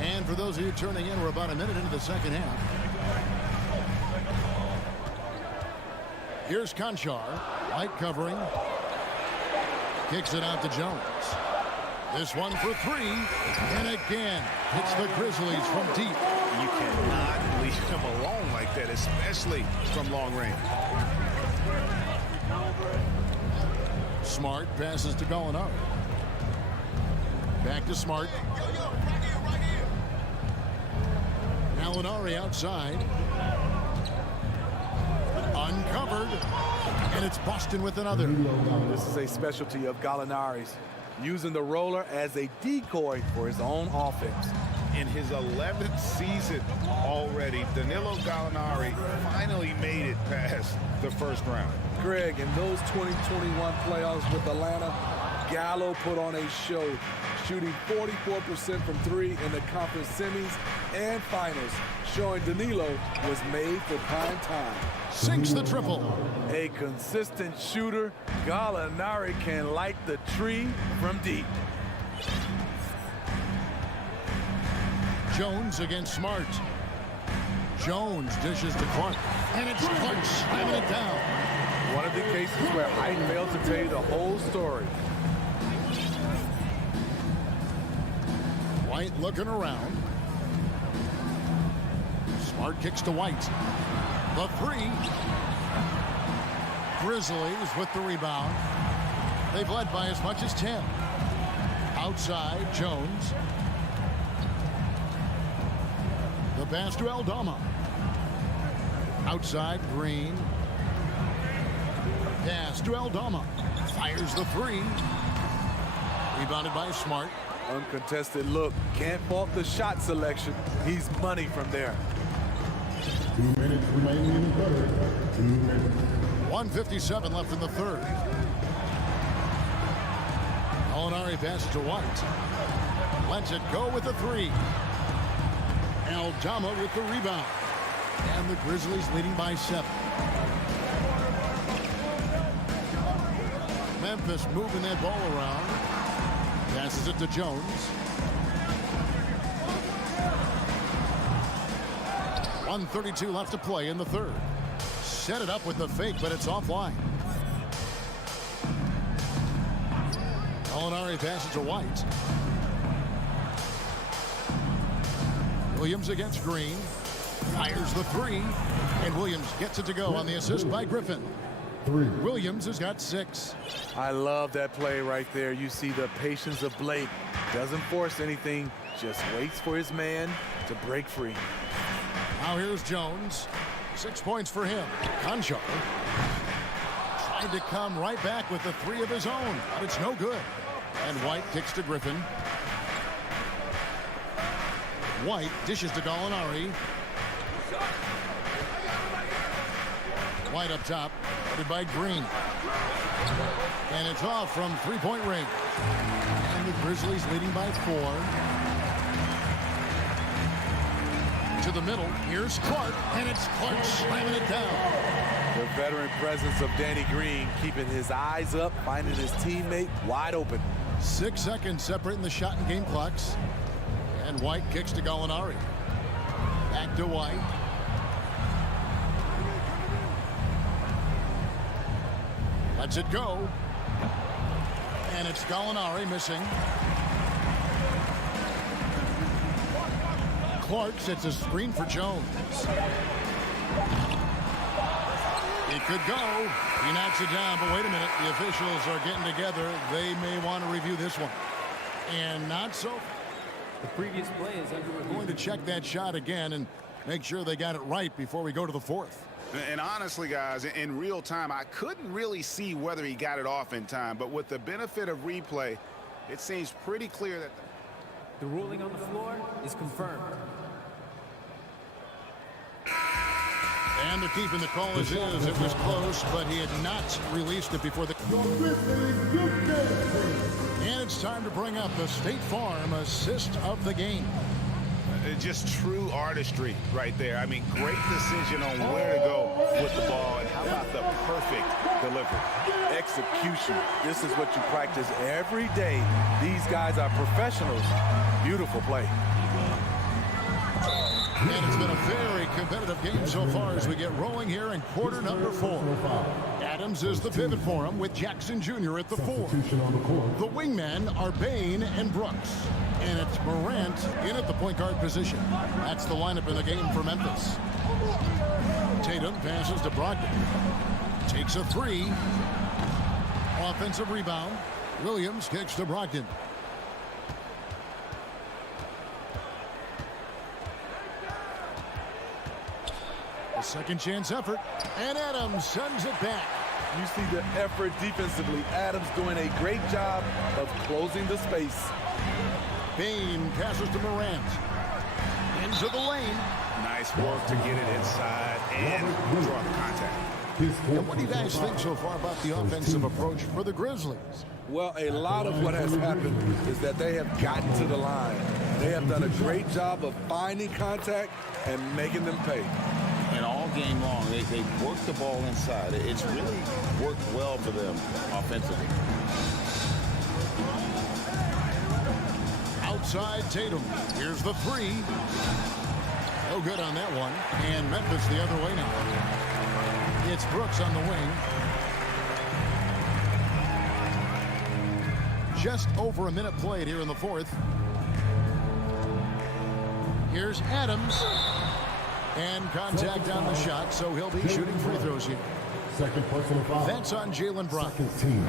And for those of you turning in, we're about a minute into the second half. Here's Conchar, light covering. Kicks it out to Jones. This one for 3, and again, hits the Grizzlies from deep. You cannot leave him alone like that, especially from long range. Smart passes to Gallinari. Back to Smart. Gallinari outside. Uncovered. And it's Boston with another. This is a specialty of Gallinari's, using the roller as a decoy for his own offense. In his 11th season already, Danilo Gallinari finally made it past the first round. Greg, in those 2021 playoffs with Atlanta, Gallo put on a show, shooting 44% from three in the conference semis and finals, showing Danilo was made for prime time. Sinks the triple. A consistent shooter, Gallinari can light the tree from deep. Jones against Smart. Jones dishes to Clark. And it's Clark slamming it down. One of the cases where height failed to tell you the whole story. White looking around. Smart kicks to White. The three. Grizzlies with the rebound. They've led by as much as 10. Outside, Jones. The pass to Aldama. Outside, Green. Pass to Aldama. Fires the three. Rebounded by Smart. Uncontested look. Can't fault the shot selection. He's money from there. 2 minutes remaining in the third. 2 minutes. 1:57 left in the third. Gallinari passes to White. Lets it go with the three. Aldama with the rebound. And the Grizzlies leading by 7. Memphis moving that ball around. Passes it to Jones. 1:32 left to play in the third. Set it up with the fake, but it's offline. Gallinari passes to White. Williams against Green. Fires the three. And Williams gets it to go on the assist by Griffin. Williams has got 6. I love that play right there. You see the patience of Blake. Doesn't force anything, just waits for his man to break free. Now here's Jones. 6 points for him. Conchar tried to come right back with the three of his own, but it's no good. And White kicks to Griffin. White dishes to Gallinari. White up top, headed by Green. And it's off from three-point range. And the Grizzlies leading by 4. To the middle, here's Clark, and it's Clark slamming it down. The veteran presence of Danny Green, keeping his eyes up, finding his teammate wide open. 6 seconds separating the shot and game clocks. And White kicks to Gallinari. Back to White. Lets it go. And it's Gallinari missing. Clark sets a screen for Jones. It could go. He knocks it down, but wait a minute. The officials are getting together. They may want to review this one. And not so. The previous play is under review. Going to check that shot again and make sure they got it right before we go to the fourth. And honestly, guys, in real time, I couldn't really see whether he got it off in time. But with the benefit of replay, it seems pretty clear that the ruling on the floor is confirmed. And the keep in the call is it was close, but he had not released it before the... And it's time to bring up the State Farm assist of the game. Just true artistry right there. I mean, great decision on where to go with the ball, and how about the perfect delivery? Execution. This is what you practice every day. These guys are professionals. Beautiful play. And it's been a very competitive game so far as we get rolling here in quarter number 4. Adams is the pivot for him with Jackson Jr. at the 4. The wingmen are Bain and Brooks. And it's Morant in at the point guard position. That's the lineup in the game for Memphis. Tatum passes to Brogdon. Takes a 3. Offensive rebound. Williams kicks to Brogdon. A second chance effort. And Adams sends it back. You see the effort defensively. Adams doing a great job of closing the space. Bain passes to Morant. Into the lane. Nice work to get it inside and draw the contact. And what do you guys think so far about the offensive approach for the Grizzlies? Well, a lot of what has happened is that they have gotten to the line. They have done a great job of finding contact and making them pay. And all game long, they work the ball inside. It's really worked well for them offensively. Outside Tatum. Here's the three. No good on that one. And Memphis the other way now. It's Brooks on the wing. Just over a minute played here in the fourth. Here's Adams. And contact on the shot, so he'll be shooting free throws here. Second personal foul. That's on Jalen Brown.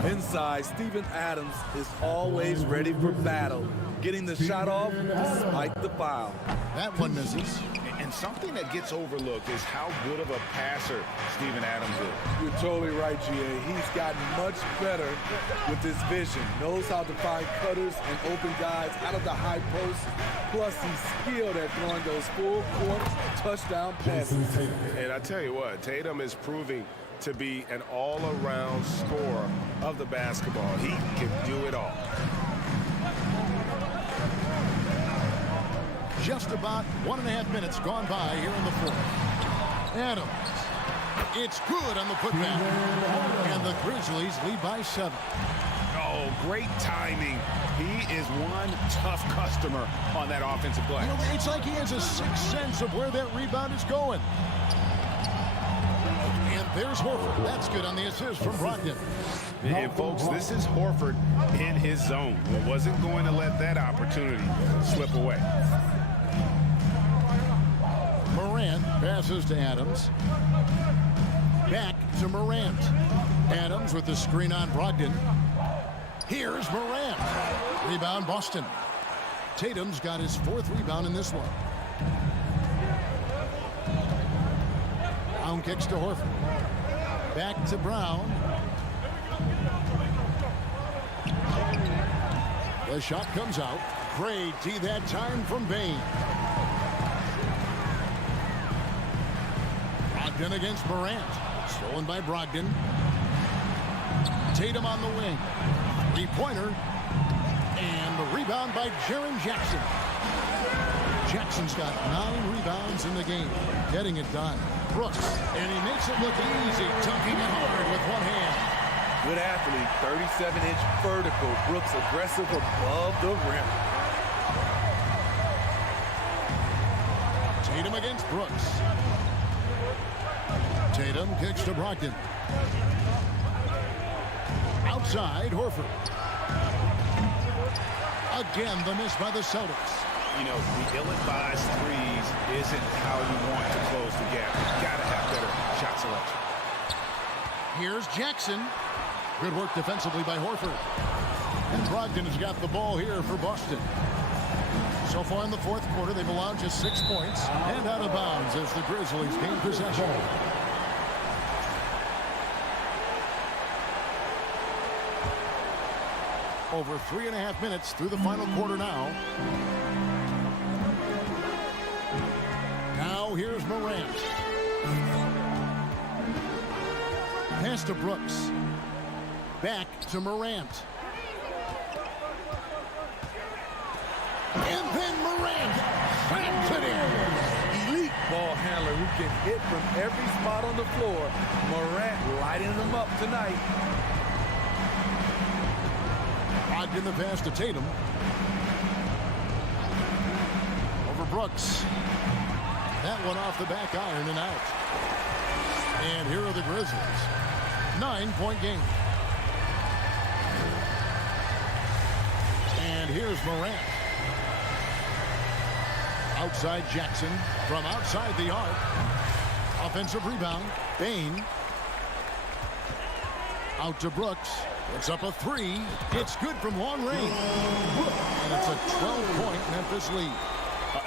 Inside, Steven Adams is always ready for battle, getting the shot off despite the foul. That one misses. And something that gets overlooked is how good of a passer Steven Adams is. You're totally right, GA. He's gotten much better with his vision. Knows how to find cutters and open guys out of the high post. Plus, he's skilled at throwing those full-court touchdown passes. And I tell you what, Tatum is proving to be an all-around scorer of the basketball. He can do it all. Just about 1.5 minutes gone by here in the fourth. Adams. It's good on the putback. And the Grizzlies lead by 7. Oh, great timing. He is one tough customer on that offensive play. You know, it's like he has a sixth sense of where that rebound is going. And there's Horford. That's good on the assist from Brogdon. And folks, this is Horford in his zone. He wasn't going to let that opportunity slip away. Morant passes to Adams. Back to Morant. Adams with the screen on Brogdon. Here's Morant. Rebound Boston. Tatum's got his 4th rebound in this one. Brown kicks to Horford. Back to Brown. The shot comes out. Great D that time from Bain. Brogdon against Morant. Stolen by Brogdon. Tatum on the wing. Three-pointer. And the rebound by Jaren Jackson. Jackson's got 9 rebounds in the game. Getting it done. Brooks. And he makes it look easy. Dunking it hard with one hand. Good athlete, 37-inch vertical. Brooks aggressive above the rim. Tatum against Brooks. Tatum kicks to Brogdon. Outside, Horford. Again, the miss by the Celtics. You know, the ill-advised threes isn't how you want to close the gap. You've got to have better shot selection. Here's Jackson. Good work defensively by Horford. And Brogdon has got the ball here for Boston. So far in the fourth quarter, they've allowed just 6 points and out of bounds as the Grizzlies gain possession. Over 3.5 minutes through the final quarter now. Now here's Morant. Pass to Brooks. Back to Morant. And then Morant slams it in. Elite ball handler who can hit from every spot on the floor. Morant lighting them up tonight. In the pass to Tatum. Over Brooks. That one off the back iron and out. And here are the Grizzlies. 9-point game. And here's Morant. Outside Jackson from outside the arc. Offensive rebound. Bain. Out to Brooks. It's up a 3. It's good from long range. And it's a 12-point Memphis lead.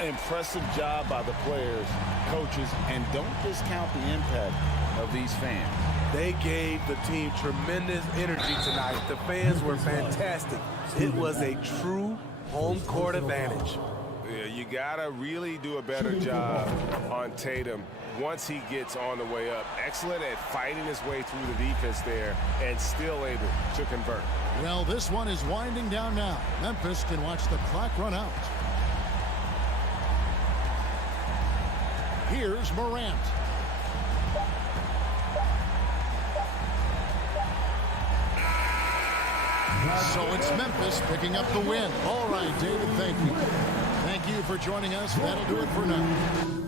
Impressive job by the players, coaches, and don't discount the impact of these fans. They gave the team tremendous energy tonight. The fans were fantastic. It was a true home court advantage. Yeah, you got to really do a better job on Tatum once he gets on the way up. Excellent at fighting his way through the defense there and still able to convert. Well, this one is winding down now. Memphis can watch the clock run out. Here's Morant. So it's Memphis picking up the win. All right, David, thank you. Thank you for joining us. That'll do it for now.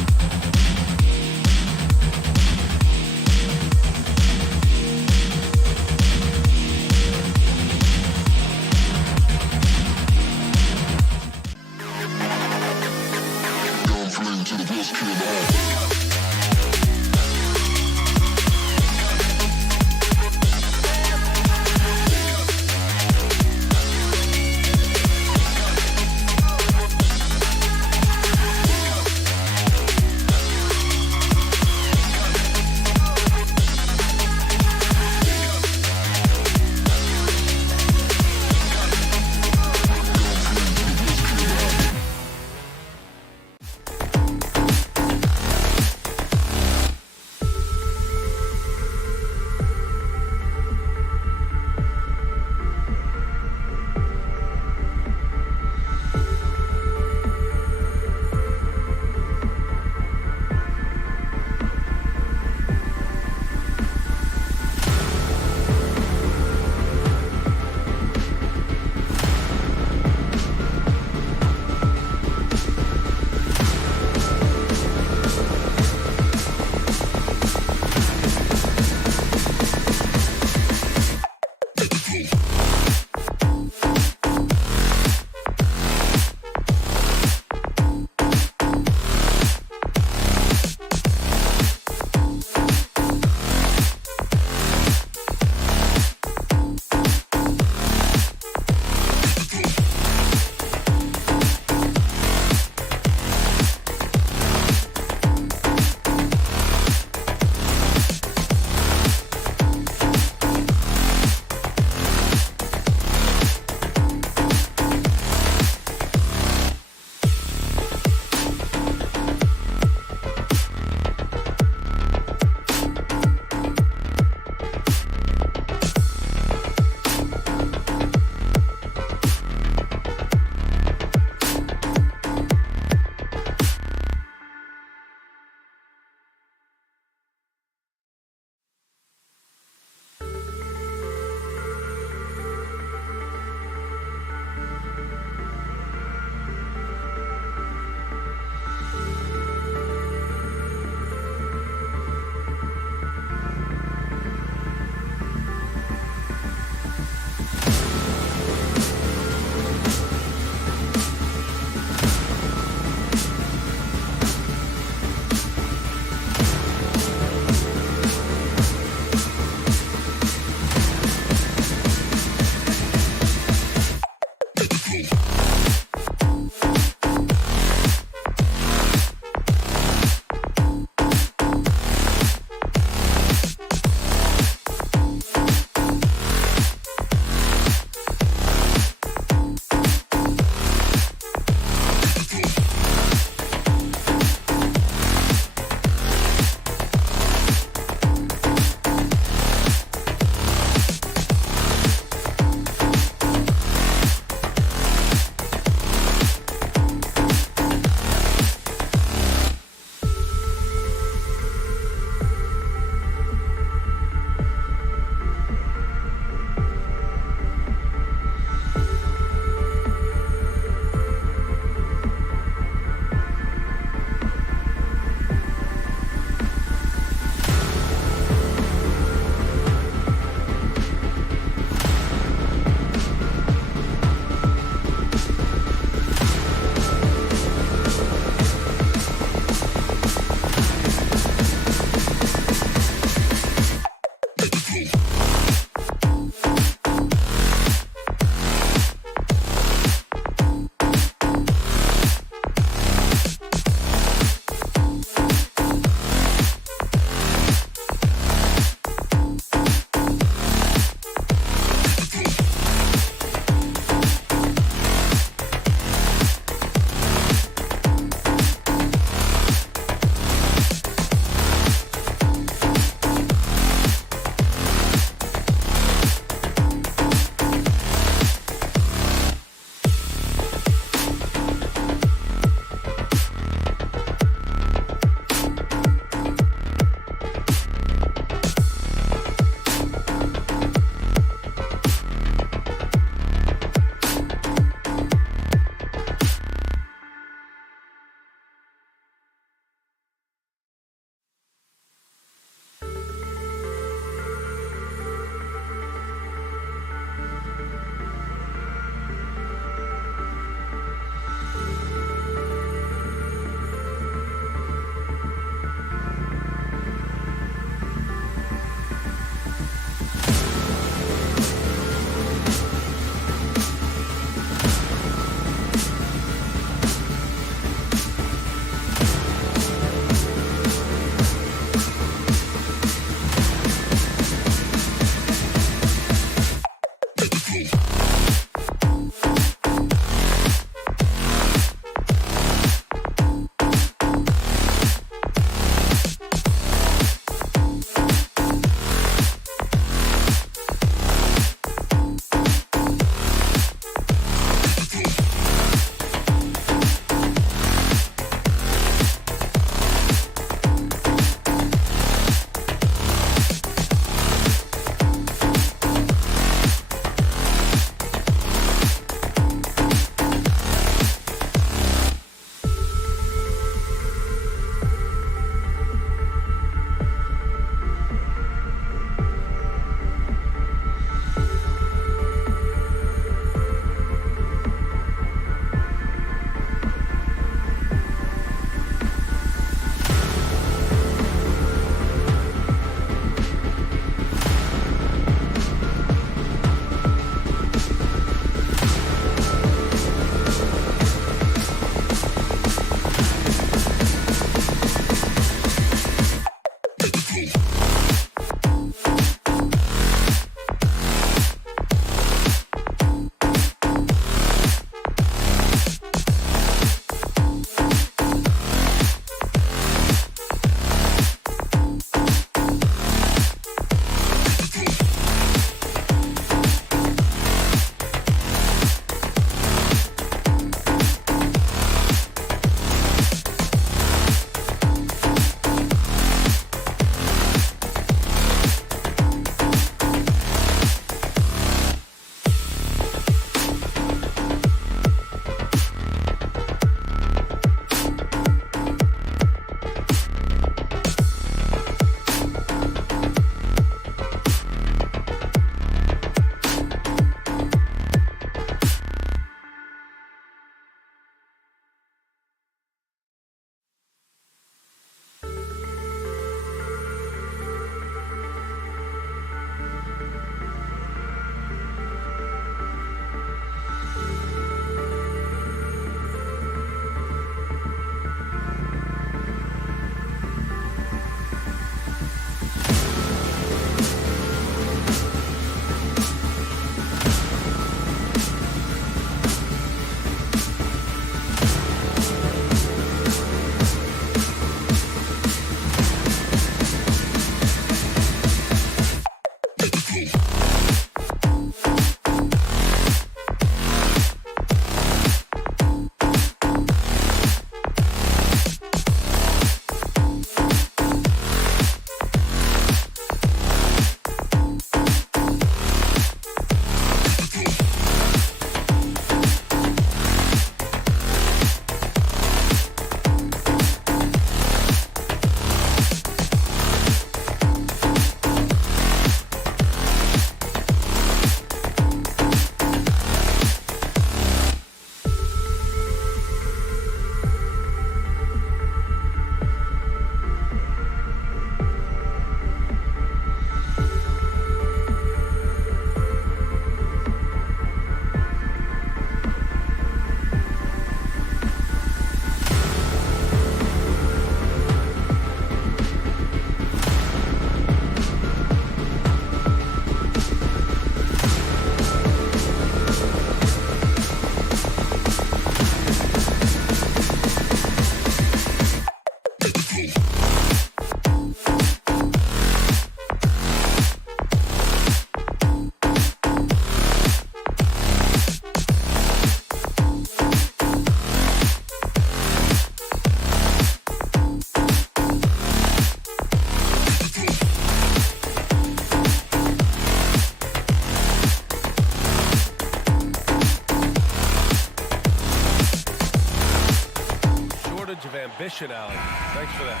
efficient, Allen. Thanks for that.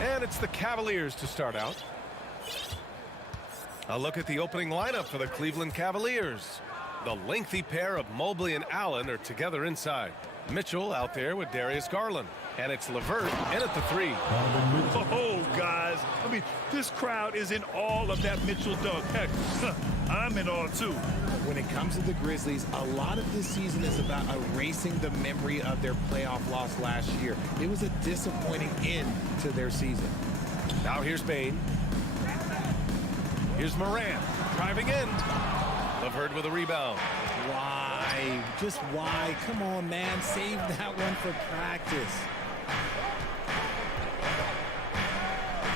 And it's the Cavaliers to start out. A look at the opening lineup for the Cleveland Cavaliers. The lengthy pair of Mobley and Allen are together inside. Mitchell out there with Darius Garland. And it's LeVert in at the 3. Oh, guys. I mean, this crowd is in awe of that Mitchell dunk. Heck, I'm in awe, too. When it comes to the Grizzlies, a lot of this season is about erasing the memory of their playoff loss last year. It was a disappointing end to their season. Now here's Bain. Here's Morant driving in. LeVert with a rebound. Why? Just why? Come on, man. Save that one for practice.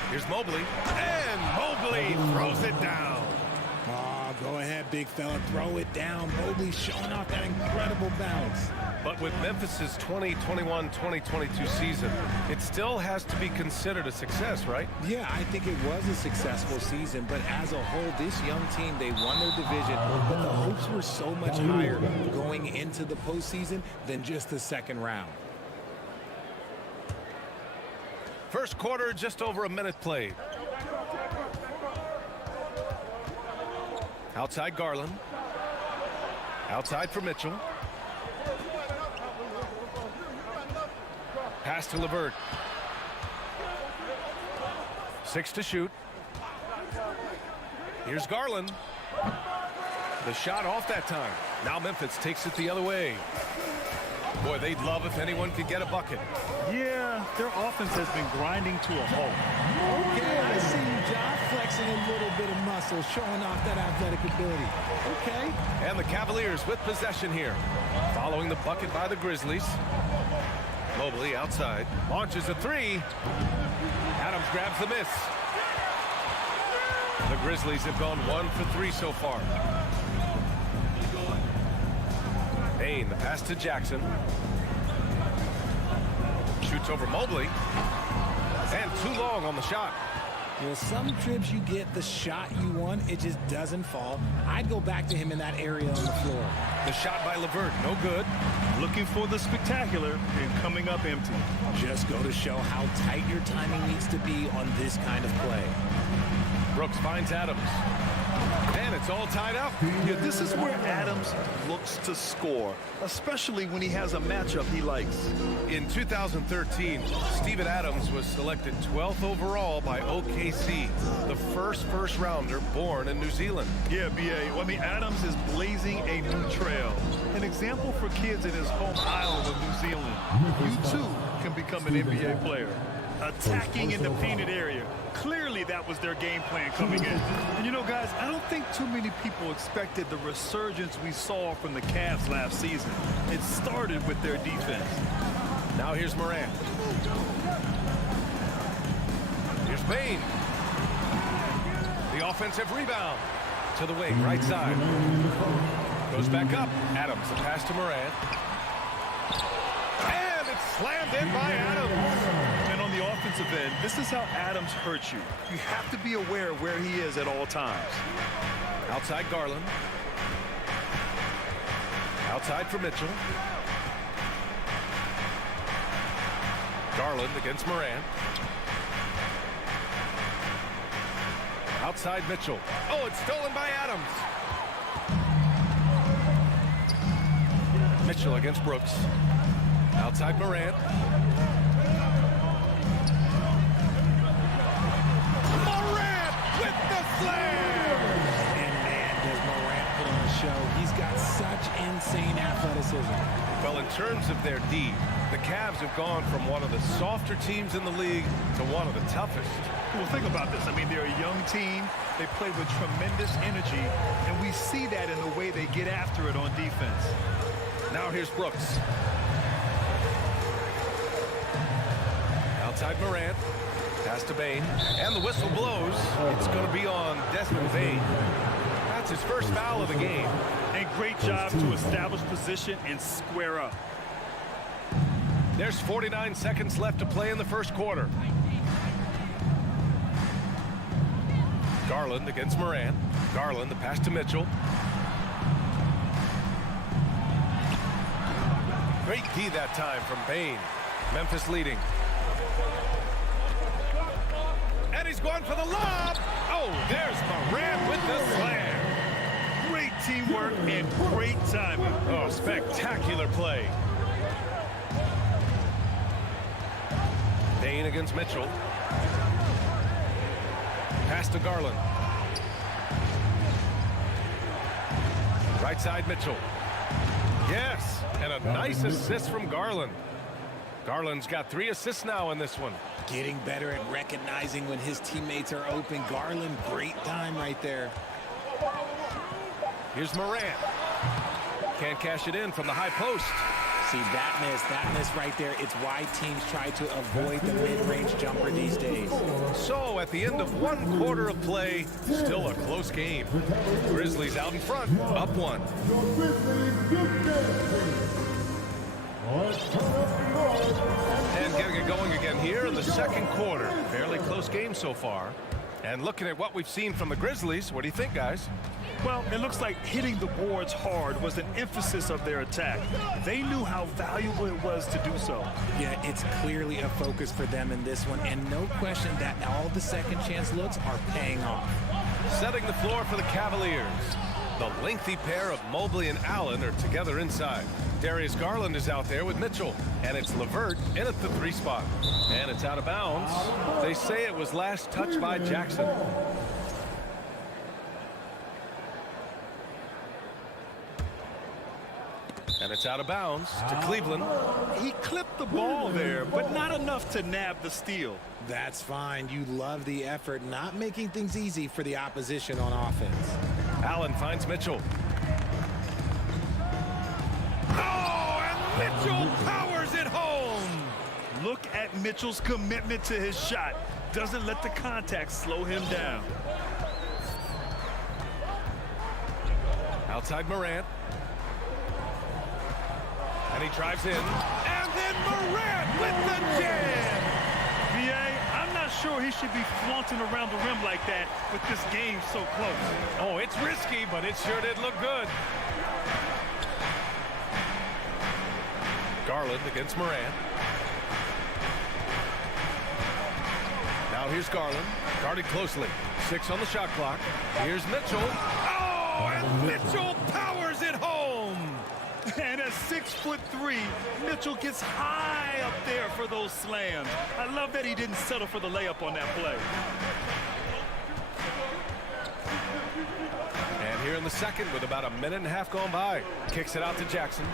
Here's Mobley. And Mobley throws it down. Oh, go ahead, big fella. Throw it down. Mobley showing off that incredible bounce. But with Memphis's 2021-2022 season, it still has to be considered a success, right? Yeah, I think it was a successful season, but as a whole, this young team, they won their division, but the hopes were so much higher going into the postseason than just the second round. First quarter, just over a minute played. Outside Garland. Outside for Mitchell. Pass to LeVert. 6 to shoot. Here's Garland. The shot off that time. Now Memphis takes it the other way. Boy, they'd love if anyone could get a bucket. Yeah, their offense has been grinding to a halt. Okay, I see you, John, flexing a little bit of muscle, showing off that athletic ability. Okay. And the Cavaliers with possession here. Following the bucket by the Grizzlies. Mobley outside. Launches a 3. Adams grabs the miss. The Grizzlies have gone 1 for 3 so far. Bain, the pass to Jackson. Shoots over Mobley. And too long on the shot. You know, some trips you get the shot you want, it just doesn't fall. I'd go back to him in that area on the floor. The shot by LeVert, no good. Looking for the spectacular and coming up empty. Just go to show how tight your timing needs to be on this kind of play. Brooks finds Adams. And it's all tied up. Yeah, this is where Adams looks to score, especially when he has a matchup he likes. In 2013, Steven Adams was selected 12th overall by OKC, the first rounder born in New Zealand. Yeah, B.A. I mean, Adams is blazing a new trail. An example for kids in his home island of New Zealand. You, too, can become an NBA player. Attacking in the painted area. Clearly, that was their game plan coming in. And you know, guys, I don't think too many people expected the resurgence we saw from the Cavs last season. It started with their defense. Now here's Morant. Here's Bain. The offensive rebound to the wing, right side. Goes back up. Adams, the pass to Morant. And it's slammed in by Adams. And on the offensive end, this is how Adams hurts you. You have to be aware of where he is at all times. Outside Garland. Outside for Mitchell. Garland against Morant. Outside Mitchell. Oh, it's stolen by Adams. Mitchell against Brooks. Outside Morant. Morant with the slam! And man, does Morant put on a show. He's got such insane athleticism. Well, in terms of their D, the Cavs have gone from one of the softer teams in the league to one of the toughest. Well, think about this. I mean, they're a young team. They play with tremendous energy, and we see that in the way they get after it on defense. Now here's Brooks. Outside Morant. Pass to Bain. And the whistle blows. It's going to be on Desmond Bain. That's his first foul of the game. And great job to establish position and square up. There's 49 seconds left to play in the first quarter. Garland against Morant. Garland, the pass to Mitchell. Great D that time from Bain. Memphis leading. And he's going for the lob. Oh, there's Morant with the slam. Great teamwork and great timing. Oh, spectacular play. Bain against Mitchell. Pass to Garland. Right side Mitchell. Yes, and a nice assist from Garland. Garland's got 3 assists now in this one. Getting better at recognizing when his teammates are open. Garland, great time right there. Here's Morant. Can't cash it in from the high post. See, that miss right there. It's why teams try to avoid the mid-range jumper these days. So at the end of 1 quarter of play, still a close game. Grizzlies out in front, up 1. And getting it going again here in the second quarter. Fairly close game so far. And looking at what we've seen from the Grizzlies, what do you think, guys? Well, it looks like hitting the boards hard was an emphasis of their attack. They knew how valuable it was to do so. Yeah, it's clearly a focus for them in this one, and no question that all the second chance looks are paying off. Setting the floor for the Cavaliers. The lengthy pair of Mobley and Allen are together inside. Darius Garland is out there with Mitchell, and it's LeVert in at the 3 spot. And it's out of bounds. They say it was last touched by Jackson. And it's out of bounds to Cleveland. He clipped the ball there, but not enough to nab the steal. That's fine. You love the effort, not making things easy for the opposition on offense. Allen finds Mitchell. Oh, and Mitchell powers it home. Look at Mitchell's commitment to his shot. Doesn't let the contact slow him down. Outside Morant. And he drives in. And then Morant with the jam. I'm not sure he should be flaunting around the rim like that with this game so close. Oh, it's risky, but it sure did look good. Garland against Morant. Now here's Garland, guarded closely. 6 on the shot clock. Here's Mitchell. Oh, and Mitchell powers it home. And at 6'3", Mitchell gets high up there for those slams. I love that he didn't settle for the layup on that play. And here in the second with about a minute and a half gone by. Kicks it out to Jackson.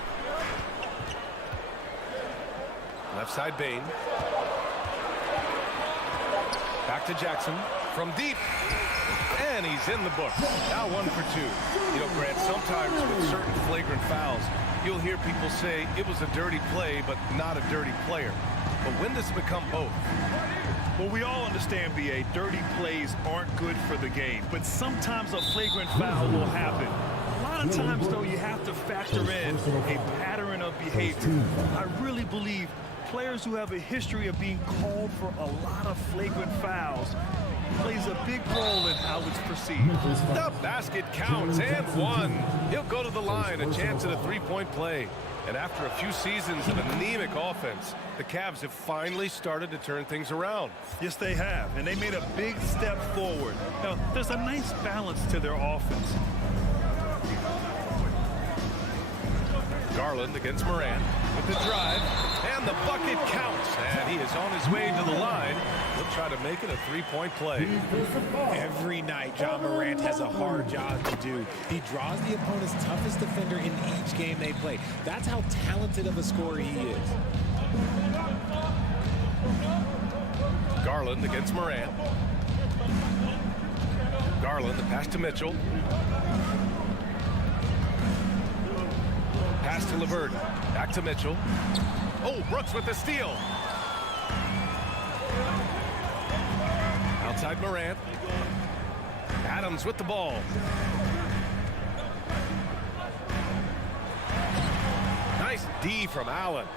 Left side Bain. Back to Jackson from deep. And he's in the books. Now 1 for 2. You know, Grant, sometimes with certain flagrant fouls, you'll hear people say it was a dirty play, but not a dirty player. But when does it become both? Well, we all understand, B.A., dirty plays aren't good for the game, but sometimes a flagrant foul will happen. A lot of times, though, you have to factor in a pattern of behavior. I really believe players who have a history of being called for a lot of flagrant fouls plays a big role in how it's perceived. The basket counts and 1. He'll go to the line, a chance at a 3-point play. And after a few seasons of anemic offense, the Cavs have finally started to turn things around. Yes, they have, and they made a big step forward. Now, there's a nice balance to their offense. Garland against Morant with the drive, and the bucket counts, and he is on his way to the line. He'll try to make it a 3-point play. Every night, John Morant has a hard job to do. He draws the opponent's toughest defender in each game they play. That's how talented of a scorer he is. Garland against Morant. Garland, the pass to Mitchell. Pass to LeVert. Back to Mitchell. Oh, Brooks with the steal. Outside Morant. Adams with the ball. Nice D from Allen.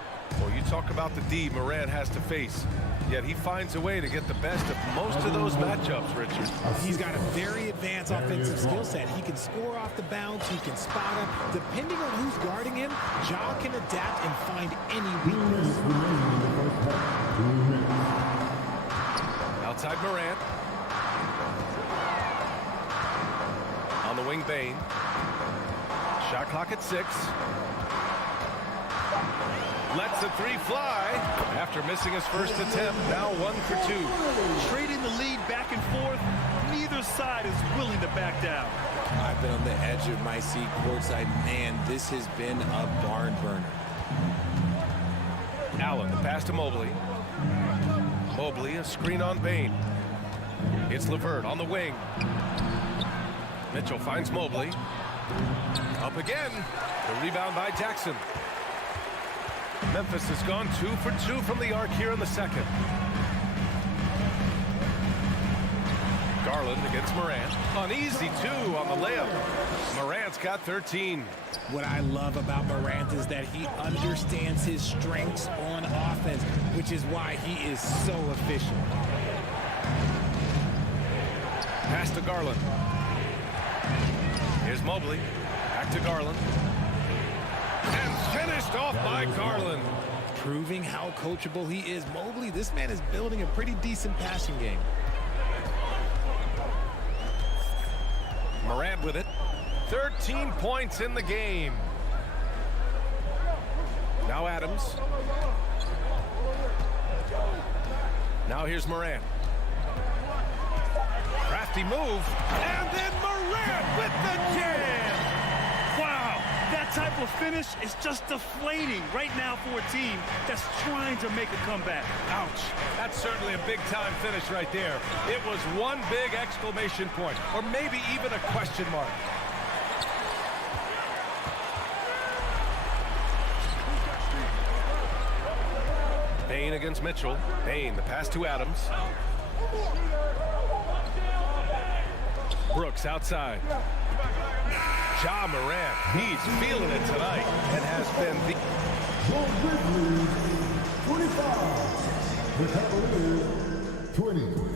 Well, you talk about the D Morant has to face. yet he finds a way to get the best of most of those matchups, Richard. He's got a very advanced offensive skill set. He can score off the bounce. He can spot up. Depending on who's guarding him, Ja can adapt and find any weakness. Outside Morant. On the wing, Bane. Shot clock at 6. Lets the 3 fly after missing his first attempt. Now 1 for 2. Trading the lead back and forth. Neither side is willing to back down. I've been on the edge of my seat courtside. Man, this has been a barn burner. Allen, the pass to Mobley. Mobley, a screen on Bane. It's LeVert on the wing. Mitchell finds Mobley. Up again. The rebound by Jackson. Memphis has gone 2 for 2 from the arc here in the second. Garland against Morant. An easy 2 on the layup. Morant's got 13. What I love about Morant is that he understands his strengths on offense, which is why he is so efficient. Pass to Garland. Here's Mobley. Back to Garland. And finished off by Garland. Proving how coachable he is. Mobley, this man is building a pretty decent passing game. Morant with it. 13 points in the game. Now Adams. Now here's Morant. Crafty move. And then Morant with the jam. Wow, that type of finish is just deflating right now for a team that's trying to make a comeback. Ouch. That's certainly a big-time finish right there. It was one big exclamation point, or maybe even a question mark. Bane against Mitchell. Bane, the pass to Adams. Brooks outside. Ja Morant, he's feeling it tonight and has been the... Grizzlies, 25. The Cavaliers, 20.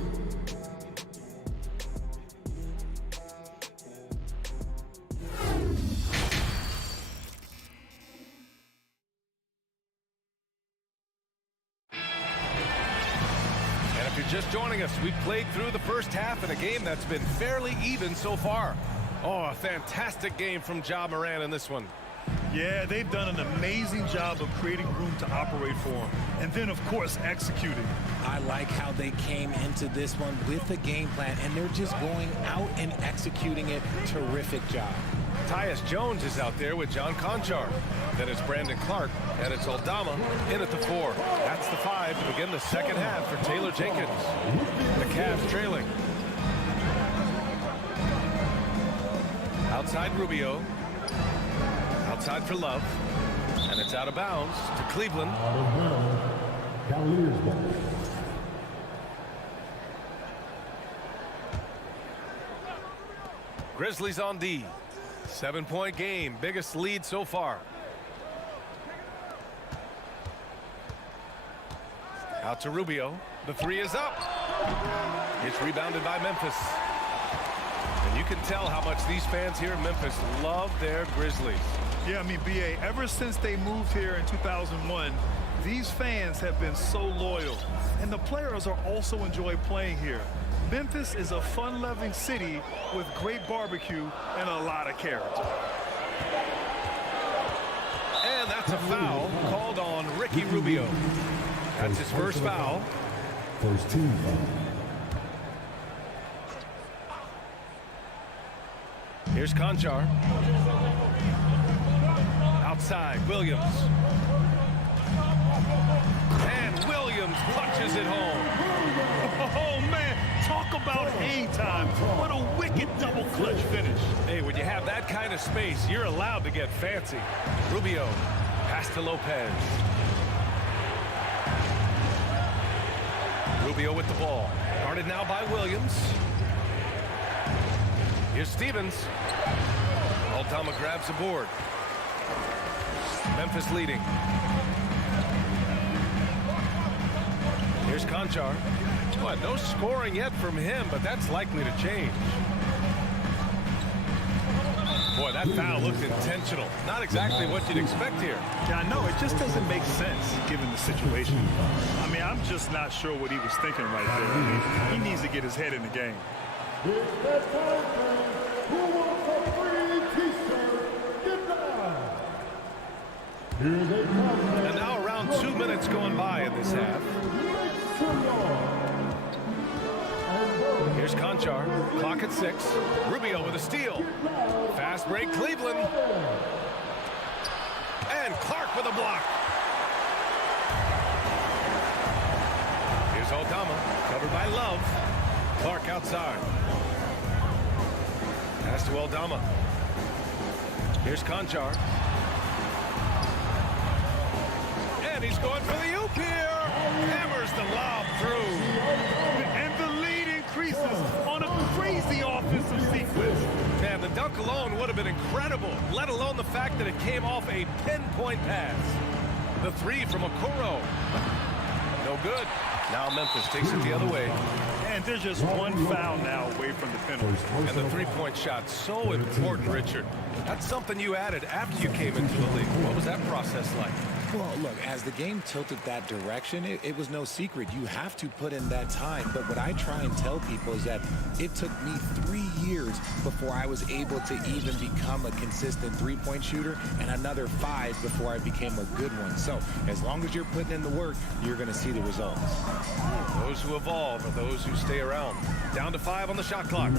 Just joining us, we've played through the first half in a game that's been fairly even so far. Oh, a fantastic game from Ja Morant in this one. Yeah, they've done an amazing job of creating room to operate for him. And then, of course, executing. I like how they came into this one with a game plan, and they're just going out and executing it. Terrific job. Tyus Jones is out there with John Conchar. Then it's Brandon Clark, and it's Aldama in at the 4. That's the 5 to begin the second half for Taylor Jenkins. The Cavs trailing. Outside Rubio. Outside for Love. And it's out of bounds to Cleveland. Cavaliers ball. Grizzlies on D. 7-point game. Biggest lead so far. Out to Rubio. The 3 is up. It's rebounded by Memphis. And you can tell how much these fans here in Memphis love their Grizzlies. Yeah, I mean, B.A., ever since they moved here in 2001, these fans have been so loyal. And the players are also enjoy playing here. Memphis is a fun-loving city with great barbecue and a lot of character. And that's a foul called on Ricky Rubio. That's his first foul. First team foul. Here's Conchar. Outside, Williams. And Williams punches it home. Oh, man, talk about hang time. What a wicked double clutch finish. Hey, when you have that kind of space, you're allowed to get fancy. Rubio, pass to Lopez. Rubio with the ball. Guarded now by Williams. Here's Stevens. Aldama grabs the board. Memphis leading. Here's Conchar. Boy, no scoring yet from him, but that's likely to change. Boy, that foul looked intentional. Not exactly what you'd expect here. Yeah, I know. It just doesn't make sense given the situation. I mean, I'm just not sure what he was thinking right there. I mean, he needs to get his head in the game. And now around 2 minutes going by in this half. Here's Conchar. Clock at 6. Rubio with a steal. Fast break, Cleveland. And Clark with a block. Here's Aldama. Covered by Love. Clark outside. Pass to Aldama. Here's Conchar. And he's going for the oop here. Hammers the lob through. And the lead increases on a crazy offensive sequence. Man, the dunk alone would have been incredible, let alone the fact that it came off a pinpoint pass. The three from Okoro. No good. Now Memphis takes it the other way. And there's just one foul now away from the penalty. And the three-point shot, so important, Richard. That's something you added after you came into the league. What was that process like? Well, look, as the game tilted that direction, it was no secret. You have to put in that time. But what I try and tell people is that it took me 3 years before I was able to even become a consistent three-point shooter, and another 5 before I became a good one. So as long as you're putting in the work, you're going to see the results. Those who evolve are those who stay around. Down to 5 on the shot clock.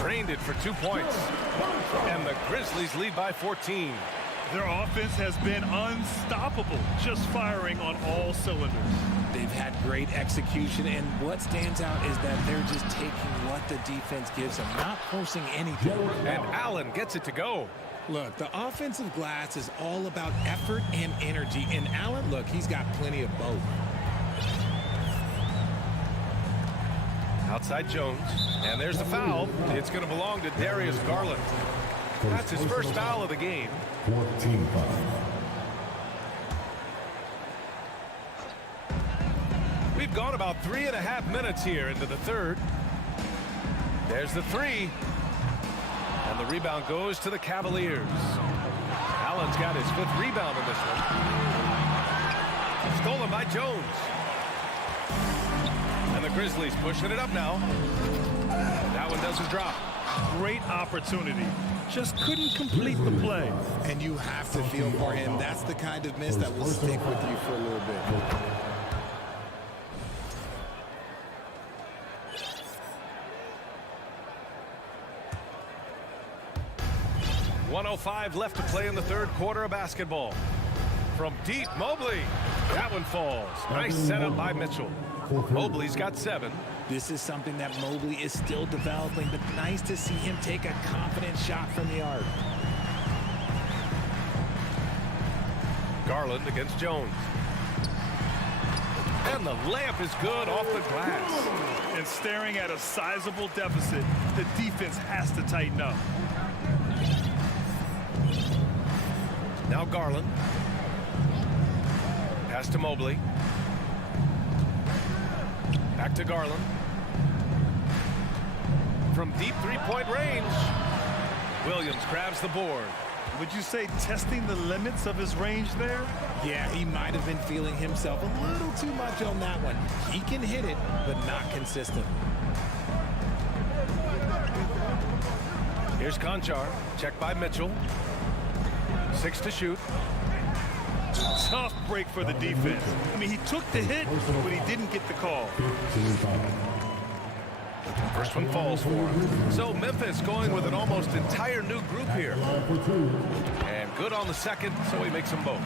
Drained it for 2 points. And the Grizzlies lead by 14. Their offense has been unstoppable, just firing on all cylinders. They've had great execution, and what stands out is that they're just taking what the defense gives them, not forcing anything. And Allen gets it to go. Look, the offensive glass is all about effort and energy, and Allen, look, he's got plenty of both. Outside Jones, and there's the foul. It's going to belong to Darius Garland. That's his first foul of the game. 14 foul. We've gone about 3.5 minutes here into the third. There's the three. And the rebound goes to the Cavaliers. Allen's got his 5th rebound in this one. Stolen by Jones. And the Grizzlies pushing it up now. That one doesn't drop. Great opportunity. Just couldn't complete the play. And you have to feel for him. That's the kind of miss that will stick with you for a little bit. 1:05 left to play in the third quarter of basketball. From deep, Mobley. That one falls. Nice setup by Mitchell. Mobley's got 7. This is something that Mobley is still developing, but nice to see him take a confident shot from the arc. Garland against Jones. And the layup is good off the glass. And staring at a sizable deficit, the defense has to tighten up. Now Garland. Pass to Mobley. Back to Garland. From deep three-point range, Williams grabs the board. Would you say testing the limits of his range there? Yeah, he might have been feeling himself a little too much on that one. He can hit it, but not consistent. Here's Conchar. Checked by Mitchell. 6 to shoot. Tough break for the defense. I mean, he took the hit, but he didn't get the call. First one falls for him. So Memphis going with an almost entire new group here. And good on the second, so he makes them both.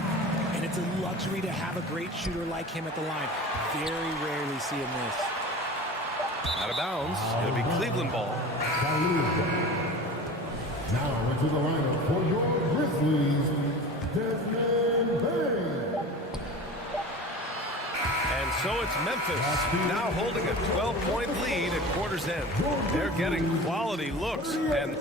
And it's a luxury to have a great shooter like him at the line. Very rarely see him miss. Out of bounds. It'll be Cleveland ball. Now into the lineup for your Grizzlies, Desmond Bain. And so it's Memphis now holding a 12-point lead at quarter's end. They're getting quality looks. And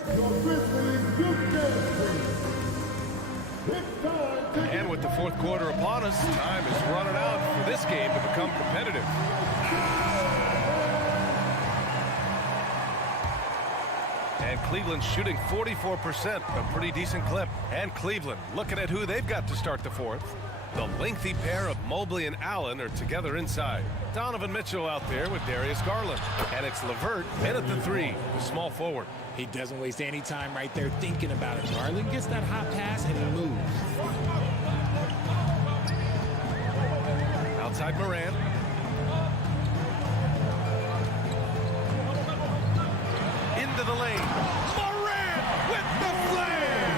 with the fourth quarter upon us. Time is running out for this game to become competitive. And Cleveland shooting 44%, a pretty decent clip. And Cleveland looking at who they've got to start the fourth. The lengthy pair of Mobley and Allen are together inside. Donovan Mitchell out there with Darius Garland. And it's LeVert in at the three, the small forward. He doesn't waste any time right there thinking about it. Garland gets that hot pass and he moves. Outside Morant. Into the lane. Morant with the slam!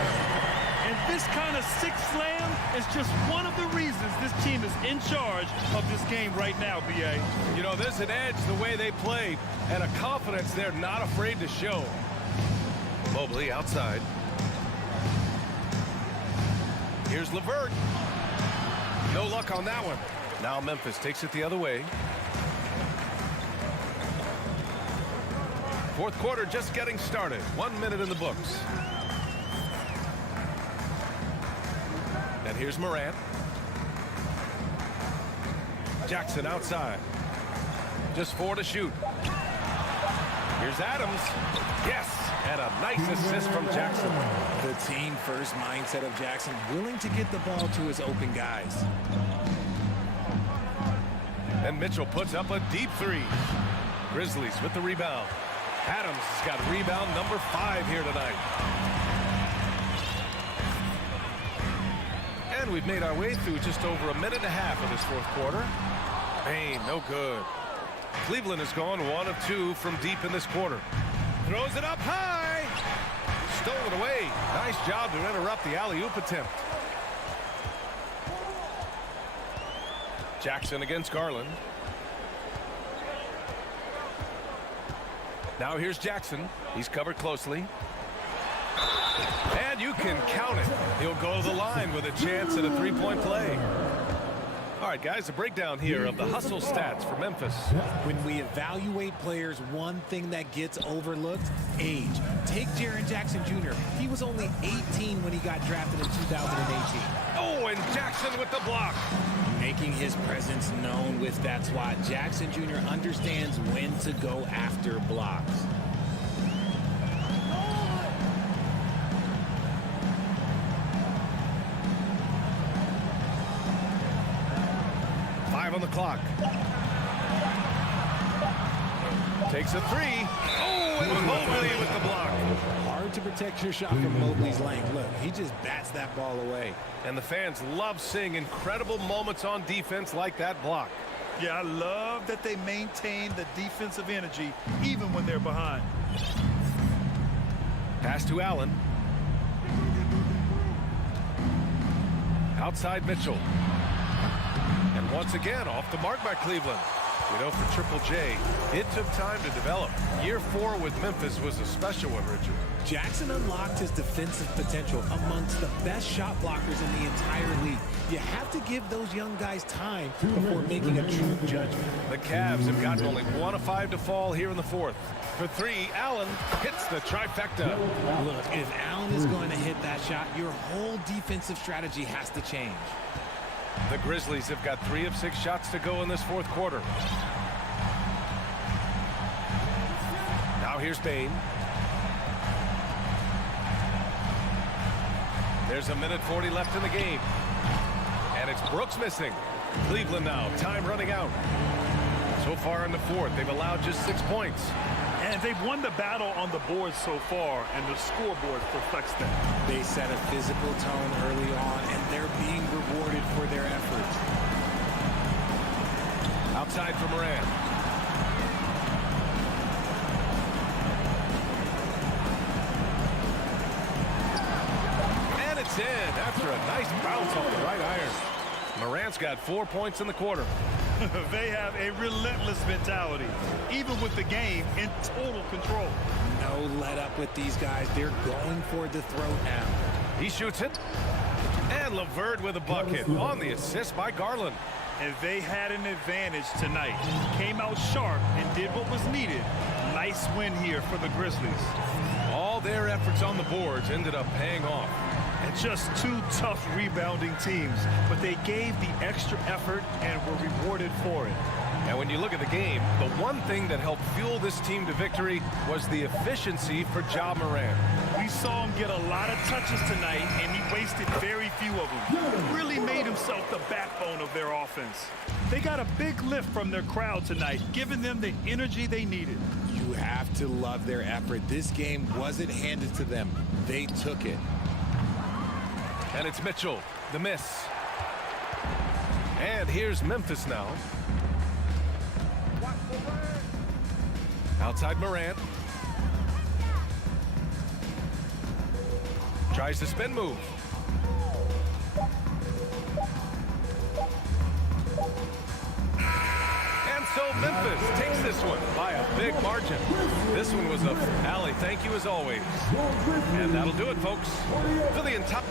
And this kind of sixth slam is just one of the reasons this team is in charge of this game right now, B.A. You know, there's an edge the way they played and a confidence they're not afraid to show. Mobley outside. Here's LeVert. No luck on that one. Now Memphis takes it the other way. Fourth quarter just getting started. 1 minute in the books. And here's Morant. Jackson outside. Just 4 to shoot. Here's Adams. Yes! And a nice assist from Jackson. The team first mindset of Jackson, willing to get the ball to his open guys. And Mitchell puts up a deep three. Grizzlies with the rebound. Adams has got rebound number 5 here tonight. And we've made our way through just over a minute and a half of this fourth quarter. Bain, no good. Cleveland has gone 1 of 2 from deep in this quarter. Throws it up high. Stolen away. Nice job to interrupt the alley-oop attempt. Jackson against Garland. Now here's Jackson. He's covered closely. And you can count it. He'll go to the line with a chance at a three-point play. All right, guys, a breakdown here of the hustle stats for Memphis. When we evaluate players, one thing that gets overlooked, age. Take Jaren Jackson Jr. He was only 18 when he got drafted in 2018. Oh, and Jackson with the block. Making his presence known with that swat. Jackson Jr. understands when to go after blocks. On the clock. Takes a three. Oh, and Mobley with the block. Hard to protect your shot from Mobley's length. Look, he just bats that ball away. And the fans love seeing incredible moments on defense like that block. Yeah, I love that they maintain the defensive energy even when they're behind. Pass to Allen. Outside Mitchell. And once again, off the mark by Cleveland. You know, for Triple J, it took time to develop. Year 4 with Memphis was a special one, Richard. Jackson unlocked his defensive potential amongst the best shot blockers in the entire league. You have to give those young guys time before making a true judgment. The Cavs have gotten only 1 of 5 to fall here in the fourth. For 3, Allen hits the trifecta. Look, if Allen is going to hit that shot, your whole defensive strategy has to change. The Grizzlies have got 3 of 6 shots to go in this fourth quarter. Now here's Bain. There's a minute 40 left in the game. And it's Brooks missing. Cleveland now, time running out. So far in the fourth, they've allowed just 6 points. And they've won the battle on the board so far, and the scoreboard reflects that. They set a physical tone early on, and they're being rewarded for their efforts. Outside for Morant. And it's in after a nice bounce off the right iron. Morant's got 4 points in the quarter. They have a relentless mentality, even with the game in total control. No let up with these guys. They're going for the throat now. He shoots it. And LeVert with a bucket on the assist by Garland. And they had an advantage tonight. Came out sharp and did what was needed. Nice win here for the Grizzlies. All their efforts on the boards ended up paying off. And just two tough rebounding teams, but they gave the extra effort and were rewarded for it. And when you look at the game, the one thing that helped fuel this team to victory was the efficiency for Ja Morant. We saw him get a lot of touches tonight, and he wasted very few of them. Really made himself the backbone of their offense. They got a big lift from their crowd tonight, giving them the energy they needed. You have to love their effort. This game wasn't handed to them. They took it. And it's Mitchell, the miss. And here's Memphis now. Outside Morant. Tries the spin move. And so Memphis takes this one by a big margin. This one was a Allie, thank you as always. And that'll do it, folks. For the entire...